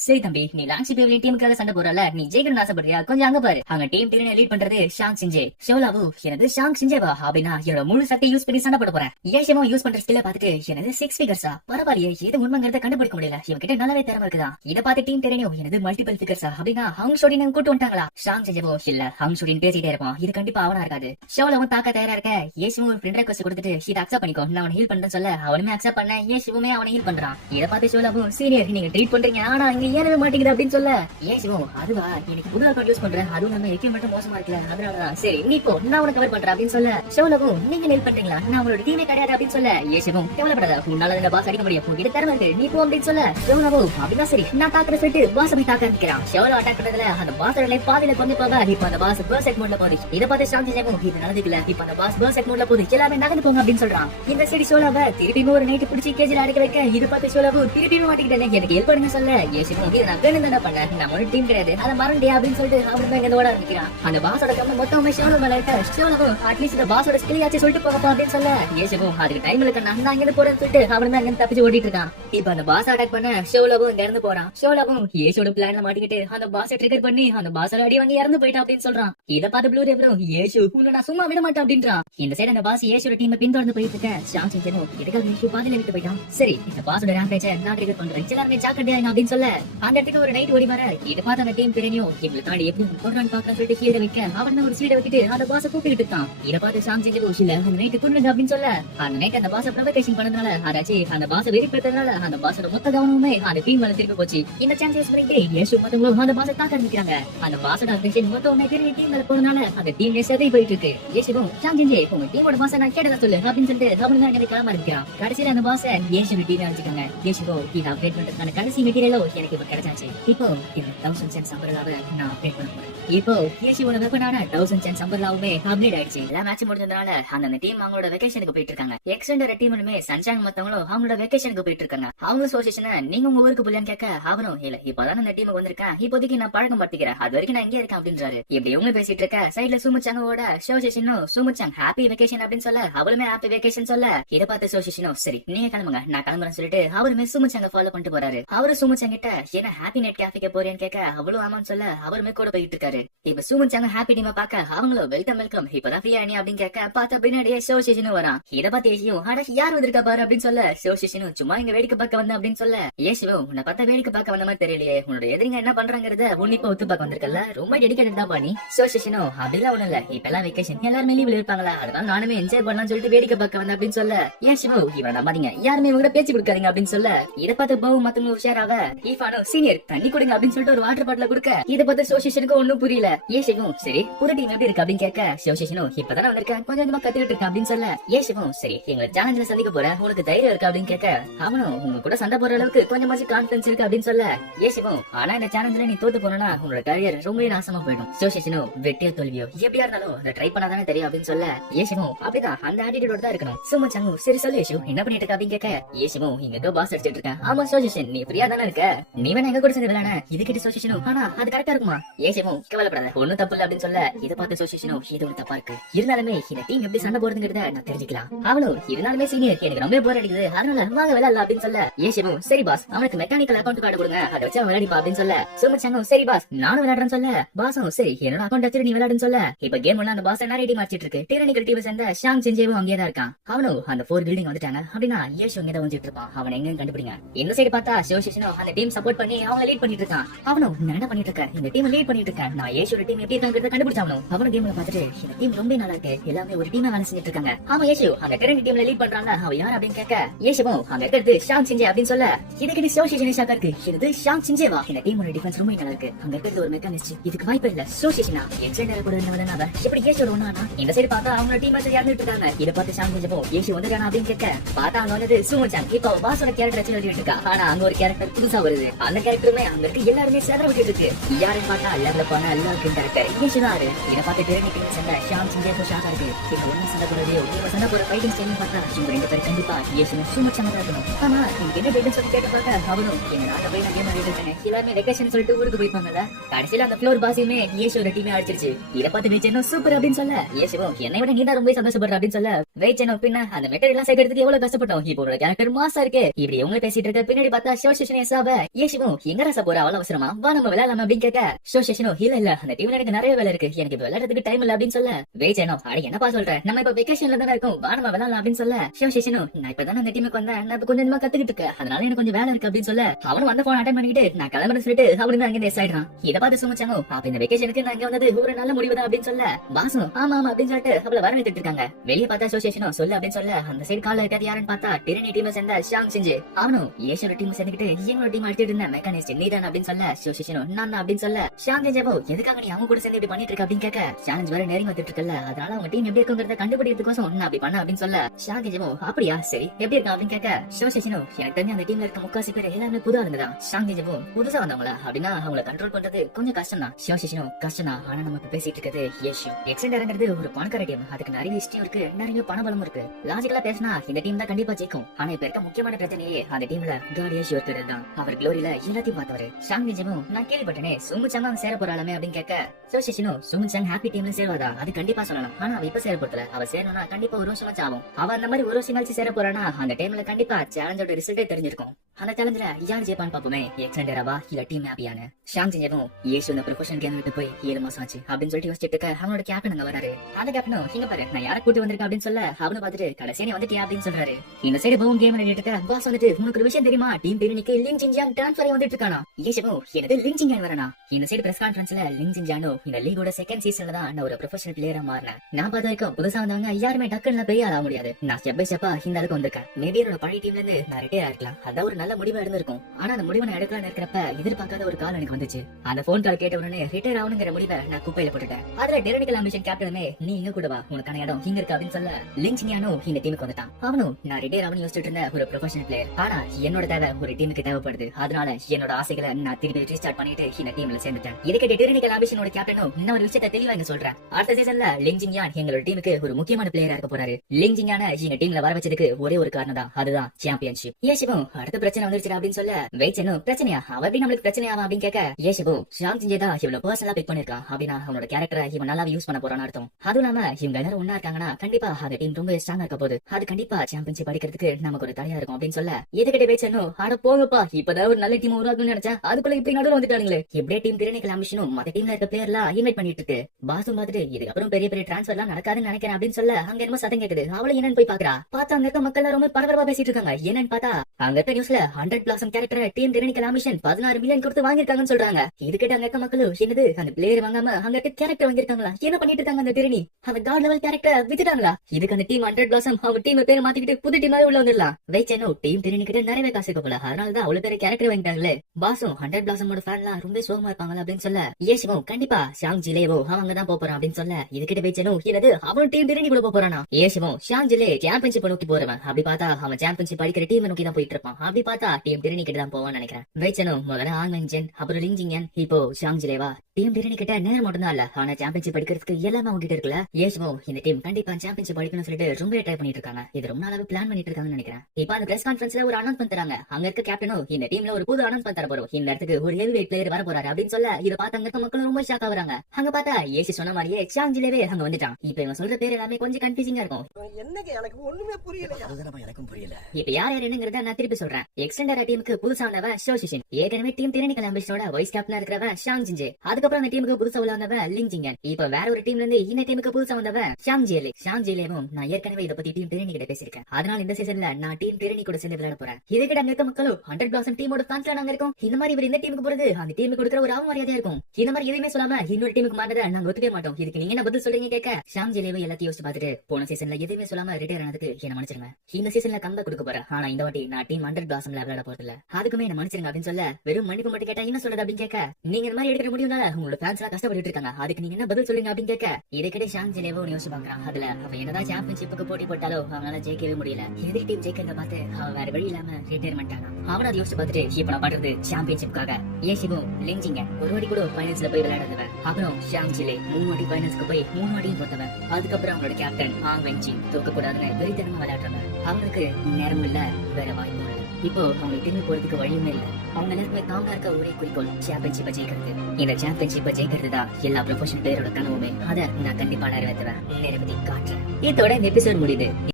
சரி தம்பி நீ லான்சி பெவிலியன் டீமுக்காக சண்டை போறல நீ ஜெயிக்கணும்னு ஆசைப்படுறியா கொஞ்சம் அங்க பாரு அங்க டீம் டீம் லீட் பண்றது ஷாங் சிஞ்சே ஷோலாவு எனது ஷாங் சிஞ்சேவா அப்படின்னா என்னோட முழு சக்தி யூஸ் பண்ணி சண்டை போட போறேன் ஏசுவும் யூஸ் பண்ற ஸ்கில்ல பார்த்துட்டு எனது 6 ஃபிகர்ஸா பரவாயில்லையே இது உண்மைங்கிறத கண்டுபிடிக்க முடியல இவன் கிட்ட நல்லாவே திறமை இருக்குதா இதை பார்த்து டீம் தெரியும் எனது மல்டிபிள் ஃபிகர்ஸா அப்படின்னா ஹங் ஷோடின் கூட்டு வந்துட்டாங்களா ஷாங் சிஞ்சேவோ இல்ல ஹங் ஷோடின் பேசிட்டே இருப்பான் இது கண்டிப்பா அவனா இருக்காது ஷோலாவும் தாக்க தயாரா இருக்க ஏசுவும் ஒரு ஃப்ரெண்ட் ரெக்வெஸ்ட் கொடுத்துட்டு இதை அக்செப்ட் பண்ணிக்கோ நான் அவனை ஹீல் பண்றேன்னு சொல்ல அவனுமே அக்செப்ட் பண்ண ஏசுவுமே அவனை ஹீல் பண்றான் இதை பார்த்து ஷோலாவும் சீனியர் நீங்க ட்ரீட் பண்றீங்க ஆனா இங்க ஏறவே மாட்டேங்குது அப்படின்னு சொல்ல ஏசுவும் அதுவா எனக்கு புது அக்கௌண்ட் யூஸ் பண்றேன் அதுவும் நம்ம எக்யூப்மெண்ட் மோசமா இருக்குல்ல அதனாலதான் சரி நீ போ நான் உனக்கு கவர் பண்றேன் அப்படின்னு சொல்ல ஷோலாவும் நீங்க ஹெல்ப் பண்றீங்களா நான் அவங்களோட டீமே கிடையாது அப்படின்னு சொல்ல ஏசுவும் கவலைப்படாத உன்னால இந்த பாஸ் அடிக்க முடியும் உங்ககிட்ட திறமை இருக்கு நீ போ அப்படின்னு சொல்ல ஷோலாவும் அப்படின்னா சரி நான் தாக்குற சொல்லிட்டு பாஸ் போய் தாக்க ஆரம்பிக்கிறான் ஷோலா அட்டாக் பண்ணதுல அந்த பாஸ் பாதியில கொண்டு போக இப்ப அந்த பாஸ் பர்செக்ட் மோட்ல போகுது இதை பார்த்து ஷாங் சிஞ்சேவும் இது நடந்துக்கல இப்ப அந்த பாஸ் பர்செக்ட் மோட்ல போகுது எல்லாமே நகர்ந்து போங்க அப்படின்னு சொல்றான் இந்த சரி ஷோலாவை திருப்பியும் ஒரு நைட்டு பிடிச்சி கேஜில அடிக்க வைக்க இது பார்த்து ஷோலாவும் திருப்பியும் மாட்டிக்கிட்டேன் எனக்கு ஹெல்ப் பண்ணுங்க சொல்ல ஏசுவும் இது நான் வேணும் தானே பண்ணேன் நம்ம ஒரு டீம் கிடையாது அதை மறண்டியா அப்படின்னு சொல்லிட்டு அவரு இங்க ஓட ஆரம்பிக்கிறான் அந்த பாஸோட கம்ம மொத்தமே ஷோலா மேல இருக்க ஷோலாவும் அட்லீஸ்ட் இந்த பாஸோட ஸ்கில்லையாச்சும் சொல்லிட்டு போகப்பா அப்படின்னு சொல்ல ஏசுவும் அதுக்கு டைம் இருக்கு நான் இங்க போறேன்னு சொல்லிட்டு அவரு அங்க தப்பிச்சு ஓடிட்டு இருக்கான் இப்ப அந்த பாஸ் அட்டாக் பண்ண ஷோலாவும் இங்க இறந்து போறான் ஷோலாவும் ஏசோட பிளான்ல மாட்டிக்கிட்டு அந்த பாஸை ட்ரிகர் பண்ணி அந்த பாஸோட அடி வாங்கி இறந்து போயிட்டான் அப்படின்னு சொல்றான் இதை பார்த்து ப்ளூ ரேவரும் ஏசு உன்னை நான் சும்மா விட மாட்டேன் அப்படின்றான் இந்த சைடு அந்த பாஸ் ஏசோட டீமை பின்தொடர்ந்து போயிட்டு இருக்க ஷாங் சிஞ்சேவும் எதுக்காக ஏசு பாதியில விட்டு போயிட்டான் சரி இந்த பாஸோட ரேம்பேஜ நான் ட்ரிகர் பண்றேன் எல்லாருமே ஜாக்கிரதையா அப்படின்னு சொல்ல அந்த இடத்துக்கு ஒரு நைட் ஓடி வர இதை பார்த்து அந்த டீம் தெரியும் எங்களை தாண்டி எப்படி போடுறான்னு பாக்க சொல்லிட்டு சீடை வைக்க அவன் ஒரு சீடை வைக்கிட்டு அந்த பாஸை கூப்பிட்டு இருக்கான் இதை பார்த்து ஷாங் சிஞ்சேவும் இல்ல அந்த நைட்டு கொண்டுங்க அப்படின்னு சொல்ல அந்த நைட் அந்த பாஸை ப்ரொவகேஷன் பண்ணதுனால அதாச்சு அந்த பாஸை வெறிப்படுத்ததுனால அந்த பாஸோட மொத்த கவனமுமே அந்த டீம் மேல திருப்பி போச்சு இந்த சான்ஸ் யூஸ் பண்ணி ஏசு மத்தவங்களும் அந்த பாஸை தாக்க ஆரம்பிக்கிறாங்க அந்த பாஸோட அட்டென்ஷன் மொத்தமே திரும்பி டீம் மேல போறதுனால அந்த டீம் சேதை போயிட்டு இருக்கு ஏசுவும் ஷாங் சிஞ்சே உங்க டீமோட பாஸை நான் கேட்டதா சொல்லு அப்படின்னு சொல்லிட்டு அவங்க அங்க கிளம்ப ஆரம்பிக்கிறான் கடைசியில அந்த பாஸை ஏசு டீம் அடிச்சுக்காங்க ஏசுவோ இதை அப்டேட் பண்றதுக்கான கடைசி மெட்டீரியலோ எனக்கு இப்ப கிடைச்சாச்சு இப்போ இந்த 1000 சென்ட் சம்பரலாவை நான் அப்டேட் பண்ண போறேன் இப்போ ஏசுவோட வெப்பனான 1000 சென்ட் சம்பரலாவுமே அப்டேட் ஆயிடுச்சு எல்லா மேட்ச் முடிஞ்சதுனால அந்த டீம் அவங்களோட வெக்கேஷனுக்கு போயிட்டு இருக்காங்க எக்ஸ்டெண்டர் டீமுமே சன்ஷாங் மத்தவங்களும் அவங்களோட வெக்கேஷனுக்கு போயிட்டு இருக்காங்க அவங்க அசோசியேஷனை நீங்க உங்க ஊருக்கு போலியான்னு கேட்க அவனும் இல்ல இப்பதான் அந்த டீமுக்கு வந்திருக்கேன் இப்போதைக்கு நான் பழக்கம் படுத்திக்கிறேன் அது வரைக்கும் நான் இங்கே இருக்கேன் அப்படின்றாரு. இப்படி இவங்க பேசிட்டு இருக்க சைட்ல சூமுச்சாங்கோட ஷோஷிஷினும் சூமுச்சாங் ஹாப்பி வெக்கேஷன் அப்படின்னு சொல்ல அவளுமே ஹாப்பி வெக்கேஷன் சொல்ல இதை பார்த்து ஷோஷிஷினும் சரி நீங்க கிளம்புங்க நான் கிளம்புறேன்னு சொல்லிட்டு அவருமே சூமுச்சாங்க ஃபாலோ பண்ணிட்டு போறாரு. அவரு சூமுச்சாங் கிட்ட என்ன ஹாப்பி நைட் கேஃபேக்கு போறேன்னு கேட்க அவளும் ஆமான்னு சொல்ல அவருமே கூட போயிட்டு இருக்காரு. இப்ப சூமுச்சாங்க ஹாப்பி டீமை பார்க்க அவங்களும் வெல்கம் இப்பதான் ஃப்ரீயா நீ அப்படின்னு கேட்க பார்த்தா பின்னாடியே ஷோஷிஷினும் வரான். இதை பார்த்து ஏசியும் அட யார் வந்திருக்கா பாரு அப்படின்னு சொல்ல ஷோஷிஷினும் சும்மா இங்க வேடிக்கை பார்க்க வந்த அப்படின்னு சொல்ல ஏசியும் உன்னை பார்த்தா வேடிக்கை பார்க்க வந்த மாதிரி தெரியலையே உன்னோட எதிரிங்க என்ன பண்றாங்கறத உன்னிப்பா ஒத்து பார்க்க வந்திருக்கல ரொம்ப டெடிகேட்டட் தான் பண்ணி ஷோஷிஷினும் அப்படிலாம் ஒண்ணு இல்ல இப்ப எல்லாம் வெக்கேஷன் எல்லாருமே லீவ்ல இருப்பாங்களா அதனால நானுமே என்ஜாய் பண்ணலாம்னு சொல்லிட்டு வேடிக்கை பார்க்க வந்த அப்படின்னு சொல்ல ஏசியும் இவன் நம்பாதீங்க யாருமே இவங்க பேச்சு கொடுக்காதீங்க அப்படின்னு சொல்ல இதை பார்த்து பவு மத்தவங்க உஷாராக ஈஃபானோ சீனியர் தண்ணி கொடுங்க அப்படின்னு சொல்லிட்டு ஒரு வாட்டர் பாட்டில கொடுக்க இதை பார்த்து ஷோஷிஷனுக்கு ஒண்ணும் புரியல. ஏசியும் சரி புது டீம் எப்படி இருக்கு அப்படின்னு கேட்க ஷோஷிஷனும் இப்பதான் வந்திருக்கேன் கொஞ்சம் கொஞ்சமா கத்துக்கிட்டு இருக்கேன் அப்படின்னு சொல்ல ஏசியும் சரி எங்களை சேலஞ்சில சந்திக்க போற உனக்கு தைரியம் இருக்கு அப்படின்னு கேட்க அவனும் உங்க கூட சண்டை போற அளவுக்கு கொஞ்சமாச்சும் கான்பிடன்ஸ் இருக்கு அப்படின்னு சொல்ல ஏசியும் ஆனா இந்த சேலஞ்சில நீ தோத்து போனா உன்னோட கரியர் ரொம்பவே நாசமா போயிடும். ஷோஷிஷனும் வெட்டியோ தோல்வியோ எப்படியா இருந்தாலும் அதை ட்ரை பண்ணாதானே தெரியும் அப்படின்னு சொல்ல ஏசியும் அப்படிதான் அந்த ஆட்டிடியூட் தான் இருக்கணும். சும்மா சரி சொல்லு ஏசியும் என்ன பண்ணிட்டு இருக்க அப்படின்னு கேட்க ஏசியும் இங்க பாஸ் அடிச்சிட்டு இருக்கேன். ஆமா ஷோஷிஷன் நீ ஃப்ரீயா தானே இருக்க நீ வேணா எங்க கூட சேர்ந்து விளையாட இது கிட்ட ஷோஷிஷனும் ஆனா அது கரெக்டா இருக்குமா ஏசியும் கவலைப்படாத ஒன்னும் தப்பு இல்ல அப்படின்னு சொல்ல இதை பார்த்து ஷோஷிஷனும் இது ஒரு தப்பா இருக்கு இருந்தாலுமே இந்த டீம் எப்படி சண்டை போறதுங்கிறத நான் தெரிஞ்சுக்கலாம். அவனும் இருந்தாலுமே சீனியர் எனக்கு ரொம்ப போர் அடிக்குது அதனால வாங்க விளையாடலாம் அப்படின்னு சொல்ல ஏசியும் சரி பாஸ் அவனுக்கு மெக்கானிக்கல் அக்கௌண்ட் கார்டு கொடுங்க அதை வச்சு அவன் விளையாடிப்பா அப்படின்னு சொல்ல சுமச்சாங்க சரி பாஸ் நானும் விளையாடுறேன்னு சொல்ல பாஸும் சரி என்னோட அக்கௌண்ட் வச்சு நீ விளையாடுன்னு சொல்ல இப்ப கேம் உள்ள அந்த பாஸ் நிறைய டீம் அடிச்சிட்டு இருக்கு டிரானிக்கல் டீம் சேர்ந்த ஷாங் செஞ்சேவும் அங்கேயே தான் இருக்கான். அவனும் அந்த 4 பில்டிங் வந்துட்டாங்க அப்படின்னா ஏஷு அங்கே தான் வந்துட்டு இருப்பான் அவன் எங்க கண்டுபிடிங்க. இந்த சைடு பார்த்தா ஷோஷிஷனும் அந்த டீம் சப்போர்ட் பண்ணி அவங்க லீட் பண்ணிட்டு இருக்கான். அவனும் நான் என்ன பண்ணிட்டு இருக்கேன் இந்த டீம் லீட் பண்ணிட்டு இருக்கேன் நான் ஏஷோட டீம் எப்படி இருக்காங்கிறத கண்டுபிடிச்சாவணும். அவனும் கேம்ல பார்த்துட்டு இந்த டீம் ரொம்ப நல்லா இருக்கு எல்லாமே ஒரு டீமா வேலை செஞ்சுட்டு இருக்காங்க. அவன் ஏஷு அந்த டிரானிக்கல் டீம்ல லீட் பண்றாங்க அவ யார் அப்படின்னு கேட்க ஏஷுவும் அங்க இருக்கிறது ஷாங் செஞ்சே அப்படின்னு சொல்ல இதுக்கிட்ட ஷோஷிஷன் ஷாக்கா இருக்கு இது ஷாங் செஞ்சேவா இந்த டீமோட டிஃபென்ஸ் ரொம்ப நல்லா இருக்கு அங்க இருக்கிறது ஒரு மெக்கானிஸ்ட் இதுக்கு வாய்ப்பு இல்ல ஷோஷிஷனா எக்ஸெண்டர் கூட இருந்தவன எப்படி ஏஷோட ஒண்ணானா இந்த சைடு பார்த்தா அவங்க டீம் மேட்ச் இறந்துட்டு இருக்காங்க. இத பார்த்து ஷாங் செஞ்சப்போ ஏஷு வந்துட்டானா அப்படின்னு கேட்க பார்த்தா அங்க வந்தது சுமோச்சாங் இப்போ பாஸோட கேரக்டர் வச்சு எழுதிட்டு இருக்கா ஆனா அங்க ஒரு கேரக்டர் புதுசா வருது அந்த கேரக்டருமே அங்க இருக்கு எல்லாருமே சேர விட்டுட்டு இருக்கு யாருன்னு பார்த்தா லெவல போன எல்லாருக்கும் கேரக்டர் ஏஷுதான் இதை பார்த்து டிரானிக்கல் சண்டை ஷாங் செஞ்சே ஷாக்கா இருக்கு இப்ப ஒண்ணு சண்டை போறதையோ இவங்க சண்டை போற ஃபைட்டிங் ஸ்டைல் பார்த்தா இவங்க ரெண்டு பேரும் கண்டிப்பா ஏஷு சுமோச்சாங்க தான் இருக்கணும். ஆனா இவங்க என்ன பேட்டன் சொல்லி கேட்டு பார்த்தா அவனும் எங்க நாட்டை போய் நான் கேம் ஆடிட்டு இருக்கேன் எல்லாருமே வெக்கேஷன் சொல்லிட்டு ஊருக்கு போயிருப்பாங்கல்ல கடைசியில அந்த ஃப்ளோர் பாஸையுமே ஏஷோட டீமே அடிச்சிருச்சு. இதை பார்த்து வெயிச்சனும் சூப்பர் அப்படின்னு சொல்ல ஏஷுவும் என்னை விட நீ தான் ரொம்ப சந்தோஷப்படுற அப்படின்னு சொல்ல வெயிச்சனும் பின்ன அந்த மெட்டர் எல்லாம் சைடு எடுத்துட்டு எவ்வளவு கஷ்டப்பட்டோம் இப்போ ஒரு கேரக்டர் மாசா இருக்கு இப்படி இவங்க பேசிட்டு இருக்க பின்னாடி பார்த்தா ஷோஷிஷன் ஏசாவ ஏஷுவும் எங்க ரசா போற அவ்வளவு அவசரமா வா நம்ம விளையாடலாம் அப்படின்னு கேட்க ஷோஷிஷனும் இல்ல அந்த டீம்ல எனக்கு நிறைய வேலை இருக்கு எனக்கு இப்ப விளையாடுறதுக்கு டைம் இல்ல அப்படின்னு சொல்ல வெயிச்சனும் அட என்னப்பா சொல்ற நம்ம இப்ப வெக்கேஷன்ல தானே இருக்கோம் வா நம்ம விளையாடலாம் அப்படின்னு சொல்ல ஷோஷிஷனும் நான் இப்பதான் அந்த டீமுக்கு வந்தேன் நான் இப்ப கொஞ்சம் கொஞ்சமா கத்துக்கிட்டு இருக்கேன் அதனால எனக்கு கொஞ்சம் வேலை இருக்கு அப்படின்னு சொல்ல அவனும் வந்த போன் அட்டன் பண்ணிட்டு நான் கிளம்புறேன்னு சொல்லிட்டு அவனுமே அங்க எஸ் ஆயிடுறான். இதை பார்த்து சுமச்சாங்க அப்ப இந்த வெக்கேஷனுக்கு நான் இங்க வந்தது ஒரு நல்ல முடிவு தான் அப்படின்னு சொல்ல பாசும் ஆமா ஆமா அப்படின்னு சொல்லிட்டு அவளை வரவேற்றுட்டு இருக்காங்க. வெளியே பார்த்தா அசோசியேஷனும் சொல்லு அப்படின்னு சொல்ல அந்த சைடு கால இருக்காது யாருன்னு பார்த்தா டிரானி டீம் சேர்ந்த ஷாங் செஞ்சு அவனும் ஏஷோட டீம் சேர்ந்துக்கிட்டு இவங்களோட டீம் அடிச்சிட்டு இருந்த மெக்கானிஸ்ட் நீதான் அப்படின்னு சொல்ல அசோசியேஷனும் நான் தான் அப்படின்னு சொல்ல ஷாங் செஞ்சப்போ எதுக்காக நீ அவங்க கூட சேர்ந்து இப்படி பண்ணிட்டு இருக்க அப்படின்னு கேட்க சேலஞ்ச் வேற நெருங்கி வந்துட்டு இருக்கல அதனால அவங்க டீம் எப்படி இருக்குங்கிறத கண்டுபிடிக்கிறதுக்கோசம் நான் அப்படி பண்ண அப்படின்னு சொல்ல ஷாங் செஞ்சப்போ அப்படியா சரி எப்படி இருக்கா அப்படின்னு கேட்க அசோசியேஷனும் எனக்கு தெரிஞ்ச அந்த டீம்ல இருக்க முக்காசி பேர் எல்லாமே புது ஆளுங்க தான் ஷாங் செஞ்சப்போ புதுசா வந்தவங்களா அப்படின்னா அவங்களை கண்ட்ரோல் பண்றது கொஞ்சம் கஷ்டம் தான் அசோசியேஷனும் கஷ்டம் தான் ஆனா நம்ம இப்ப பேசிட்டு இருக்கிறது ஏஷு எக்ஸெண்டர்ங்கிறது ஒரு பணக்கார டீம் அதுக்கு நிறைய ஹிஸ்டரி இருக்கு நிறைய பணபலம் இருக்கு லாஜிக்கலா பேசினா இந்த டீம் தான் கண்டிப்பா ஜெயிக்கும் ஆனா இப்ப இருக்க முக்கியமான பிரச்சனையே அந்த டீம்ல காட் ஏஷு ஒருத்தர் தான் அவர் குளோரியில எல்லாத்தையும் பார்த்தவரு ஷாங் நிஜமும் நான் கேள்விப்பட்டனே சுமுச்சாங்க சேர போறாளமே அப்படின்னு கேட்க அசோசியேஷனும் சுமுச்சாங் ஹாப்பி டீம்ல சேருவாதா அது கண்டிப்பா சொல்லலாம் ஆனா அவ இப்ப சேர போறதுல அவ சேரணும்னா கண்டிப்பா ஒரு வருஷம் ஆகும் அவ அந்த மாதிரி ஒரு வருஷம் கழிச்சு சேர போறானா அந்த டைம்ல கண்டிப்பா சேலஞ்சோட ரிசல்ட்டே தெரிஞ்சிருக்கும் அந்த சேலஞ்சில யார் ஜெயிப்பான்னு பாப்போமே எக்ஸெண்டராவா இல்ல டீம் ஹாப்பியான ஷாங் செஞ்சவும் ஏஷு இந்த ப்ரொஃபஷனல் கேம் விட்டு போய் 7 மாசம் ஆச்சு அப்படின்னு சொல்லிட்டு யோசிச்சுட்டு இருக்க அவனோட கேப்டன் அங்க வராரு. அந்த கேப்டனும் இங்க பாரு நான் யாரை கூட்டி வந்திருக்கேன் அப்படின்னு சொல்ல அவனை பார்த்துட்டு கடைசியா வந்துட்டியா அப்படின்னு சொல்றாரு. இந்த சைடு பவும் கேம் விளையாடிட்டு இருக்க பாஸ் வந்துட்டு உனக்கு ஒரு விஷயம் தெரியுமா டீம் பேருக்கு லிங் ஜின்ஜியாங் ட்ரான்ஸ்ஃபர் வந்துட்டு இருக்கானா ஏஷுவும் எனக்கு லிங் ஜின்ஜியாங் வரனா. இந்த சைடு பிரஸ் கான்ஃபரன்ஸ்ல லிங் ஜின்ஜியானோ இந்த லீகோட செகண்ட் சீசன்ல தான் நான் ஒரு ப்ரொஃபஷனல் பிளேயரா மாறினேன். நான் பார்த்த வரைக்கும் புதுசா வந்தவங்க யாருமே டக்குன்னு பெரிய ஆக முடியாது. நான் ஸ்டெப் பை ஸ்டெப்பா இந்த அளவுக்கு வந்திருக்கேன். மேபி என்னோட பழைய டீம்ல இருந்து நான் ரிட்டையர் ஆயிருக்கலாம் அதான் ஒரு நல்ல முடிவா இருந்திருக்கும். ஆனா அந்த முடிவை நான் எடுக்கலாம்னு இருக்கிறப்ப எதிர்பார்க்காத ஒரு கால் எனக்கு வந்துச்சு. அந்த போன் கால் கேட்ட உடனே ரிட்டையர் ஆகணுங்கிற முடிவை நான் குப்பையில போட்டுட்டேன். அதுல டெரனிக்கல் ஆம்பிஷன் கேப்டனுமே நீ இங்க கூட வா உனக்கான இடம் இங்க இருக்கு அப்படின்னு சொல்ல லிங் ஜின்ஜியானோ இந்த டீமுக்கு வந்துட்டான். அவனும் நான் ரிட்டையர் ஆகணும்னு யோசிச்சுட்டு இருந்த ஒரு ப்ரொஃபஷனல் பிளேயர் ஆனா என்னோட தேவை ஒரு டீமுக்கு தேவைப்படுது அதனால என்னோட ஆசைகளை நான் திருப்பி ரீஸ்டார்ட் பண்ணிட்டு இந்த டீம்ல சேர்ந்துட்டேன். இதுக்கு டெரனிக்கல் ஆம்பிஷனோட கேப்டனும் இன்னும் ஒரு விஷயத்தை தெளிவா இங்க சொல்றேன். அடுத்த சீசன்ல லிங் ஜின்ஜியான் எங்களோட டீமுக்கு ஒரு முக்கியமான பிளேயரா இருக்க போறாரு. லிங் ஜின்ஜியான எங்க டீம்ல வர வச்சதுக்கு ஒரே ஒரு காரணம் தான் அதுதான் சாம்பியன்ஷிப். ஏஷுவும் அடுத்த பிரச்சனை பிரச்சனை வந்துருச்சு அப்படின்னு சொல்ல வெயிச்சனு பிரச்சனையா அவ எப்படி நம்மளுக்கு பிரச்சனை ஆகும் அப்படின்னு கேட்க ஏஷிபு ஷாங் ஜின்ஜே தான் இவ்வளவு பர்சனலா பிக் பண்ணிருக்கான் அப்படின்னா அவனோட கேரக்டரை இவன் நல்லா யூஸ் பண்ண போறான்னு அர்த்தம். அதுவும் இல்லாம இவங்க எல்லாரும் ஒன்னா இருக்காங்கன்னா கண்டிப்பா அந்த டீம் ரொம்ப ஸ்ட்ராங்கா இருக்க போகுது. அது கண்டிப்பா சாம்பியன்ஷிப் அடிக்கிறதுக்கு நமக்கு ஒரு தடையா இருக்கும் அப்படின்னு சொல்ல இதுகிட்ட வெயிச்சனு ஆட போகப்பா இப்பதான் ஒரு நல்ல டீம் உருவாக்கணும்னு நினைச்சா அதுக்குள்ள இப்படி நடுவில் வந்துட்டாங்களே எப்படியே டீம் திறனைகள் அம்பிஷனும் மத்த டீம்ல இருக்க பிளேயர் எல்லாம் இன்வைட் பண்ணிட்டு இருக்கு. பாசும் பார்த்துட்டு இதுக்கப்புறம் பெரிய பெரிய டிரான்ஸ்பர் எல்லாம் நடக்காதுன்னு நினைக்கிறேன் அப்படின்னு சொல்ல அங்க என்னமோ சத்தம் கேக்குது. அவளை என்னன்னு போய் பாக்குறா. பார்த்தா அங்க இருக்க மக்கள் ரொம்ப பரபரப்பா பேசிட்டு இருக்காங்க. என்னன்னு பார்த்தா அங்க இருக்க நியூஸ்ல 100 பிளாசம் கேரக்டர் டீம் திறனைகள் அம்பிஷன் 16 மில்லியன் கொடுத்து வாங்கிருக்காங்கன்னு சொல்றாங்க. இதுக்கிட்ட அங்க இருக்க மக்களும் என்னது அந்த பிளேயர் வாங்காம அங்க இருக்க கேரக்டர் வாங்கிருக்காங்களா என்ன பண்ணிட்டு இருக்காங்க அந்த திறனி அந்த காட் லெவல் கேரக்டர் வித்துட்டாங்களா. இதுக்கு அந்த டீம் 100 பிளாசம் அவங்க டீம் பேரை மாத்திக்கிட்டு புது டீம் உள்ள வந்துடலாம். வெயிச்சனோ டீம் திறனி கிட்ட நிறைய காசு இருக்க போல அதனாலதான் அவ்வளவு பேர் கேரக்டர் வாங்கிட்டாங்களே. பாசும் 100 பிளாசமோட ஃபேன்லாம் ரொம்ப சோகமா இருப்பாங்களா அப்படின்னு சொல்ல ஏஷிவும் கண்டிப்பா ஷாங் ஜிலேவோ அவங்க தான் போறான் அப்படின்னு சொல்ல இதுக்கிட்ட வெயிச்சனும் என்னது அவன் டீம் திறனி கூட போறானா. ஏஷிவும் ஷாங் ஜிலே சாம்பியன்ஷிப் நோக்கி போறவன் அப்படி பார்த்தா அவன் சாம்பியன்ஷிப் அடிக்கிற டீம் நோக்கி தான் போயிட்டு இருப்பான். அப்படி பார்த்தா டீம் திறனி கிட்ட தான் போவான்னு நினைக்கிறேன். வெயிச்சனும் முதல்ல ஆங்மென்ஜன் அப்புறம் லிங்ஜிங்கன் இப்போ ஷாங் ஜிலேவா டீம் திறனி கிட்ட நேரம் மட்டும் தான் இல்ல ஆனா சாம்பியன்ஷிப் அடிக்கிறதுக்கு எல்லாமே அவங்க கிட்ட இருக்குல்ல. ஏஷிவும் இந்த டீம் கண்டிப்பா சாம்பியன்ஷிப் அடிக்கணும்னு சொல்லிட்டு ரொம்ப ட்ரை பண்ணிட்டு இருக்காங்க. இது ரொம்ப நாளாவே பிளான் பண்ணிட்டு இருக்காங்கன்னு நினைக்கிறேன். இப்ப அந்த பிரஸ் கான்ஃபரன்ஸ்ல ஒரு அனௌன்ஸ்மென்ட் தராங்க. அங்க இருக்க கேப்டனும் இந்த டீம்ல ஒரு புது அனௌன்ஸ்மென்ட் தர போறோம் இந்த இடத்துக்கு ஒரு ஹெவி வெயிட் பிளேயர் வர போறாரு அப்படின்னு சொல்ல இத பார்த்து அங்க இருக்க மக்கள் ரொம்ப ஷாக் ஆகுறாங்க. அங்க பார்த்தா ஏசி சொன்ன மாதிரியே ஷாங் ஜிலேவே அங்க வந்துட்டான். இப்ப இவன் சொல்ற பேர் எல்லாமே கொஞ்சம் கன்ஃபியூசிங்கா இருக்கும். என்னங்க எனக்கு ஒண்ணுமே புரியல. அதுதான் எனக்கும் புரியல. இப்ப யார் யார் என்னங்கறத நான் திருப்பி சொல்றேன். எக்ஸ்டெண்டர் டீமுக்கு புதுசா வந்தவன் ஷோ ஷிஷின். ஏற்கனவே டீம் திறனிக்கல் அம்பிஷனோட வைஸ் கேப்டனா இருக்கிறவன் ஷாங் ஜின்ஜே. அதுக்கப்புறம் அந்த டீமுக்கு புதுசா வந்தவன் லிங் ஜிங்கன். இப்ப வேற ஒரு டீம்ல இருந்து இந்த டீமுக்கு புதுசா வந்தவன் ஷாங் ஜிலே. ஷாங் ஜிலேவும் நான் ஏற்கனவே இத பத்தி டீம் திறனி கிட்ட பேசிருக்கேன். அதனால இந்த சீசன்ல நான் டீம் திறனி கூட சேர்ந்து விளையாட போறேன். இதுக்கிட்ட அங்க இருக்க மக்களும் 100 பிளாசம் டீமோட ஃபேன்ஸ்ல நாங்க இருக்கோம். இந்த மாதிரி இவர் இந்த டீமுக்கு போறது அந்த டீமுக்கு கொடுக்குற ஒரு அவமரியாதையா இருக்கும். இந்த மாதிரி எதுவுமே சொல்லாம இன்னொரு டீமுக்கு மாறத நாங்க ஒத்துக்கவே மாட்டோம். இதுக்கு நீங்க என்ன பதில் சொல்றீங்க கேட்க ஷாங் ஜிலேவை எல்லாத்தையும் யோசிச்சு பார்த்துட்டு போன சீசன்ல எதுவுமே சொல்லாம ரிட்டையர் ஆனதுக்கு என்ன மன்னிச்சிருங்க. இந்த சீசன்ல கம்பேக் கொடுக்க போறேன். ஆனா இந்த வாட்டி நான் டீம் 100 பிளாசம்ல விளையாட போறது இல்ல. அதுக்குமே என்ன மன்னிச்சிருங்க அப்படின்னு சொல்ல வெறும் மன்னிப்பு மட்டும் கேட்டா என்ன சொல்றது அப்படின்னு கேட்க நீங்க இந்த மாதிரி எடுக்கிற முடியும்னால உங்களோட ஃபேன்ஸ் எல்லாம் கஷ்டப்பட்டு இருக்காங்க. அதுக்கு நீங்க என்ன பதில் சொல்லுங்க அப்படின்னு கேட்க இதுக்கிட்ட ஷாங் ஜிலேவை யோசிச்சு பாக்குறான். அதுல அவன் என்னதான் சாம்பியன்ஷிப்புக்கு போட்டி போட்டாலோ அவனால ஜெயிக்கவே முடியல. எதிரி டீம் ஜெயிக்கிறத பார்த்து அவன் வேற வழி இல்லாம ரிட்டையர்மெண்ட் ஆனா அவனை அதை யோசிச்சு பார்த்துட்டு இப்ப நான் பண்றது சாம்பியன்ஷிப்காக ஏசிவும் லிஞ்சிங்க ஒரு வாட்டி கூட ஃபைனல்ஸ்ல போய் விளையாடுறவன். அப்புறம் ஷாங் ஜிலே 3 வாட்டி ஃபைனல்ஸ்க்கு போய் 3 வாட்டியும் தோத்தவன். அதுக்கப்புறம் அவங்களோட கேப்டன் ஆங் வென்ஜின் தோக்க கூடாதுன்னு வெறித்தனமா விளையாடுறவன். அவனுக்கு நேரம் இல்ல வேற வாய்ப்பும் இல்ல. இப்போ அவங்களுக்கு திரும்பி போறதுக்கு வழியுமே இல்ல. அவங்க எல்லாருமே காமனா இருக்க ஒரே குறிக்கோள் சாம்பியன்ஷிப்பை ஜெயிக்கிறது. இந்த சாம்பியன்ஷிப்பை ஜெயிக்கிறது தான் எல்லா ப்ரொஃபஷனல் பிளேயரோட கனவுமே. அதை நான் கண்டிப்பா நிறைவேற்றுவேன், நிறைவேற்றி காட்டுறேன். இதோட இந்த எபிசோட் முடியுது.